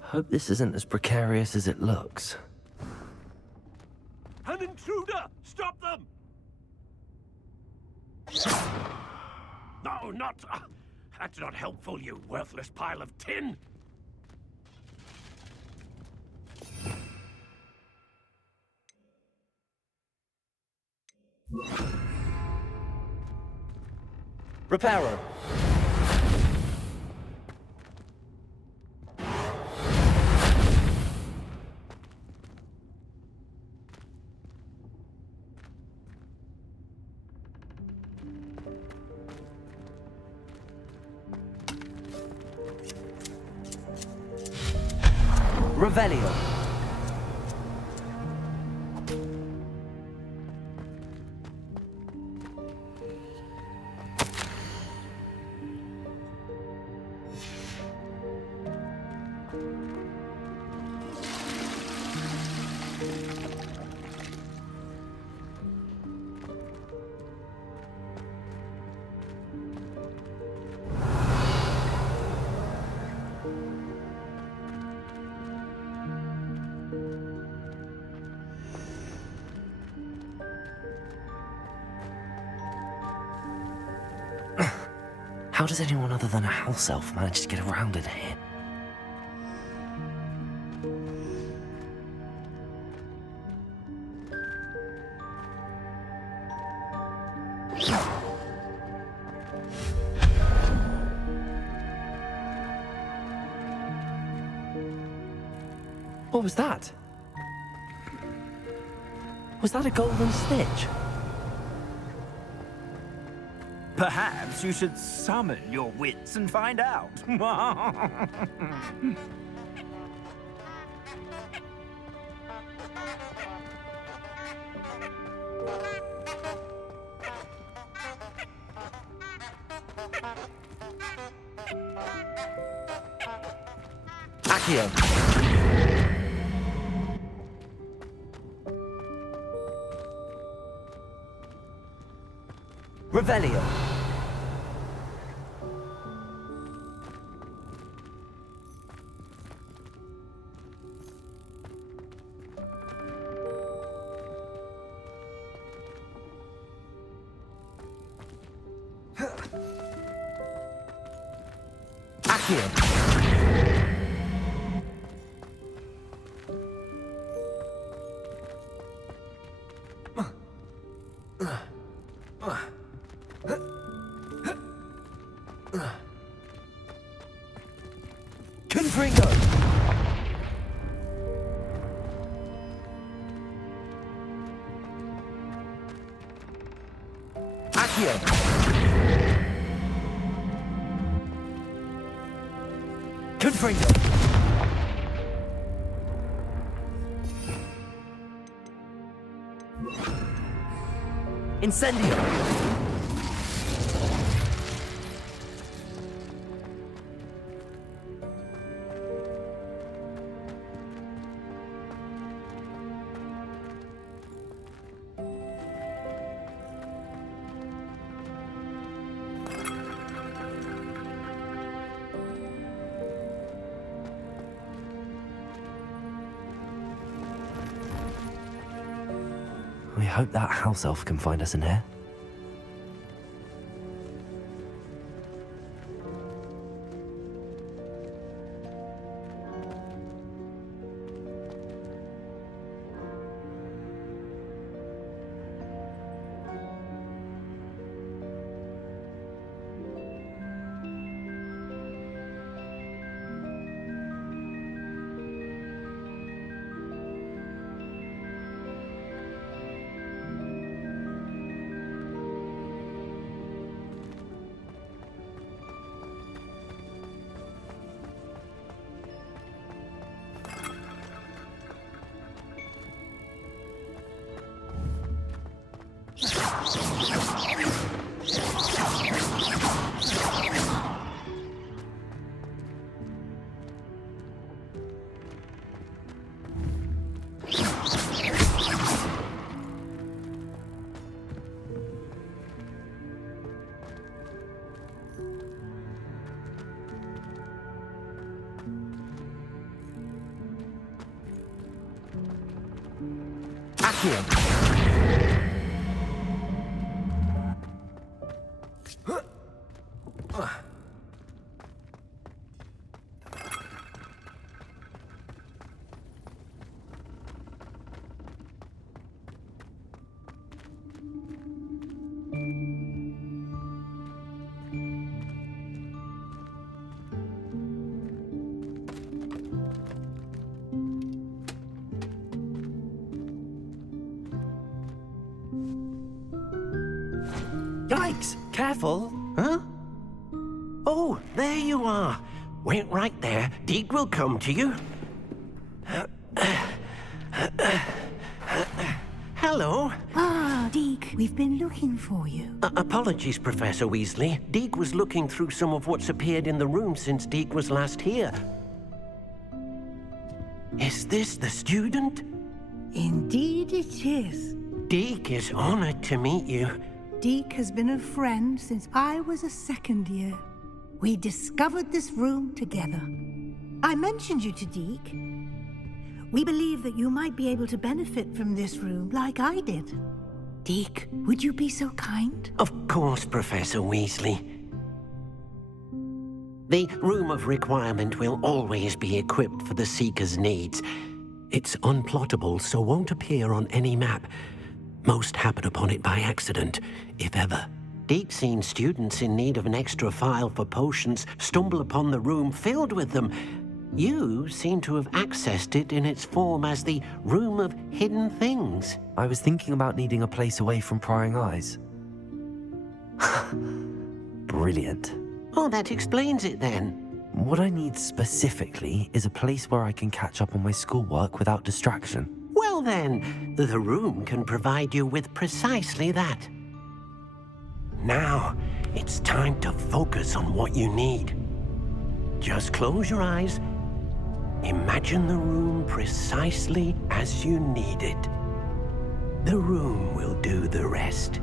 Hope this isn't as precarious as it looks. An intruder! Stop them! No, not... that's not helpful, you worthless pile of tin! Reparo. Revelio. How does anyone other than a house elf manage to get around in here? What was that? Was that a golden stitch? Perhaps you should summon your wits and find out. Accio. Revelio. Accio. Confringo. Accio. Confringo. Incendio. We hope that house elf can find us in here. Accio. Yikes! Careful! Huh? Oh, there you are. Wait right there. Deek will come to you. Hello. Ah, Deek, we've been looking for you. Apologies, Professor Weasley. Deek was looking through some of what's appeared in the room since Deek was last here. Is this the student? Indeed it is. Deek is honored to meet you. Deek has been a friend since I was a second year. We discovered this room together. I mentioned you to Deke. We believe that you might be able to benefit from this room like I did. Deke, would you be so kind? Of course, Professor Weasley. The Room of Requirement will always be equipped for the Seeker's needs. It's unplottable, so won't appear on any map. Most happen upon it by accident, if ever. Deke's seen students in need of an extra file for potions stumble upon the room filled with them. You seem to have accessed it in its form as the Room of Hidden Things. I was thinking about needing a place away from prying eyes. Brilliant. Oh, that explains it then. What I need specifically is a place where I can catch up on my schoolwork without distraction. Well then, the room can provide you with precisely that. Now, it's time to focus on what you need. Just close your eyes. Imagine the room precisely as you need it. The room will do the rest.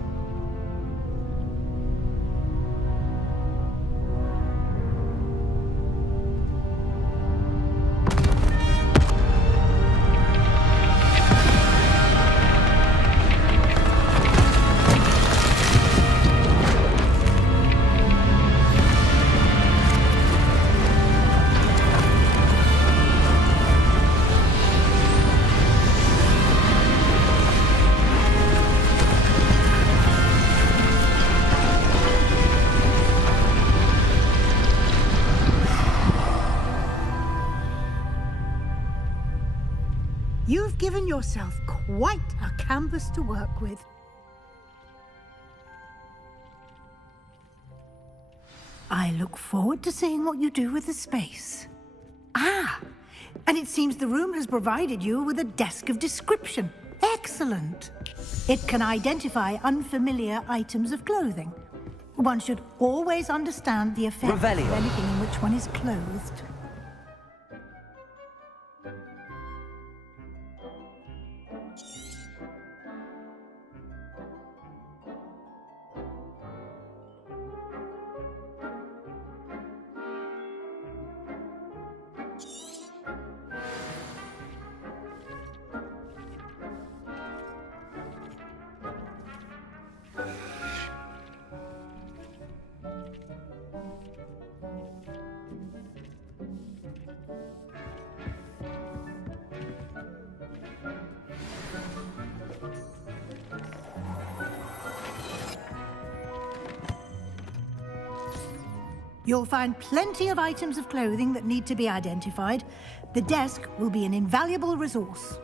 You've given yourself quite a canvas to work with. I look forward to seeing what you do with the space. Ah, and it seems the room has provided you with a desk of description. Excellent. It can identify unfamiliar items of clothing. One should always understand the effect of anything in which one is clothed. You'll find plenty of items of clothing that need to be identified. The desk will be an invaluable resource.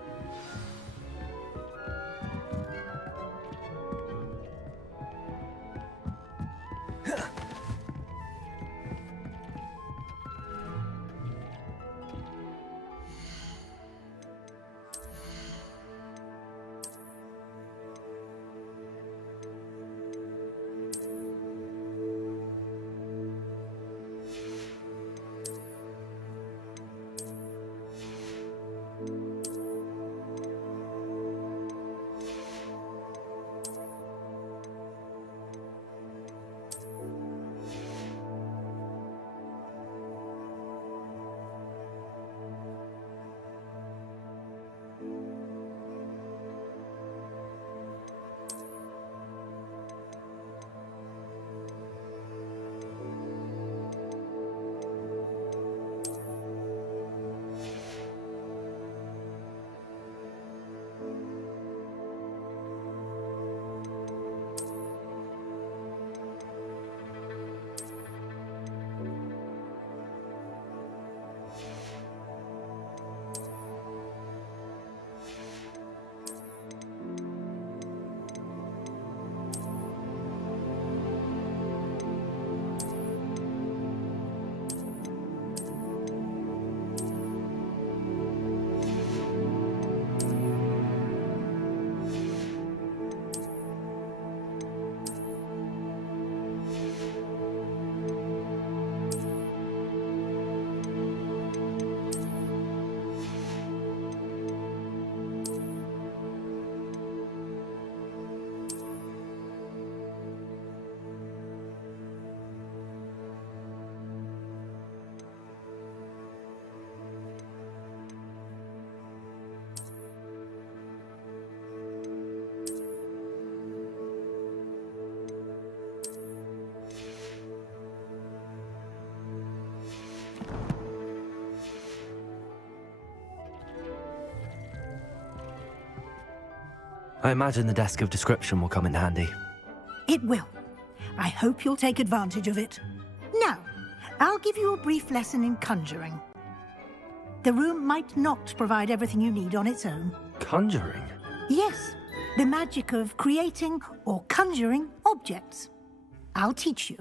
I imagine the desk of description will come in handy. It will. I hope you'll take advantage of it. Now, I'll give you a brief lesson in conjuring. The room might not provide everything you need on its own. Conjuring? Yes, the magic of creating or conjuring objects. I'll teach you.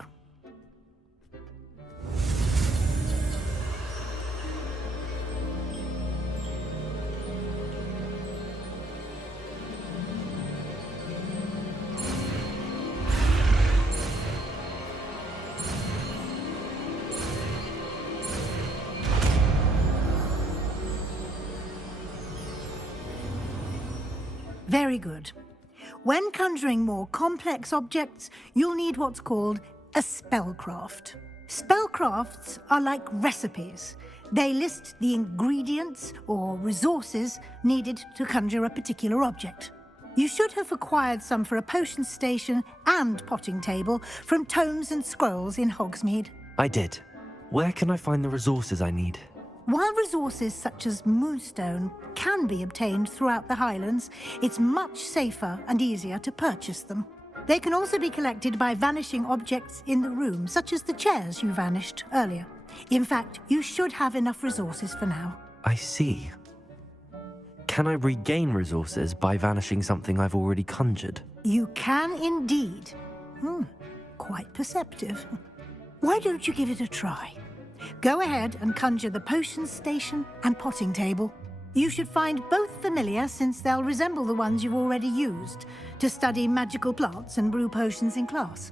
Very good. When conjuring more complex objects, you'll need what's called a spellcraft. Spellcrafts are like recipes. They list the ingredients or resources needed to conjure a particular object. You should have acquired some for a potion station and potting table from tomes and scrolls in Hogsmeade. I did. Where can I find the resources I need? While resources such as moonstone can be obtained throughout the Highlands, it's much safer and easier to purchase them. They can also be collected by vanishing objects in the room, such as the chairs you vanished earlier. In fact, you should have enough resources for now. I see. Can I regain resources by vanishing something I've already conjured? You can indeed. Quite perceptive. Why don't you give it a try? Go ahead and conjure the potion station and potting table. You should find both familiar, since they'll resemble the ones you've already used to study magical plants and brew potions in class.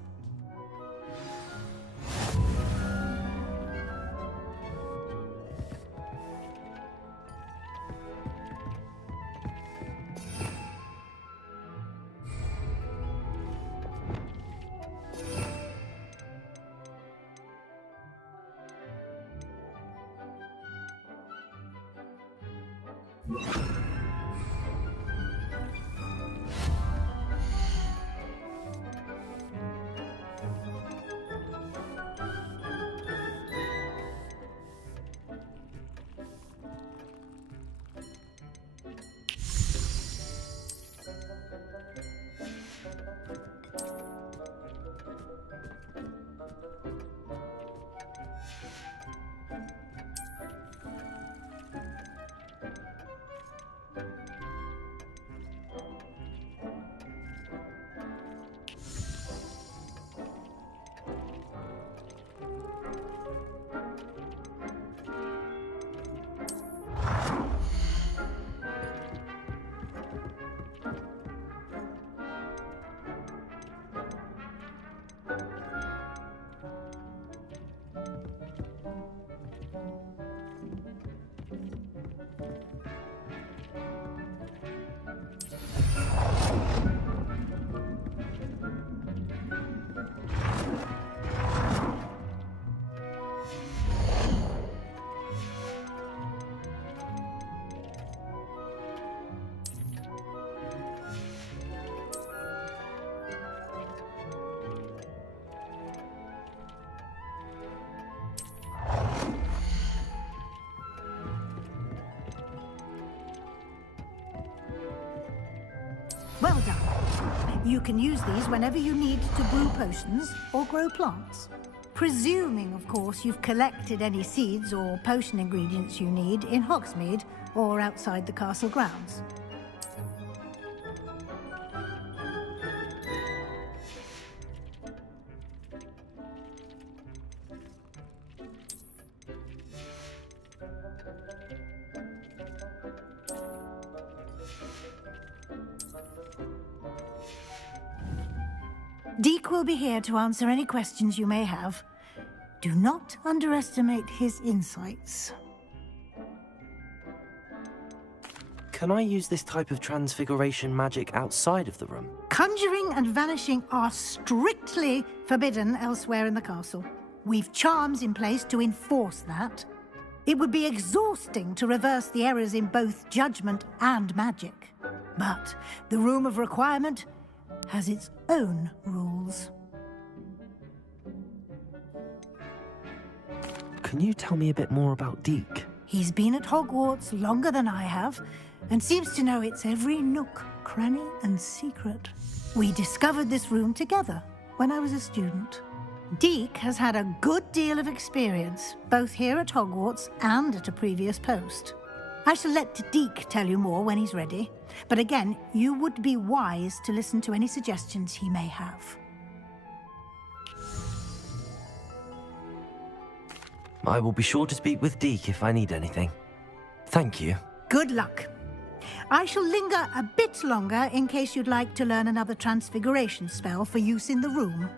Well done. You can use these whenever you need to brew potions or grow plants. Presuming, of course, you've collected any seeds or potion ingredients you need in Hogsmeade or outside the castle grounds. Deke will be here to answer any questions you may have. Do not underestimate his insights. Can I use this type of transfiguration magic outside of the room? Conjuring and vanishing are strictly forbidden elsewhere in the castle. We've charms in place to enforce that. It would be exhausting to reverse the errors in both judgment and magic. But the Room of Requirement has its own rules. Can you tell me a bit more about Deke? He's been at Hogwarts longer than I have, and seems to know its every nook, cranny and secret. We discovered this room together when I was a student. Deke has had a good deal of experience, both here at Hogwarts and at a previous post. I shall let Deke tell you more when he's ready, but again, you would be wise to listen to any suggestions he may have. I will be sure to speak with Deke if I need anything. Thank you. Good luck. I shall linger a bit longer in case you'd like to learn another transfiguration spell for use in the room.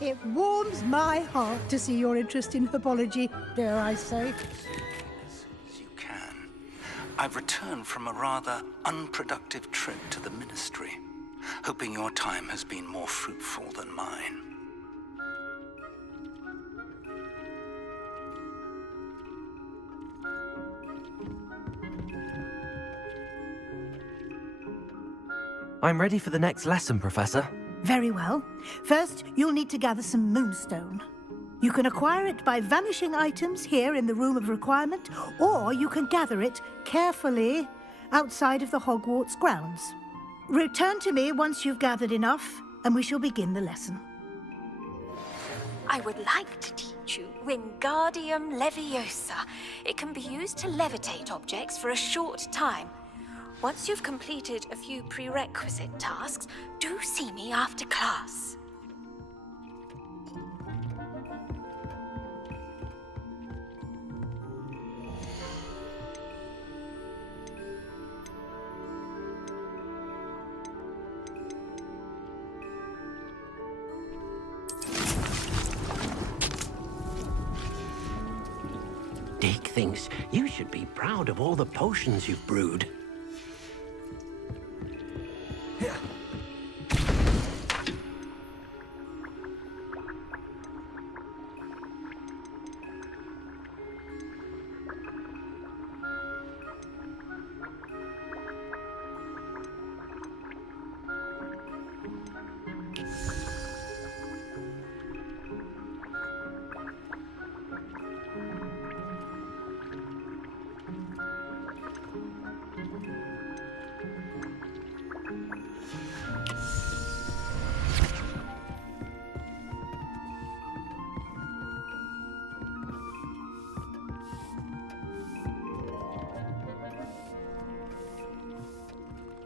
It warms my heart to see your interest in herbology, dare I say. You can. I've returned from a rather unproductive trip to the Ministry, hoping your time has been more fruitful than mine. I'm ready for the next lesson, Professor. Very well. First, you'll need to gather some moonstone. You can acquire it by vanishing items here in the Room of Requirement, or you can gather it carefully outside of the Hogwarts grounds. Return to me once you've gathered enough, and we shall begin the lesson. I would like to teach you Wingardium Leviosa. It can be used to levitate objects for a short time. Once you've completed a few prerequisite tasks, do see me after class. Deke thinks you should be proud of all the potions you've brewed.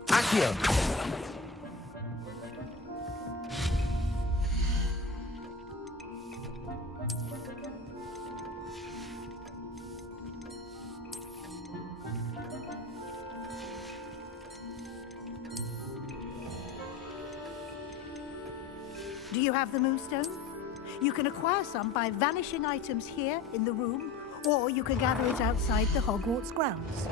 Accio! Do you have the moonstone? You can acquire some by vanishing items here in the room, or you can gather it outside the Hogwarts grounds.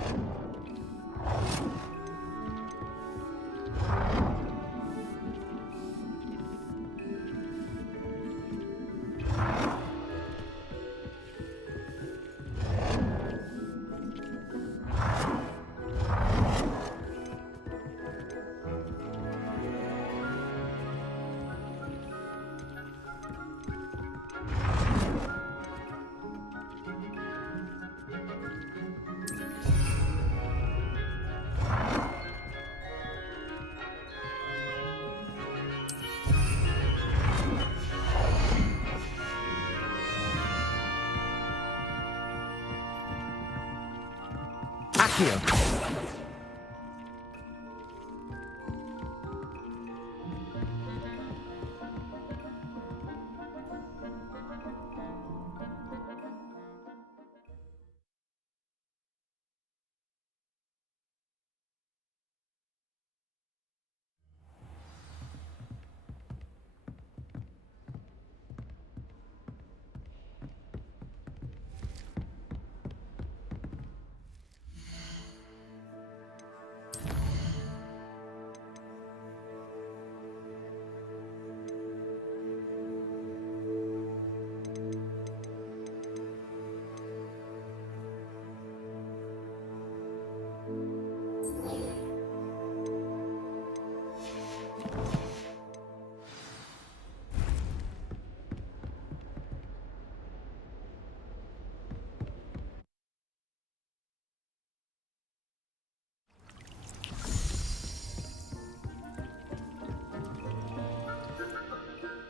Accio!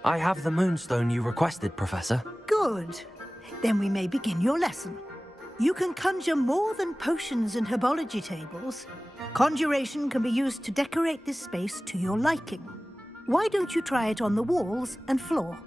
I have the moonstone you requested, Professor. Good. Then we may begin your lesson. You can conjure more than potions and herbology tables. Conjuration can be used to decorate this space to your liking. Why don't you try it on the walls and floor?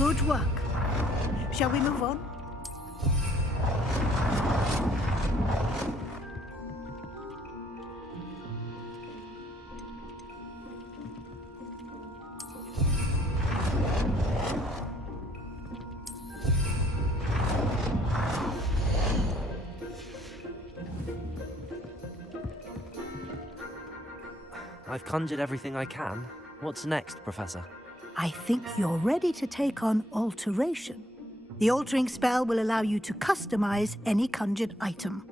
Good work. Shall we move on? I've conjured everything I can. What's next, Professor? I think you're ready to take on alteration. The altering spell will allow you to customize any conjured item.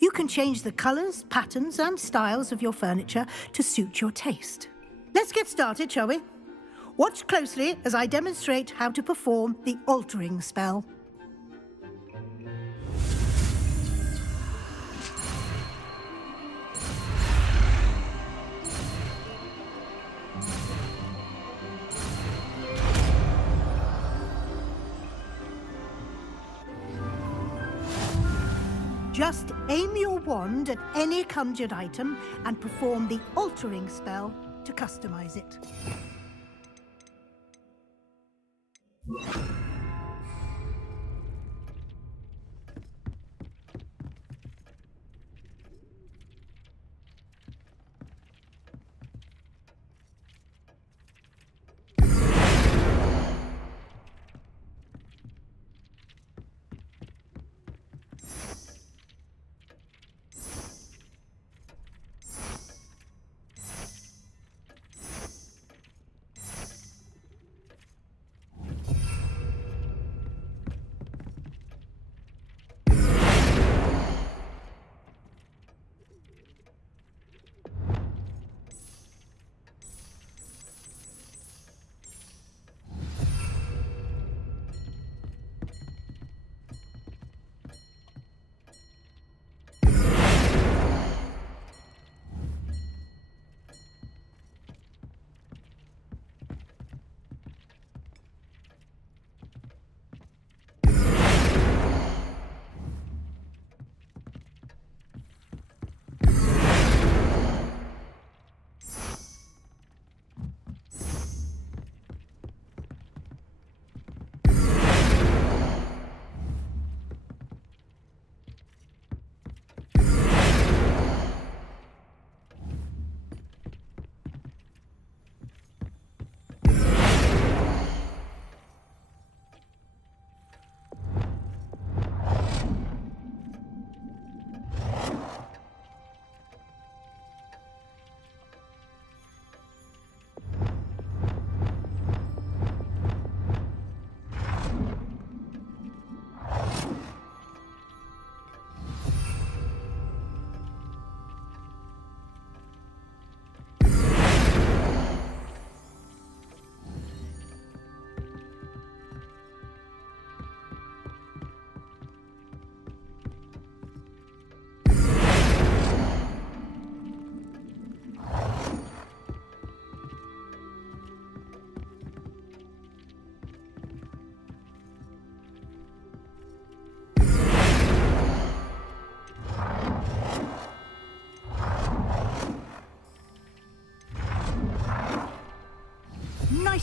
You can change the colors, patterns, and styles of your furniture to suit your taste. Let's get started, shall we? Watch closely as I demonstrate how to perform the altering spell. Just aim your wand at any conjured item and perform the altering spell to customize it.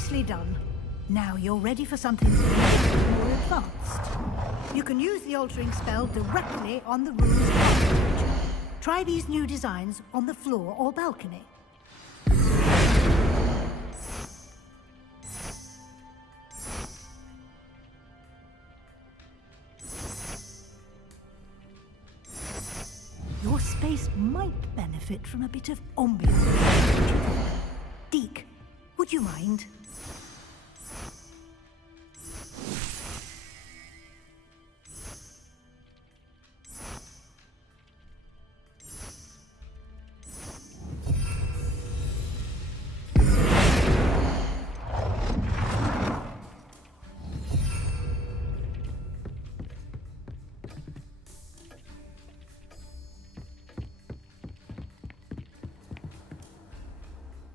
Nicely done. Now you're ready for something more advanced. You can use the altering spell directly on the room's carpet. Try these new designs on the floor or balcony. Your space might benefit from a bit of ambiance. Deke, would you mind?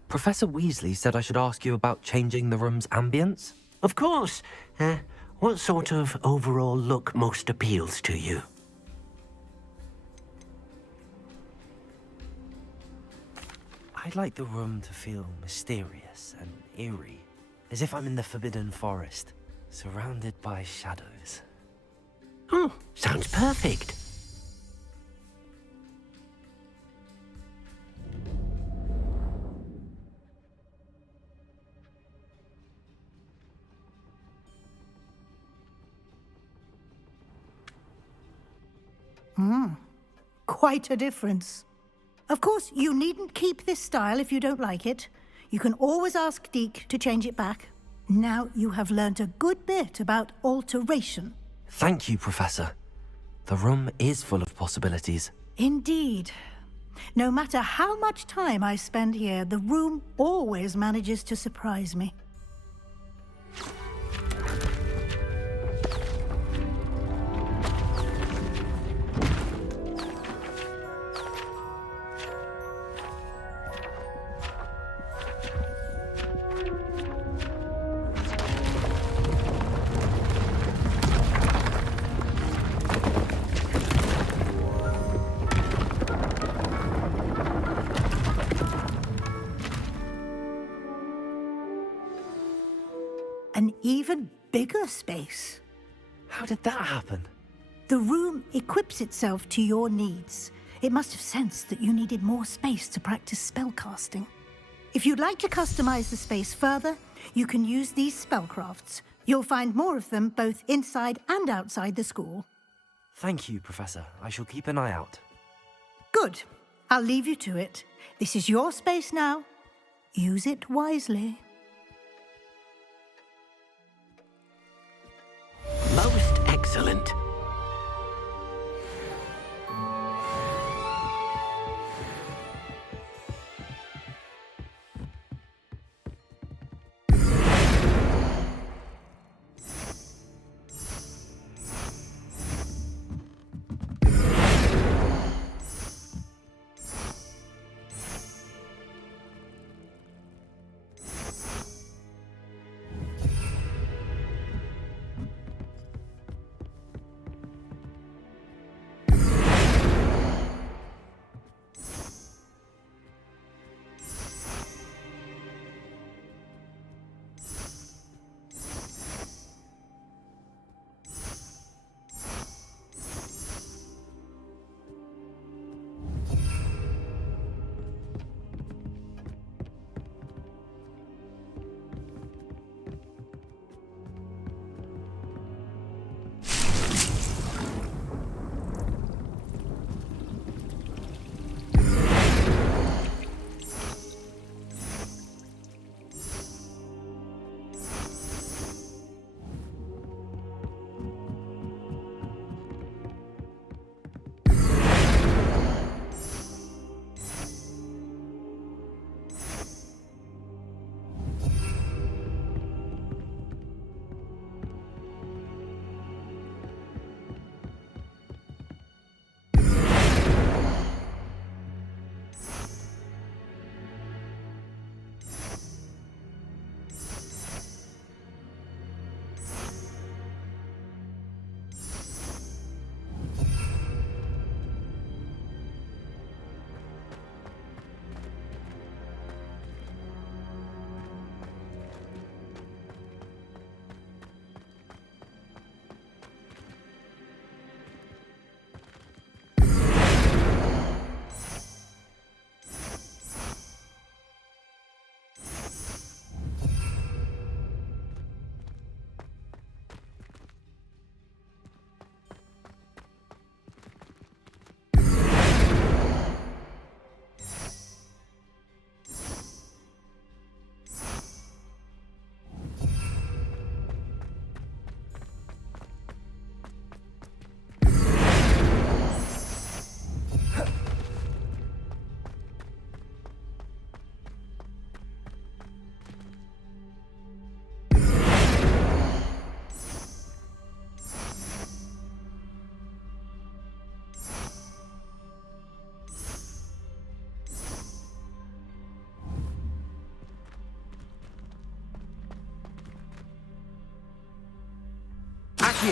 Professor Weasley said I should ask you about changing the room's ambience? Of course. What sort of overall look most appeals to you? I'd like the room to feel mysterious and eerie, as if I'm in the Forbidden Forest, surrounded by shadows. Oh, sounds perfect. Quite a difference. Of course, you needn't keep this style if you don't like it. You can always ask Deke to change it back. Now you have learnt a good bit about alteration. Thank you, Professor. The room is full of possibilities. Indeed. No matter how much time I spend here, the room always manages to surprise me. An even bigger space. How did that happen? The room equips itself to your needs. It must have sensed that you needed more space to practice spellcasting. If you'd like to customize the space further, you can use these spellcrafts. You'll find more of them both inside and outside the school. Thank you, Professor. I shall keep an eye out. Good. I'll leave you to it. This is your space now. Use it wisely. Most excellent.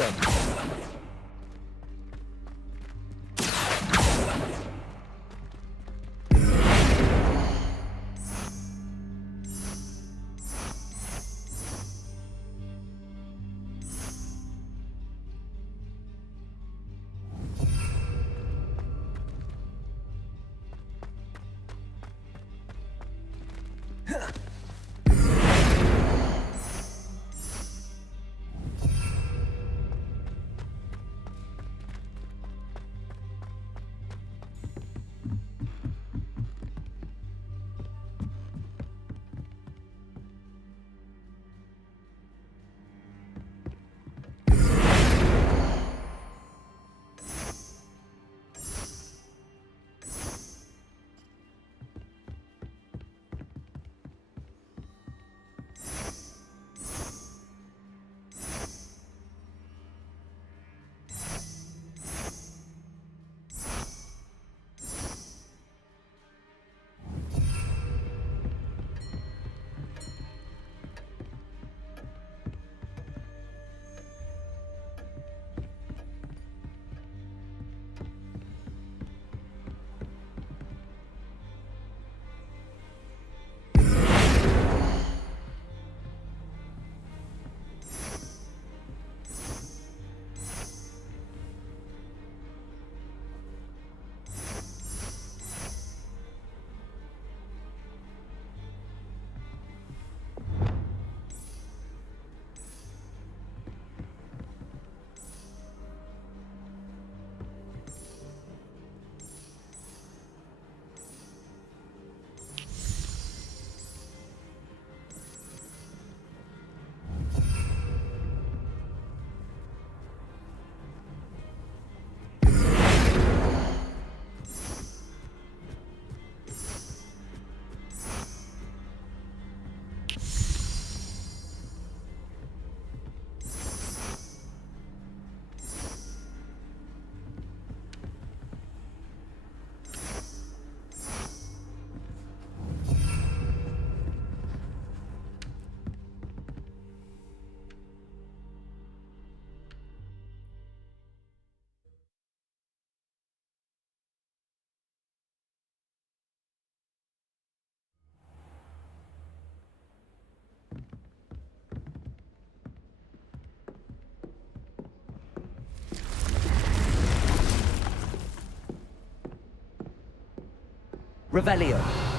Accio! Revelio.